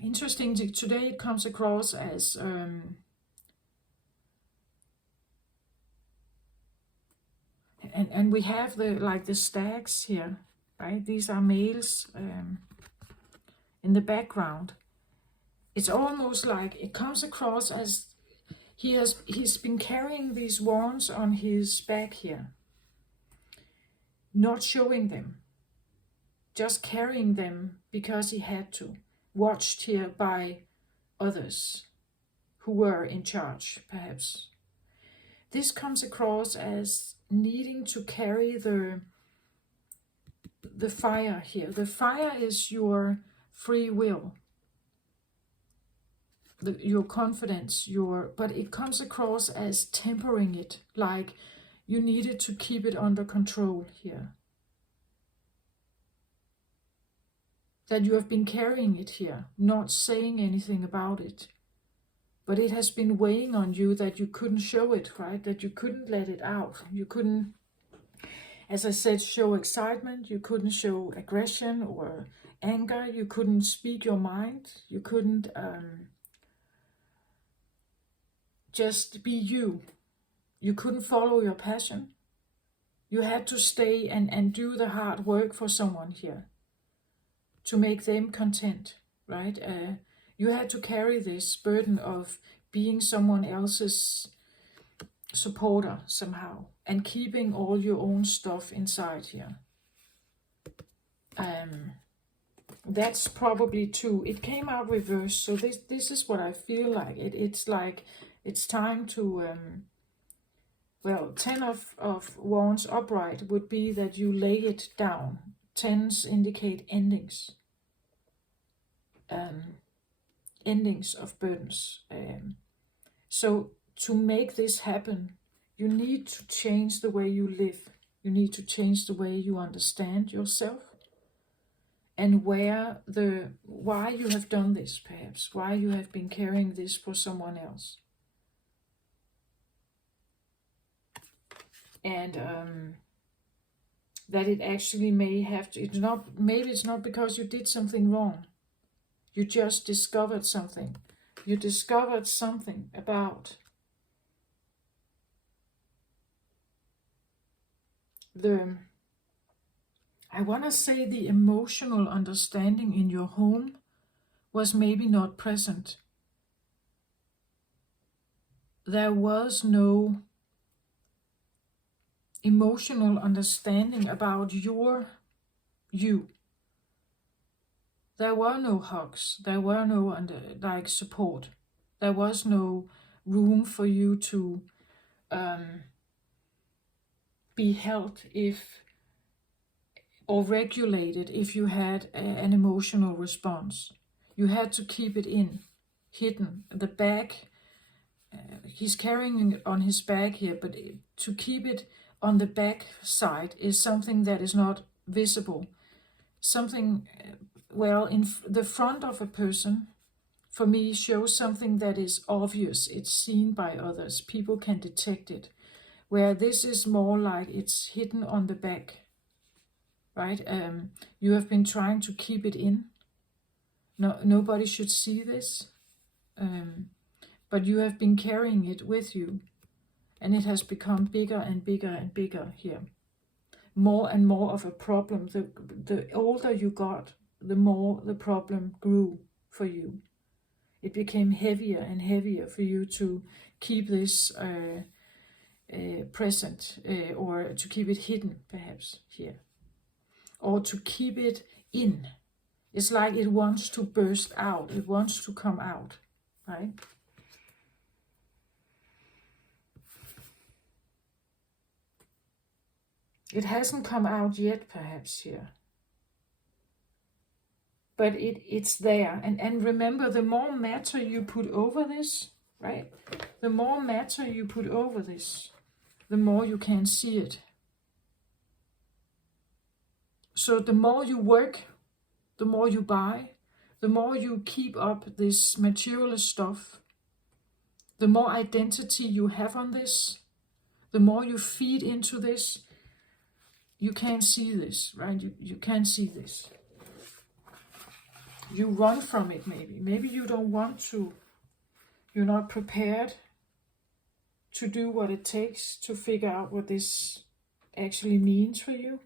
Interesting, today it comes across as and we have the stags here, right? These are males in the background. It's almost like it comes across as he's been carrying these wands on his back here, not showing them, just carrying them because he had to, watched here by others who were in charge, perhaps. This comes across as needing to carry the fire here. The fire is your free will, your confidence, but it comes across as tempering it, like you needed to keep it under control here. That you have been carrying it here, not saying anything about it. But it has been weighing on you that you couldn't show it, right? That you couldn't let it out. You couldn't, as I said, show excitement. You couldn't show aggression or anger. You couldn't speak your mind. You couldn't just be you. You couldn't follow your passion. You had to stay and do the hard work for someone here to make them content, right? You had to carry this burden of being someone else's supporter somehow and keeping all your own stuff inside here. That's probably too. It came out reversed, so this is what I feel like. It's like it's time to, well, 10 of Wands upright would be that you lay it down. 10s indicate endings. Endings of burdens. So to make this happen, you need to change the way you live. You need to change the way you understand yourself and why you have done this, perhaps, why you have been carrying this for someone else. And that it actually may have to, maybe it's not because you did something wrong. You just discovered something. You discovered something about I want to say the emotional understanding in your home was maybe not present. There was no emotional understanding about you. There were no hugs. There were no support. There was no room for you to be held or regulated if you had an emotional response. You had to keep it hidden. The back, he's carrying it on his back here, but to keep it on the back side is something that is not visible. Something, well, in the front of a person, for me, shows something that is obvious. It's seen by others. People can detect it. Where this is more like it's hidden on the back, right? You have been trying to keep it in. Nobody should see this. But you have been carrying it with you. And it has become bigger and bigger and bigger here. More and more of a problem. The older you got, the more the problem grew for you. It became heavier and heavier for you to keep this present, or to keep it hidden, perhaps, here. Or to keep it in. It's like it wants to burst out. It wants to come out, right? It hasn't come out yet, perhaps, here. But it's there. And remember, the more matter you put over this, right? The more matter you put over this, the more you can see it. So the more you work, the more you buy, the more you keep up this materialist stuff, the more identity you have on this, the more you feed into this, you can't see this, right? You can't see this. You run from it, maybe. Maybe you don't want to. You're not prepared to do what it takes to figure out what this actually means for you.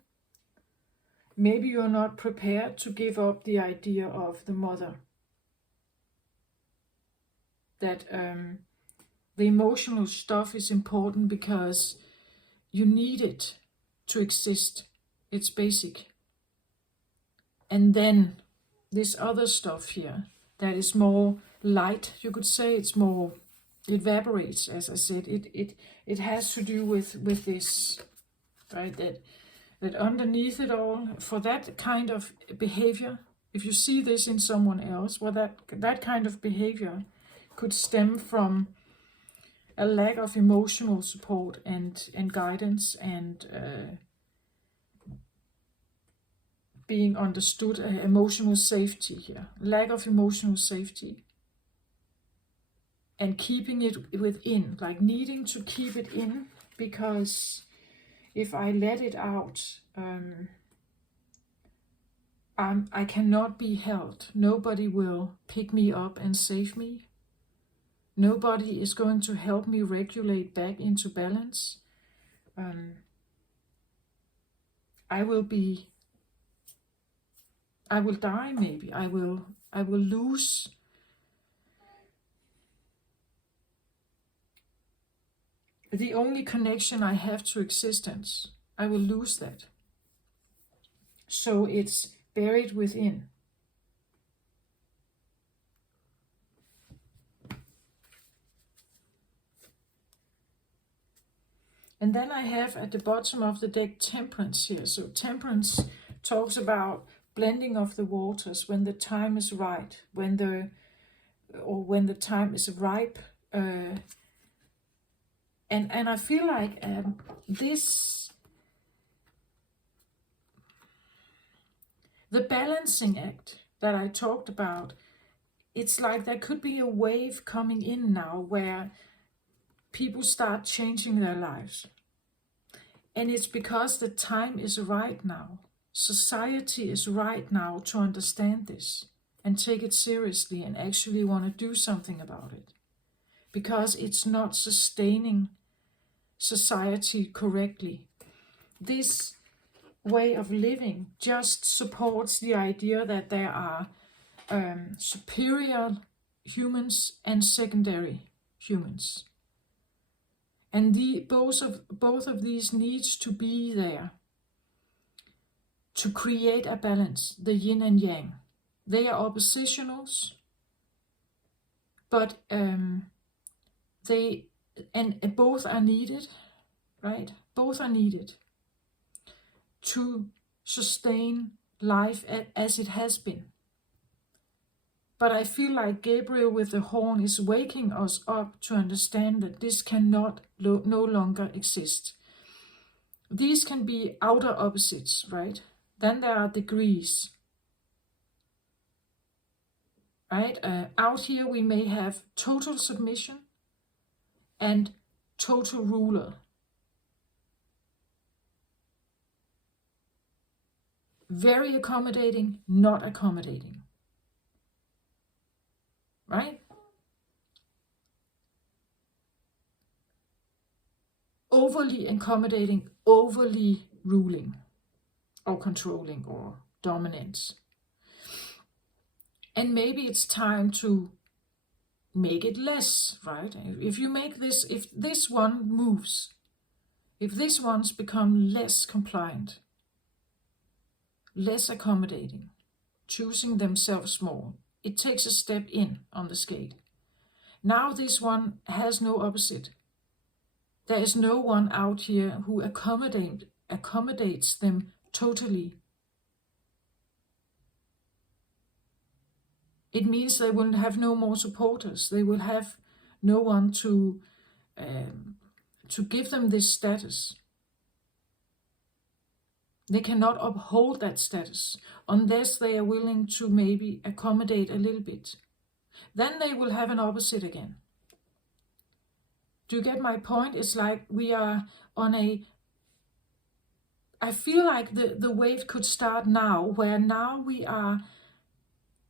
Maybe you're not prepared to give up the idea of the mother. That The emotional stuff is important because you need it to exist. It's basic. And then this other stuff here that is more light, you could say, it's more, it evaporates, as I said. It has to do with this, right? That underneath it all, for that kind of behavior, if you see this in someone else, well, that kind of behavior could stem from a lack of emotional support and guidance and being understood, emotional safety here, lack of emotional safety, and keeping it within, like needing to keep it in, because if I let it out, I cannot be held. Nobody will pick me up and save me. Nobody is going to help me regulate back into balance. I will die, maybe. I will lose the only connection I have to existence. I will lose that. So it's buried within. And then I have at the bottom of the deck Temperance here. So Temperance talks about blending of the waters when the time is right, when the time is ripe. And I feel like the balancing act that I talked about, it's like there could be a wave coming in now where people start changing their lives. And it's because the time is right now. Society is right now to understand this and take it seriously and actually want to do something about it. Because it's not sustaining society correctly. This way of living just supports the idea that there are superior humans and secondary humans. And both of these needs to be there to create a balance, the yin and yang. They are oppositionals, but both are needed, right? Both are needed to sustain life as it has been. But I feel like Gabriel with the horn is waking us up to understand that this cannot no longer exist. These can be outer opposites, right? Then there are degrees, right? Out here we may have total submission and total ruler. Very accommodating, not accommodating. Right? Overly accommodating, overly ruling or controlling or dominance. And maybe it's time to make it less, right? If you make this, if this one moves, if this one's become less compliant, less accommodating, choosing themselves more, it takes a step in on the scale. Now this one has no opposite. There is no one out here who accommodates them totally. It means they will have no more supporters. They will have no one to give them this status. They cannot uphold that status unless they are willing to maybe accommodate a little bit. Then they will have an opposite again. Do you get my point? It's like we are on I feel like the wave could start now, where now we are,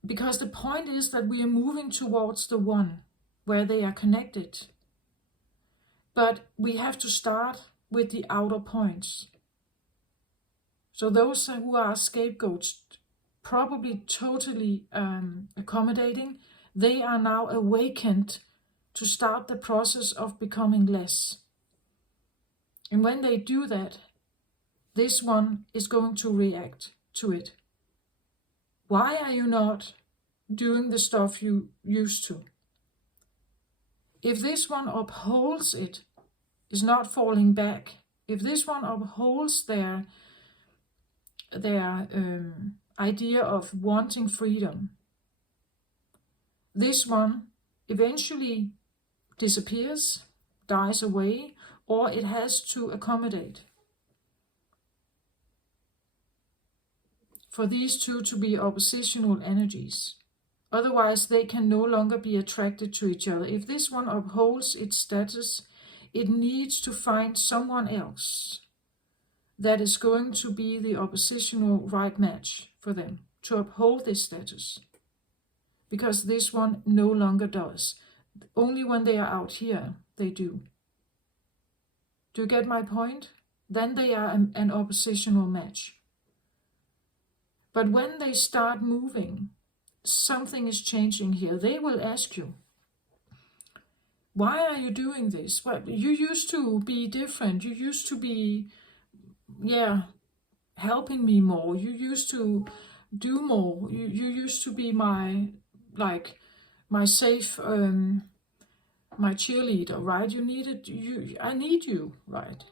because the point is that we are moving towards the one, where they are connected. But we have to start with the outer points. So those who are scapegoats, probably totally accommodating, they are now awakened to start the process of becoming less. And when they do that, this one is going to react to it. Why are you not doing the stuff you used to? If this one upholds it, is not falling back, if this one upholds their idea of wanting freedom, this one eventually disappears, dies away, or it has to accommodate. For these two to be oppositional energies. Otherwise, they can no longer be attracted to each other. If this one upholds its status, it needs to find someone else that is going to be the oppositional right match for them to uphold this status. Because this one no longer does. Only when they are out here, they do. Do you get my point? Then they are an oppositional match. But when they start moving, something is changing here. They will ask you, why are you doing this? Well, you used to be different. You used to be, helping me more. You used to do more. You used to be my safe, my cheerleader, right? I need you, right?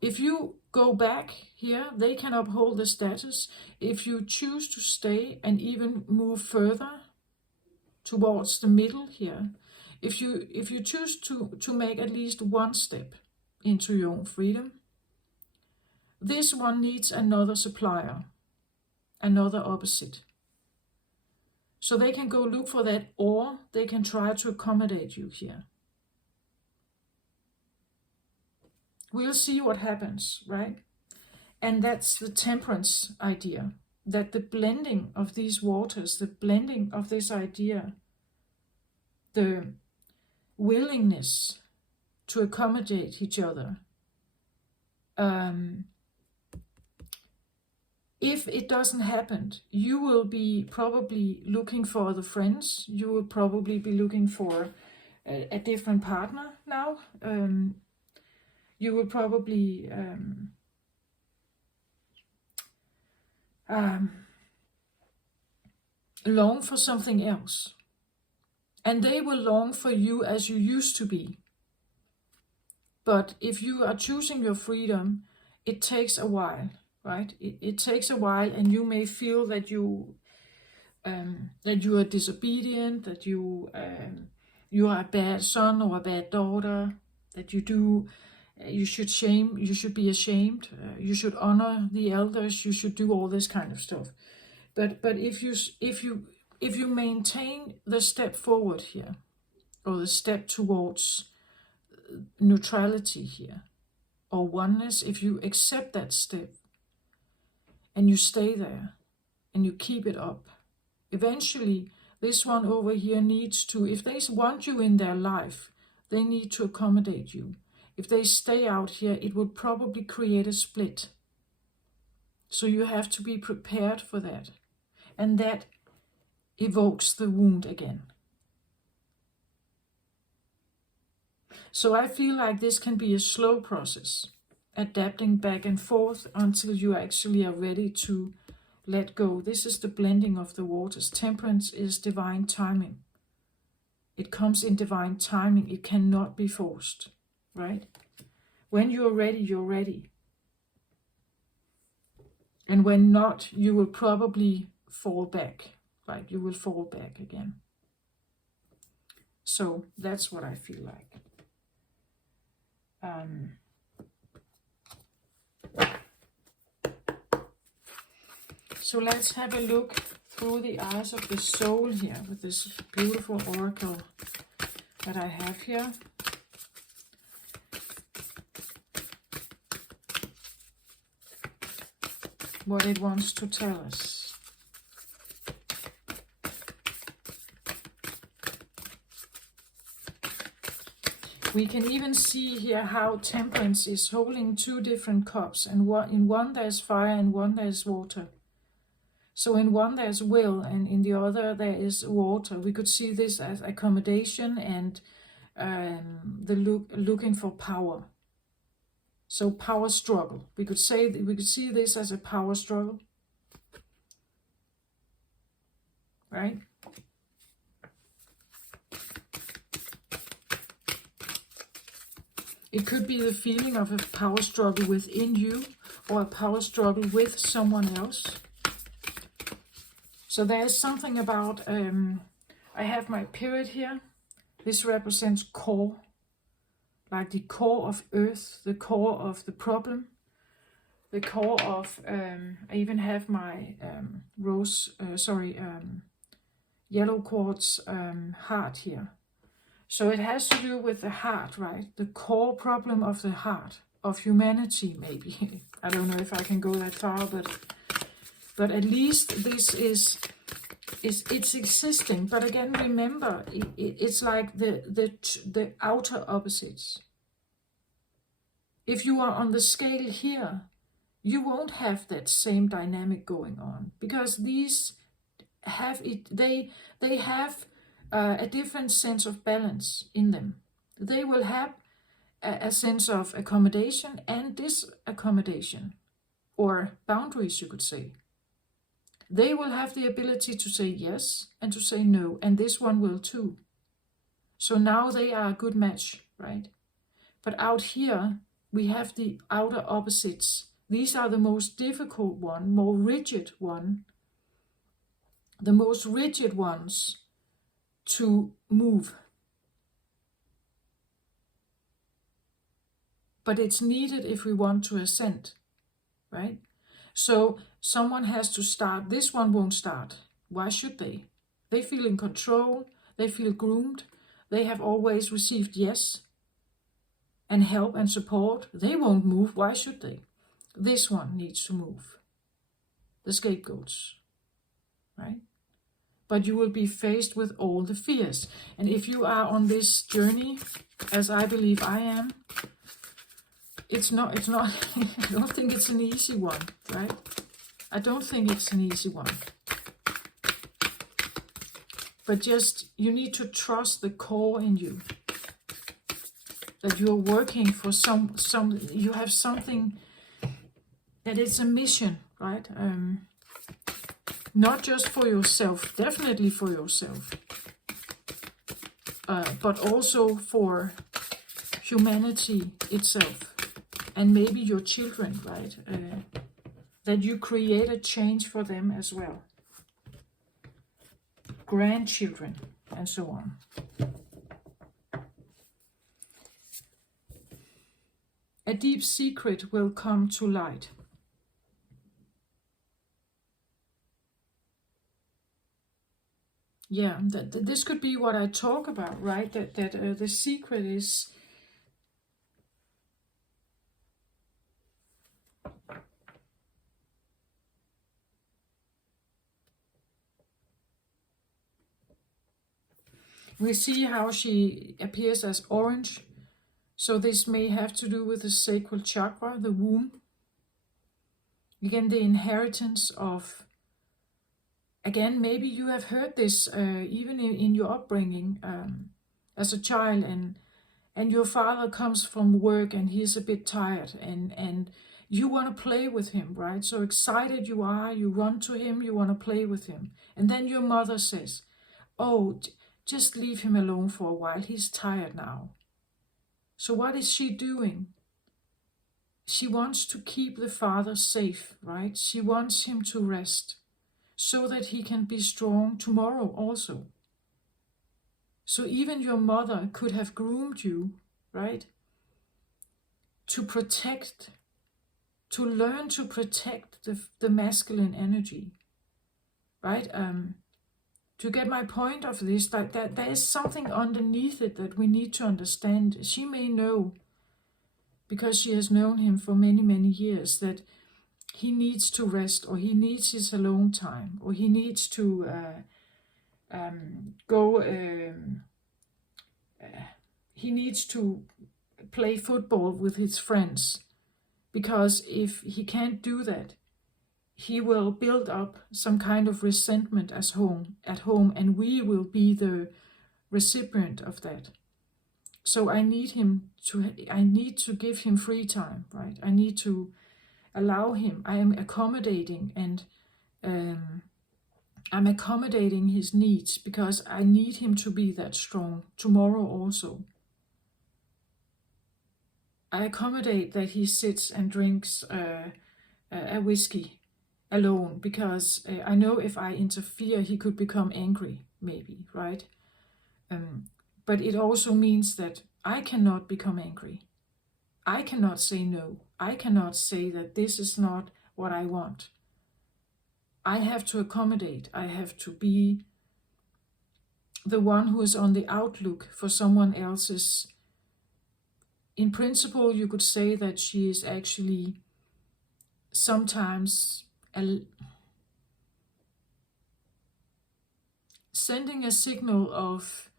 If you go back here, they can uphold the status. If you choose to stay and even move further towards the middle here, if you choose to make at least one step into your own freedom, this one needs another supplier, another opposite. So they can go look for that, or they can try to accommodate you here. We'll see what happens, right? And that's the temperance idea, that the blending of these waters, the blending of this idea, the willingness to accommodate each other. If it doesn't happen, you will be probably looking for other friends. You will probably be looking for a different partner now. You will probably long for something else. And they will long for you as you used to be. But if you are choosing your freedom, it takes a while, right? It takes a while, and you may feel that you are disobedient, that you are a bad son or a bad daughter, that you should be ashamed, you should honor the elders, you should do all this kind of stuff. But if you maintain the step forward here, or the step towards neutrality here, or oneness, if you accept that step and you stay there and you keep it up, eventually this one over here needs to, if they want you in their life, they need to accommodate you. If they stay out here, it would probably create a split. So you have to be prepared for that. And that evokes the wound again. So I feel like this can be a slow process, adapting back and forth until you actually are ready to let go. This is the blending of the waters. Temperance is divine timing. It comes in divine timing. It cannot be forced, right? When you're ready, you're ready. And when not, you will probably fall back, right? You will fall back again. So that's what I feel like. So let's have a look through the eyes of the soul here with this beautiful oracle that I have here. What it wants to tell us. We can even see here how Temperance is holding two different cups, and in one there's fire and one there's water. So in one there's will, and in the other there is water. We could see this as accommodation and looking for power. So power struggle. We could see this as a power struggle, right? It could be the feeling of a power struggle within you or a power struggle with someone else. So there's something about, I have my period here. This represents core, like the core of earth, the core of the problem, the core of, I even have my yellow quartz heart here. So it has to do with the heart, right? The core problem of the heart, of humanity, maybe. I don't know if I can go that far, but at least this is it's existing. But again, remember, it's like the outer opposites. If you are on the scale here, you won't have that same dynamic going on, because these have it. They have a different sense of balance in them. They will have a sense of accommodation and disaccommodation, or boundaries, you could say. They will have the ability to say yes and to say no, and this one will too. So now they are a good match, right? But out here, we have the outer opposites. These are the most difficult one, more rigid one, the most rigid ones to move. But it's needed if we want to ascend, right? So someone has to start. This one won't start. Why should they? They feel in control. They feel groomed. They have always received yes and help and support. They won't move. Why should they? This one needs to move. The scapegoats, right? But you will be faced with all the fears. And if you are on this journey, as I believe I am, it's not, I don't think it's an easy one, right? I don't think it's an easy one. But just, you need to trust the core in you. That you're working for you have something, that it's a mission, right? Not just for yourself, definitely for yourself, but also for humanity itself, and maybe your children, right? That you create a change for them as well, grandchildren, and so on. A deep secret will come to light. Yeah, this could be what I talk about, right? That the secret is we see how she appears as orange. So this may have to do with the sacral chakra, the womb. Again, the inheritance of, again, maybe you have heard this even in your upbringing as a child, and your father comes from work and he's a bit tired, and you want to play with him, right? So excited you are, you run to him, you want to play with him. And then your mother says, oh, just leave him alone for a while, he's tired now. So what is she doing? She wants to keep the father safe, right? She wants him to rest so that he can be strong tomorrow also. So even your mother could have groomed you, right? To protect, to learn to protect the masculine energy, right? To get my point of this, that there is something underneath it that we need to understand. She may know, because she has known him for many, many years, that he needs to rest, or he needs his alone time, or he needs to he needs to play football with his friends, because if he can't do that, he will build up some kind of resentment at home, and we will be the recipient of that. So I need to give him free time, right? I need to allow him. I am accommodating, and I'm accommodating his needs because I need him to be that strong tomorrow also. I accommodate that he sits and drinks a whiskey alone because I know if I interfere, he could become angry, maybe, right? But it also means that I cannot become angry. I cannot say no. I cannot say that this is not what I want. I have to accommodate. I have to be the one who is on the outlook for someone else's. In principle, you could say that she is actually sometimes sending a signal of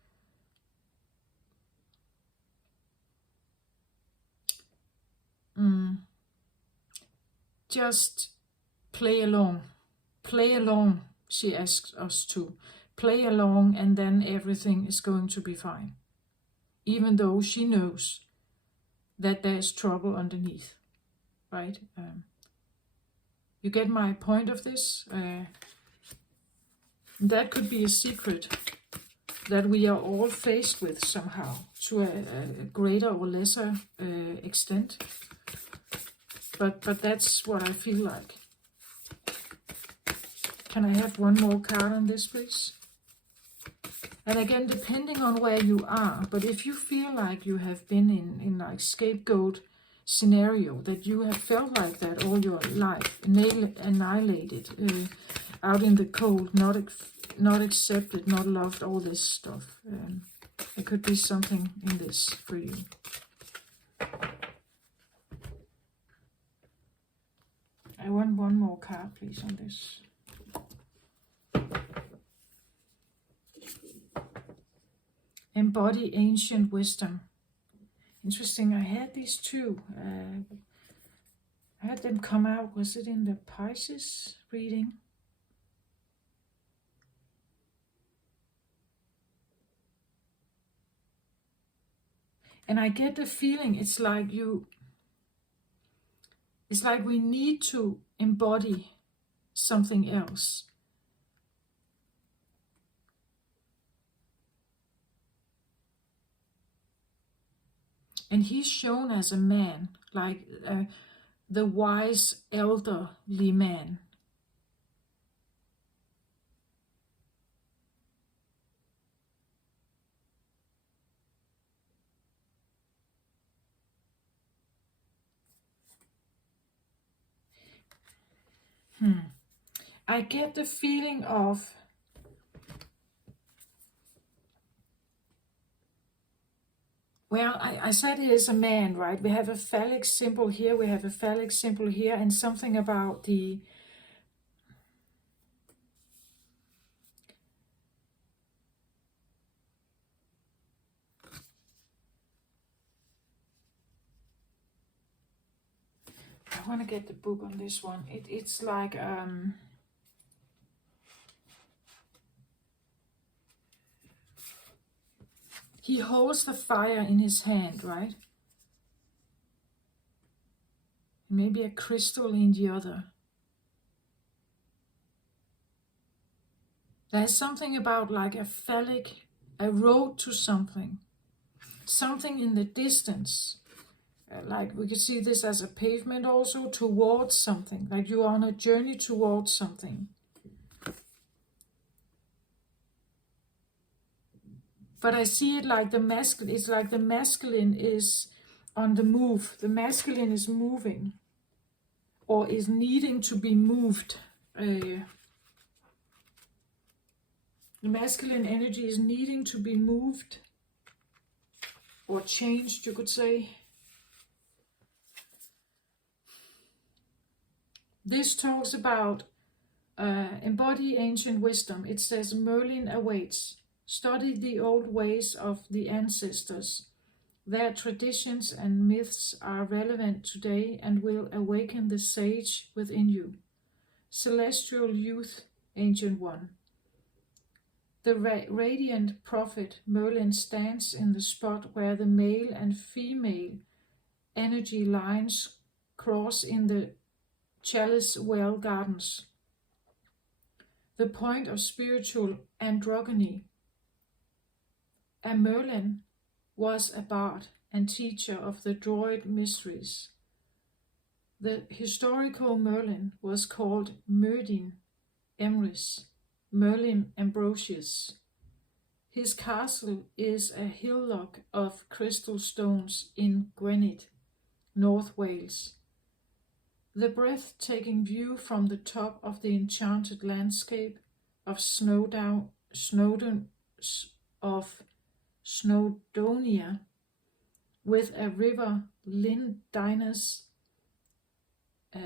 just play along. Play along, she asks us to. Play along, and then everything is going to be fine. Even though she knows that there's trouble underneath, right? You get my point of this? That could be a secret that we are all faced with somehow, to a greater or lesser extent. But that's what I feel like. Can I have one more card on this, please? And again, depending on where you are, but if you feel like you have been in like scapegoat scenario, that you have felt like that all your life, annihilated, out in the cold, not accepted, not loved, all this stuff. There could be something in this for you. I want one more card, please, on this. Embody ancient wisdom. Interesting, I had these two. I had them come out. Was it in the Pisces reading? And I get the feeling it's like we need to embody something else. And he's shown as a man, like the wise elderly man. I get the feeling of well, I said he is a man, right? We have a phallic symbol here, we have a phallic symbol here, and something about the I want to get the book on this one. It's like he holds the fire in his hand, right? Maybe a crystal in the other. There's something about like a road to something in the distance. Like we could see this as a pavement also, towards something, like you're on a journey towards something. But I see it like the masculine, it's like the masculine is on the move. The masculine is moving or is needing to be moved. The masculine energy is needing to be moved or changed, you could say. This talks about embody ancient wisdom. It says Merlin awaits. Study the old ways of the ancestors. Their traditions and myths are relevant today and will awaken the sage within you. celestial youth, Ancient One. The radiant prophet Merlin stands in the spot where the male and female energy lines cross in the Chalice Well Gardens, the point of spiritual androgyny. A Merlin was a bard and teacher of the Druid mysteries. The historical Merlin was called Merlin Emrys, Merlin Ambrosius. His castle is a hillock of crystal stones in Gwynedd, North Wales. The breathtaking view from the top of the enchanted landscape of Snowdonia, with a river Lindinus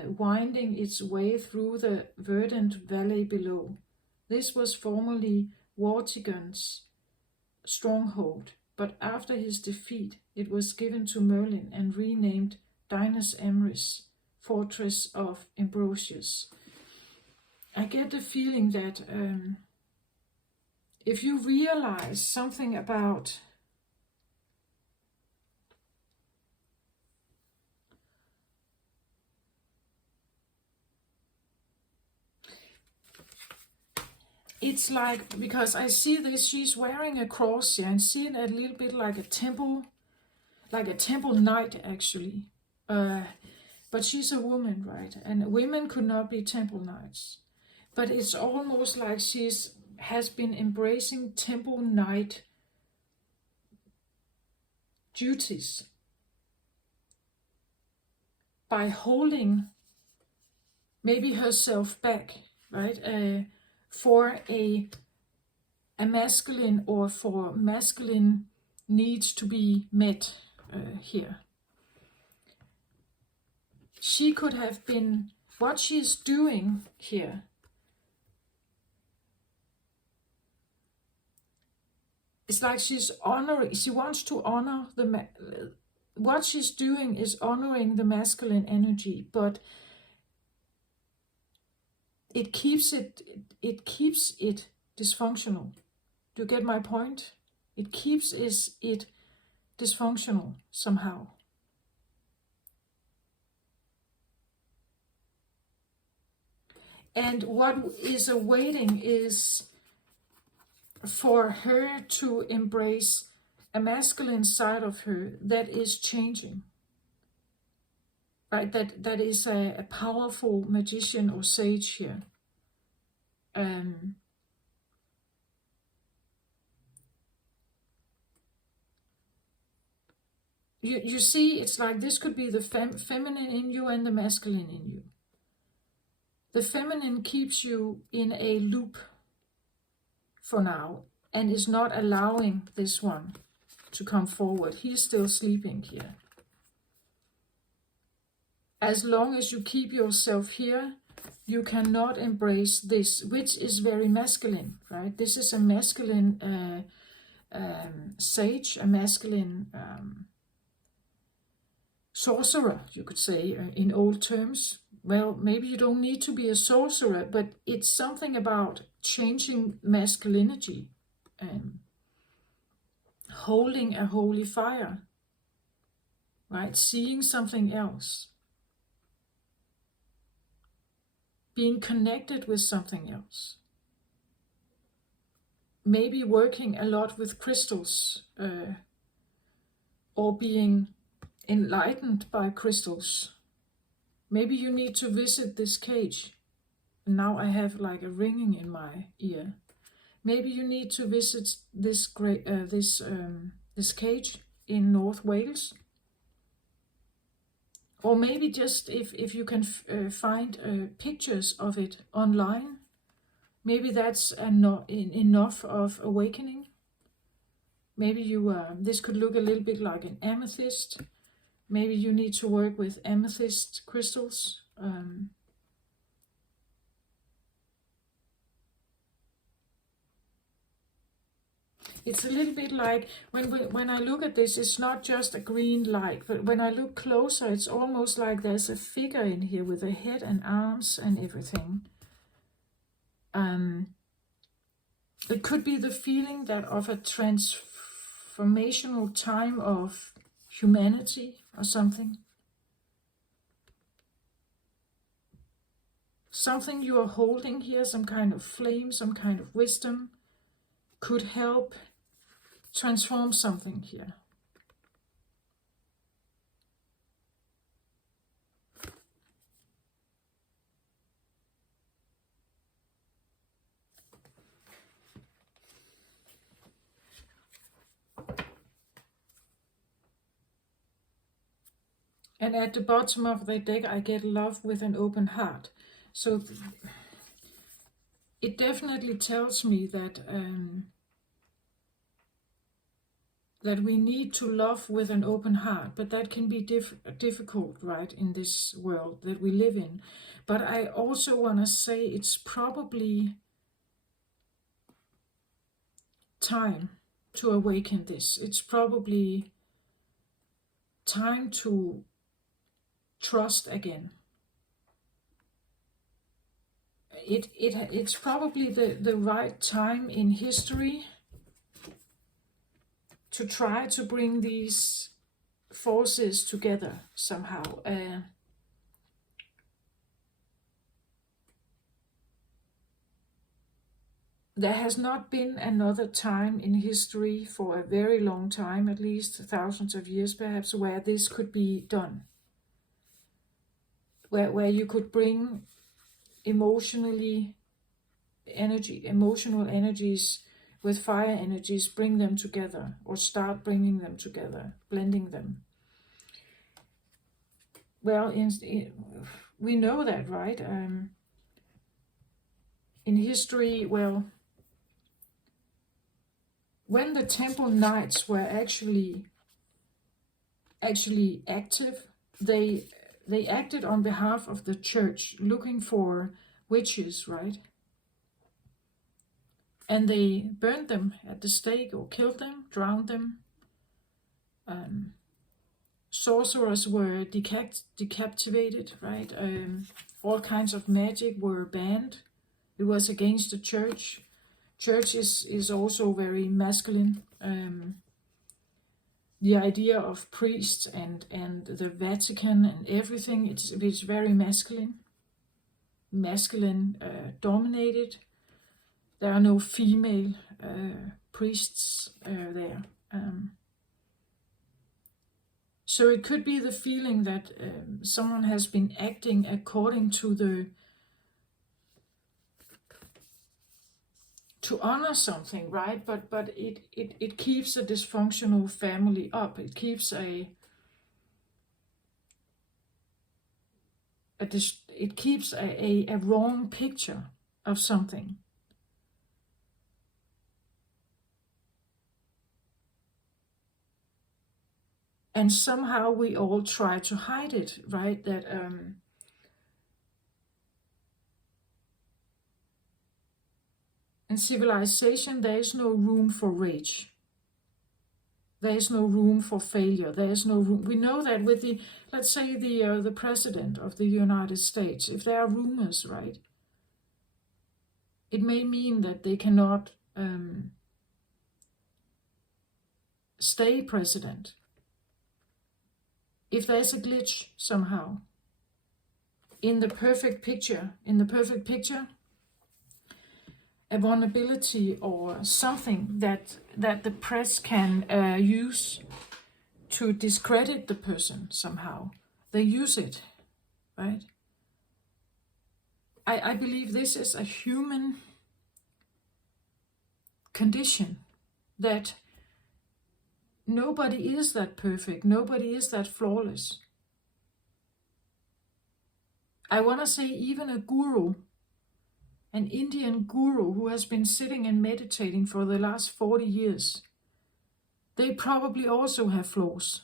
winding its way through the verdant valley below. This was formerly Vortigern's stronghold, but after his defeat it was given to Merlin and renamed Dinas Emrys, Fortress of Ambrosius. I get the feeling that if you realize something about it's like, because I see this, she's wearing a cross here and see it a little bit like a temple knight actually. But she's a woman, right? And women could not be temple knights. But it's almost like has been embracing temple knight duties by holding maybe herself back, right? For a masculine, or for masculine needs to be met here. She could have been, what she's doing here it's like she's honoring, she wants to honor what she's doing is honoring the masculine energy, but it keeps it dysfunctional. Do you get my point? It keeps it dysfunctional somehow. And what is awaiting is for her to embrace a masculine side of her that is changing. Right? That is a powerful magician or sage here. You see, it's like this could be the feminine in you and the masculine in you. The feminine keeps you in a loop for now and is not allowing this one to come forward. He's still sleeping here. As long as you keep yourself here, you cannot embrace this, which is very masculine, right? This is a masculine sage, a masculine sorcerer, you could say, in old terms. Well, maybe you don't need to be a sorcerer, but it's something about changing masculinity and holding a holy fire, right? Seeing something else. Being connected with something else. Maybe working a lot with crystals, or being enlightened by crystals. Maybe you need to visit this cage. Now I have like a ringing in my ear. Maybe you need to visit this this cage in North Wales. Or maybe just if you can find pictures of it online, maybe that's enough of awakening. Maybe you this could look a little bit like an amethyst. Maybe you need to work with amethyst crystals. It's a little bit like, when I look at this, it's not just a green light, but when I look closer, it's almost like there's a figure in here with a head and arms and everything. It could be the feeling that of a transformational time of humanity or something. Something you are holding here, some kind of flame, some kind of wisdom, could help transform something here. And at the bottom of the deck, I get love with an open heart. So it definitely tells me that that we need to love with an open heart, but that can be difficult, right, in this world that we live in. But I also want to say it's probably time to awaken this. It's probably time to trust again. It's probably the right time in history to try to bring these forces together somehow. There has not been another time in history for a very long time, at least thousands of years perhaps, where this could be done. Where you could bring emotional energies with fire energies, bring them together, or start bringing them together, blending them. Well, we know that, right? In history, well, when the temple knights were actually active, they acted on behalf of the church, looking for witches, right? And they burned them at the stake, or killed them, drowned them. Sorcerers were decapitated, right? All kinds of magic were banned. It was against the church. Church is also very masculine. The idea of priests and the Vatican and everything, it's very masculine. Masculine dominated. There are no female priests there. So it could be the feeling that someone has been acting according to to honor something, right? But it keeps a dysfunctional family up. It keeps a wrong picture of something. And somehow we all try to hide it, right? That in civilization, there is no room for rage. There is no room for failure. There is no room. We know that with let's say the president of the United States, if there are rumors, right, it may mean that they cannot stay president. If there's a glitch somehow in the perfect picture, a vulnerability or something that the press can use to discredit the person somehow, they use it, right? I believe this is a human condition, that nobody is that perfect, nobody is that flawless. I want to say even a guru, an Indian guru who has been sitting and meditating for the last 40 years, they probably also have flaws.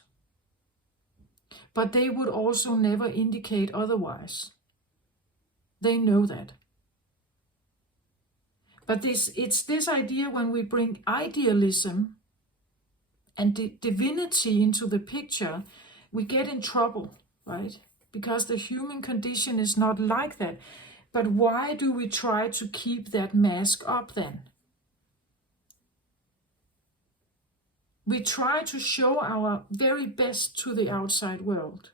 But they would also never indicate otherwise. They know that. But it's this idea, when we bring idealism and divinity into the picture, we get in trouble, right? Because the human condition is not like that. But why do we try to keep that mask up then? We try to show our very best to the outside world.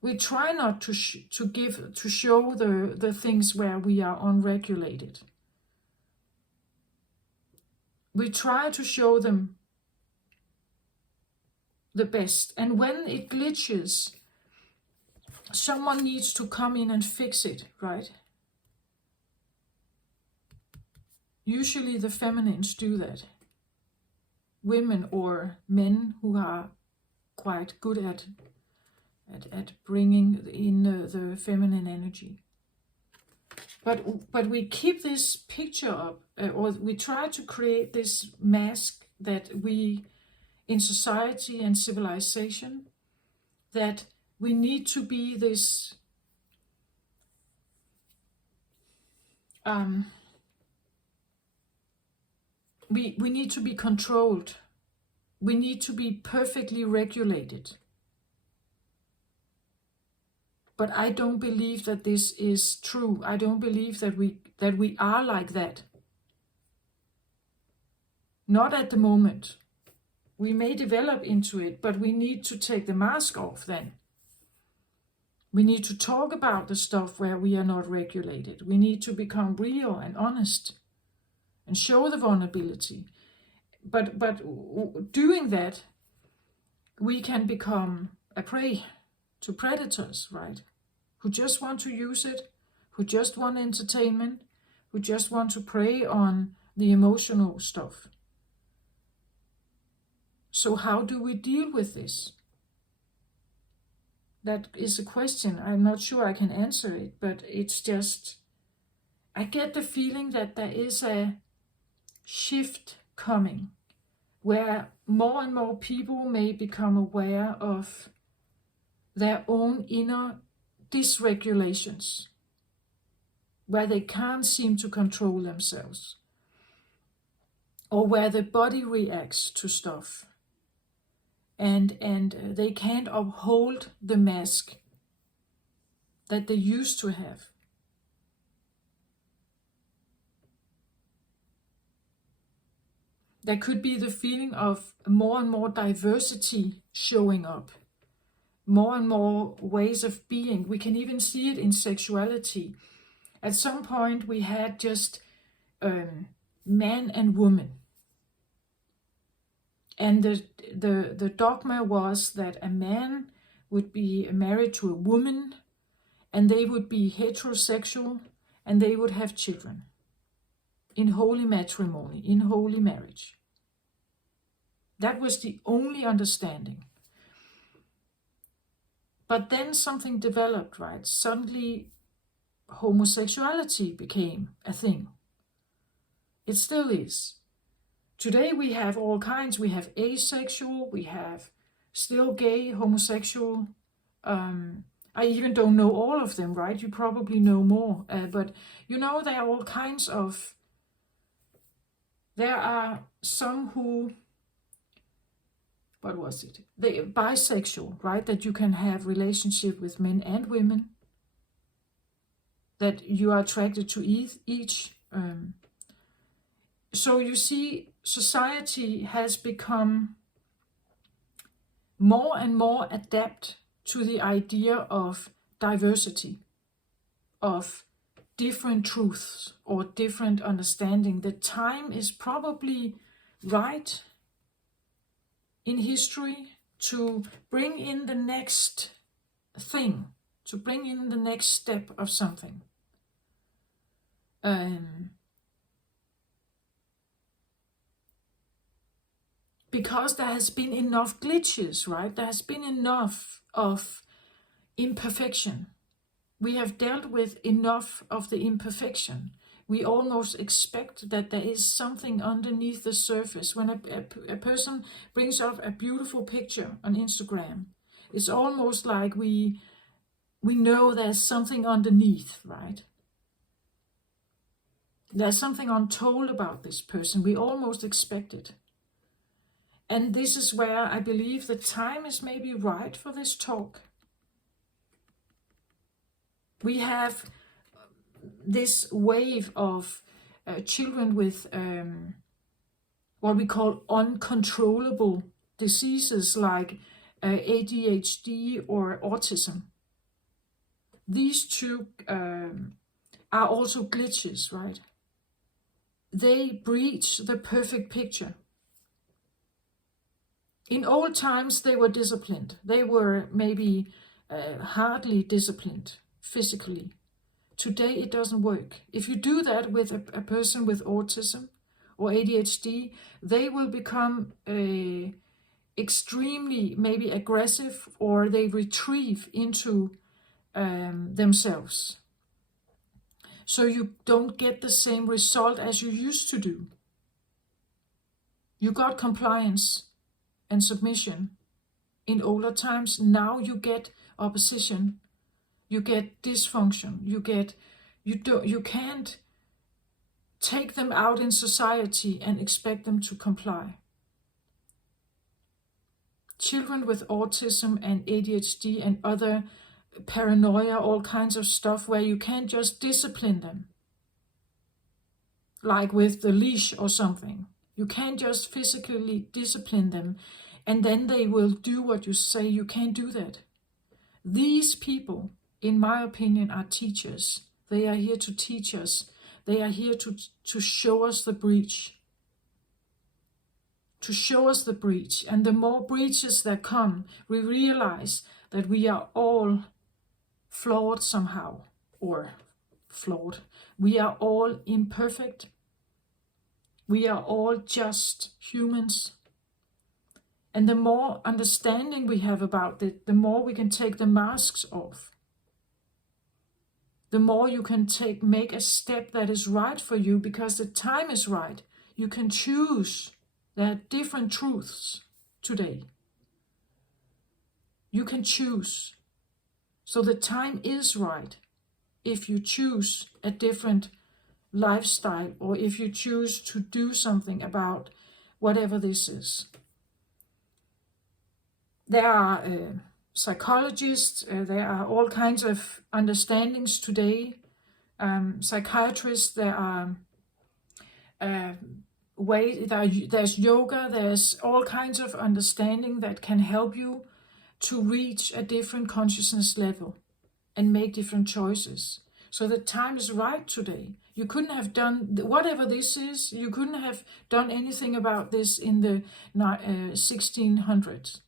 We try not to show the things where we are unregulated. We try to show them the best. And when it glitches, someone needs to come in and fix it, right? Usually the feminines do that. Women or men who are quite good at bringing in the feminine energy. But we keep this picture up, or we try to create this mask that we, in society and civilization, that we need to be this we need to be controlled. We need to be perfectly regulated. But I don't believe that this is true. I don't believe that we are like that. Not at the moment. We may develop into it, but we need to take the mask off then. We need to talk about the stuff where we are not regulated. We need to become real and honest and show the vulnerability. But doing that, we can become a prey to predators, right? Who just want to use it, who just want entertainment, who just want to prey on the emotional stuff. So how do we deal with this? That is a question. I'm not sure I can answer it, but it's just, I get the feeling that there is a shift coming where more and more people may become aware of their own inner dysregulations, where they can't seem to control themselves, or where the body reacts to stuff, and they can't uphold the mask that they used to have. There could be the feeling of more and more diversity showing up, more and more ways of being. We can even see it in sexuality. At some point we had just man and woman. And the dogma was that a man would be married to a woman, and they would be heterosexual, and they would have children in holy matrimony, in holy marriage. That was the only understanding. But then something developed, right? Suddenly homosexuality became a thing. It still is. Today we have all kinds. We have asexual, we have still gay, homosexual. I even don't know all of them, right? You probably know more. But you know, there are all kinds of... There are some who... What was it? They are bisexual, right? That you can have relationship with men and women. That you are attracted to each. So you see, society has become more and more adept to the idea of diversity, of different truths or different understanding. The time is probably right in history to bring in the next thing, to bring in the next step of something. Because there has been enough glitches, right? There has been enough of imperfection. We have dealt with enough of the imperfection. We almost expect that there is something underneath the surface. When a person brings up a beautiful picture on Instagram, it's almost like we know there's something underneath, right? There's something untold about this person. We almost expect it. And this is where I believe the time is maybe right for this talk. We have this wave of children with what we call uncontrollable diseases like ADHD or autism. These two are also glitches, right? They breach the perfect picture. In old times, they were disciplined. They were maybe hardly disciplined physically. Today, it doesn't work. If you do that with a person with autism or ADHD, they will become extremely maybe aggressive, or they retreat into themselves. So you don't get the same result as you used to do. You got compliance and submission in older times. Now you get opposition, you get dysfunction, you can't take them out in society and expect them to comply. Children with autism and ADHD and other paranoia, all kinds of stuff where you can't just discipline them, like with the leash or something. You can't just physically discipline them and then they will do what you say. You can't do that. These people, in my opinion, are teachers. They are here to teach us. They are here to show us the breach. To show us the breach. And the more breaches that come, we realize that we are all flawed somehow, or flawed. We are all imperfect. We are all just humans. And the more understanding we have about it, the more we can take the masks off. The more you can make a step that is right for you, because the time is right. You can choose. There are different truths today. You can choose. So the time is right if you choose a different lifestyle, or if you choose to do something about whatever this is. There are psychologists, there are all kinds of understandings today. Psychiatrists, there are there's yoga, there's all kinds of understanding that can help you to reach a different consciousness level and make different choices. So the time is right today. You couldn't have done, whatever this is, you couldn't have done anything about this in the 1600s.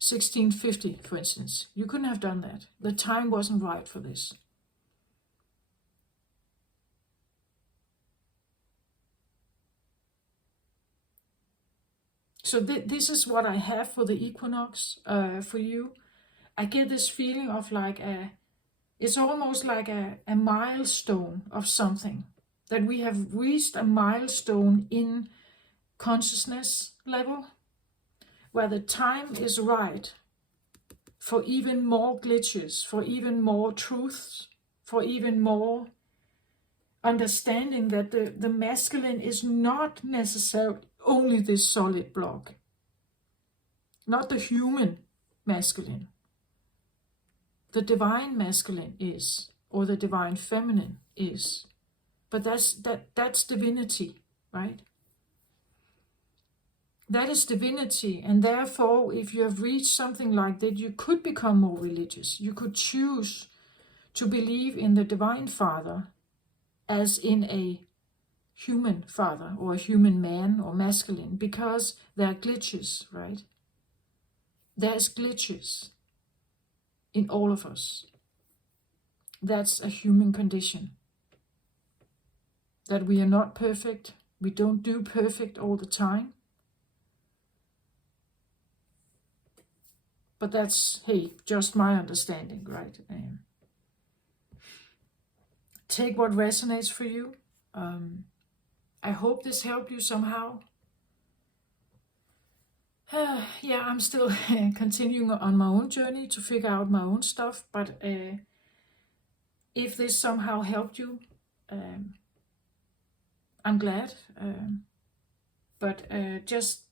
1650, for instance. You couldn't have done that. The time wasn't right for this. So this is what I have for the equinox for you. I get this feeling of like it's almost like a milestone of something, that we have reached a milestone in consciousness level, where the time is right for even more glitches, for even more truths, for even more understanding that the masculine is not necessarily only this solid block, not the human masculine. The divine masculine is, or the divine feminine is, but that's divinity, right? That is divinity, and therefore, if you have reached something like that, you could become more religious. You could choose to believe in the divine father as in a human father or a human man or masculine, because there are glitches, right? There's glitches in all of us. That's a human condition. That we are not perfect. We don't do perfect all the time. But that's, hey, just my understanding, right? Take what resonates for you. I hope this helped you somehow. Yeah, I'm still continuing on my own journey to figure out my own stuff. But if this somehow helped you, I'm glad. But just,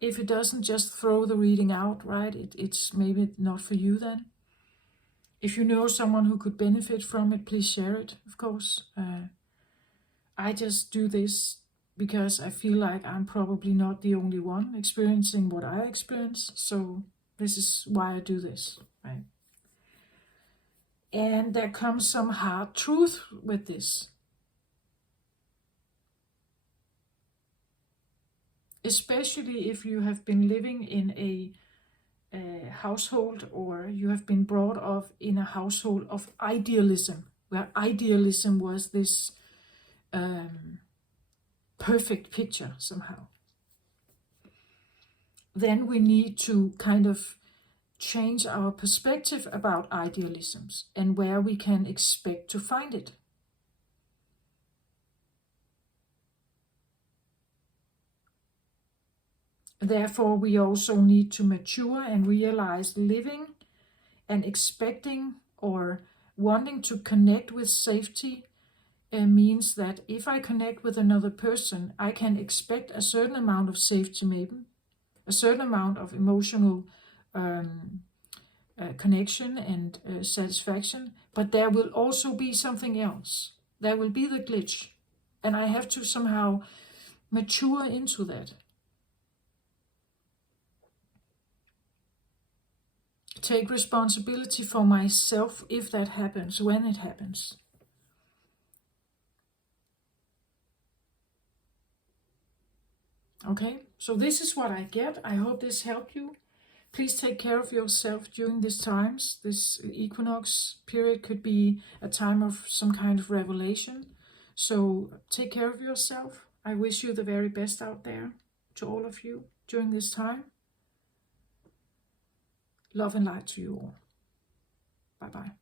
if it doesn't, just throw the reading out, right? It's maybe not for you then. If you know someone who could benefit from it, please share it, of course. I just do this because I feel like I'm probably not the only one experiencing what I experience. So this is why I do this, right? And there comes some hard truth with this. Especially if you have been living in a household, or you have been brought up in a household of idealism, where idealism was this perfect picture somehow. Then we need to kind of change our perspective about idealisms and where we can expect to find it. Therefore, we also need to mature and realize living and expecting or wanting to connect with safety means that if I connect with another person, I can expect a certain amount of safety, maybe a certain amount of emotional connection and satisfaction, but there will also be something else. There will be the glitch, and I have to somehow mature into that. Take responsibility for myself if that happens, when it happens. Okay, so this is what I get. I hope this helped you. Please take care of yourself during these times. This equinox period could be a time of some kind of revelation. So take care of yourself. I wish you the very best out there to all of you during this time. Love and light to you all. Bye-bye.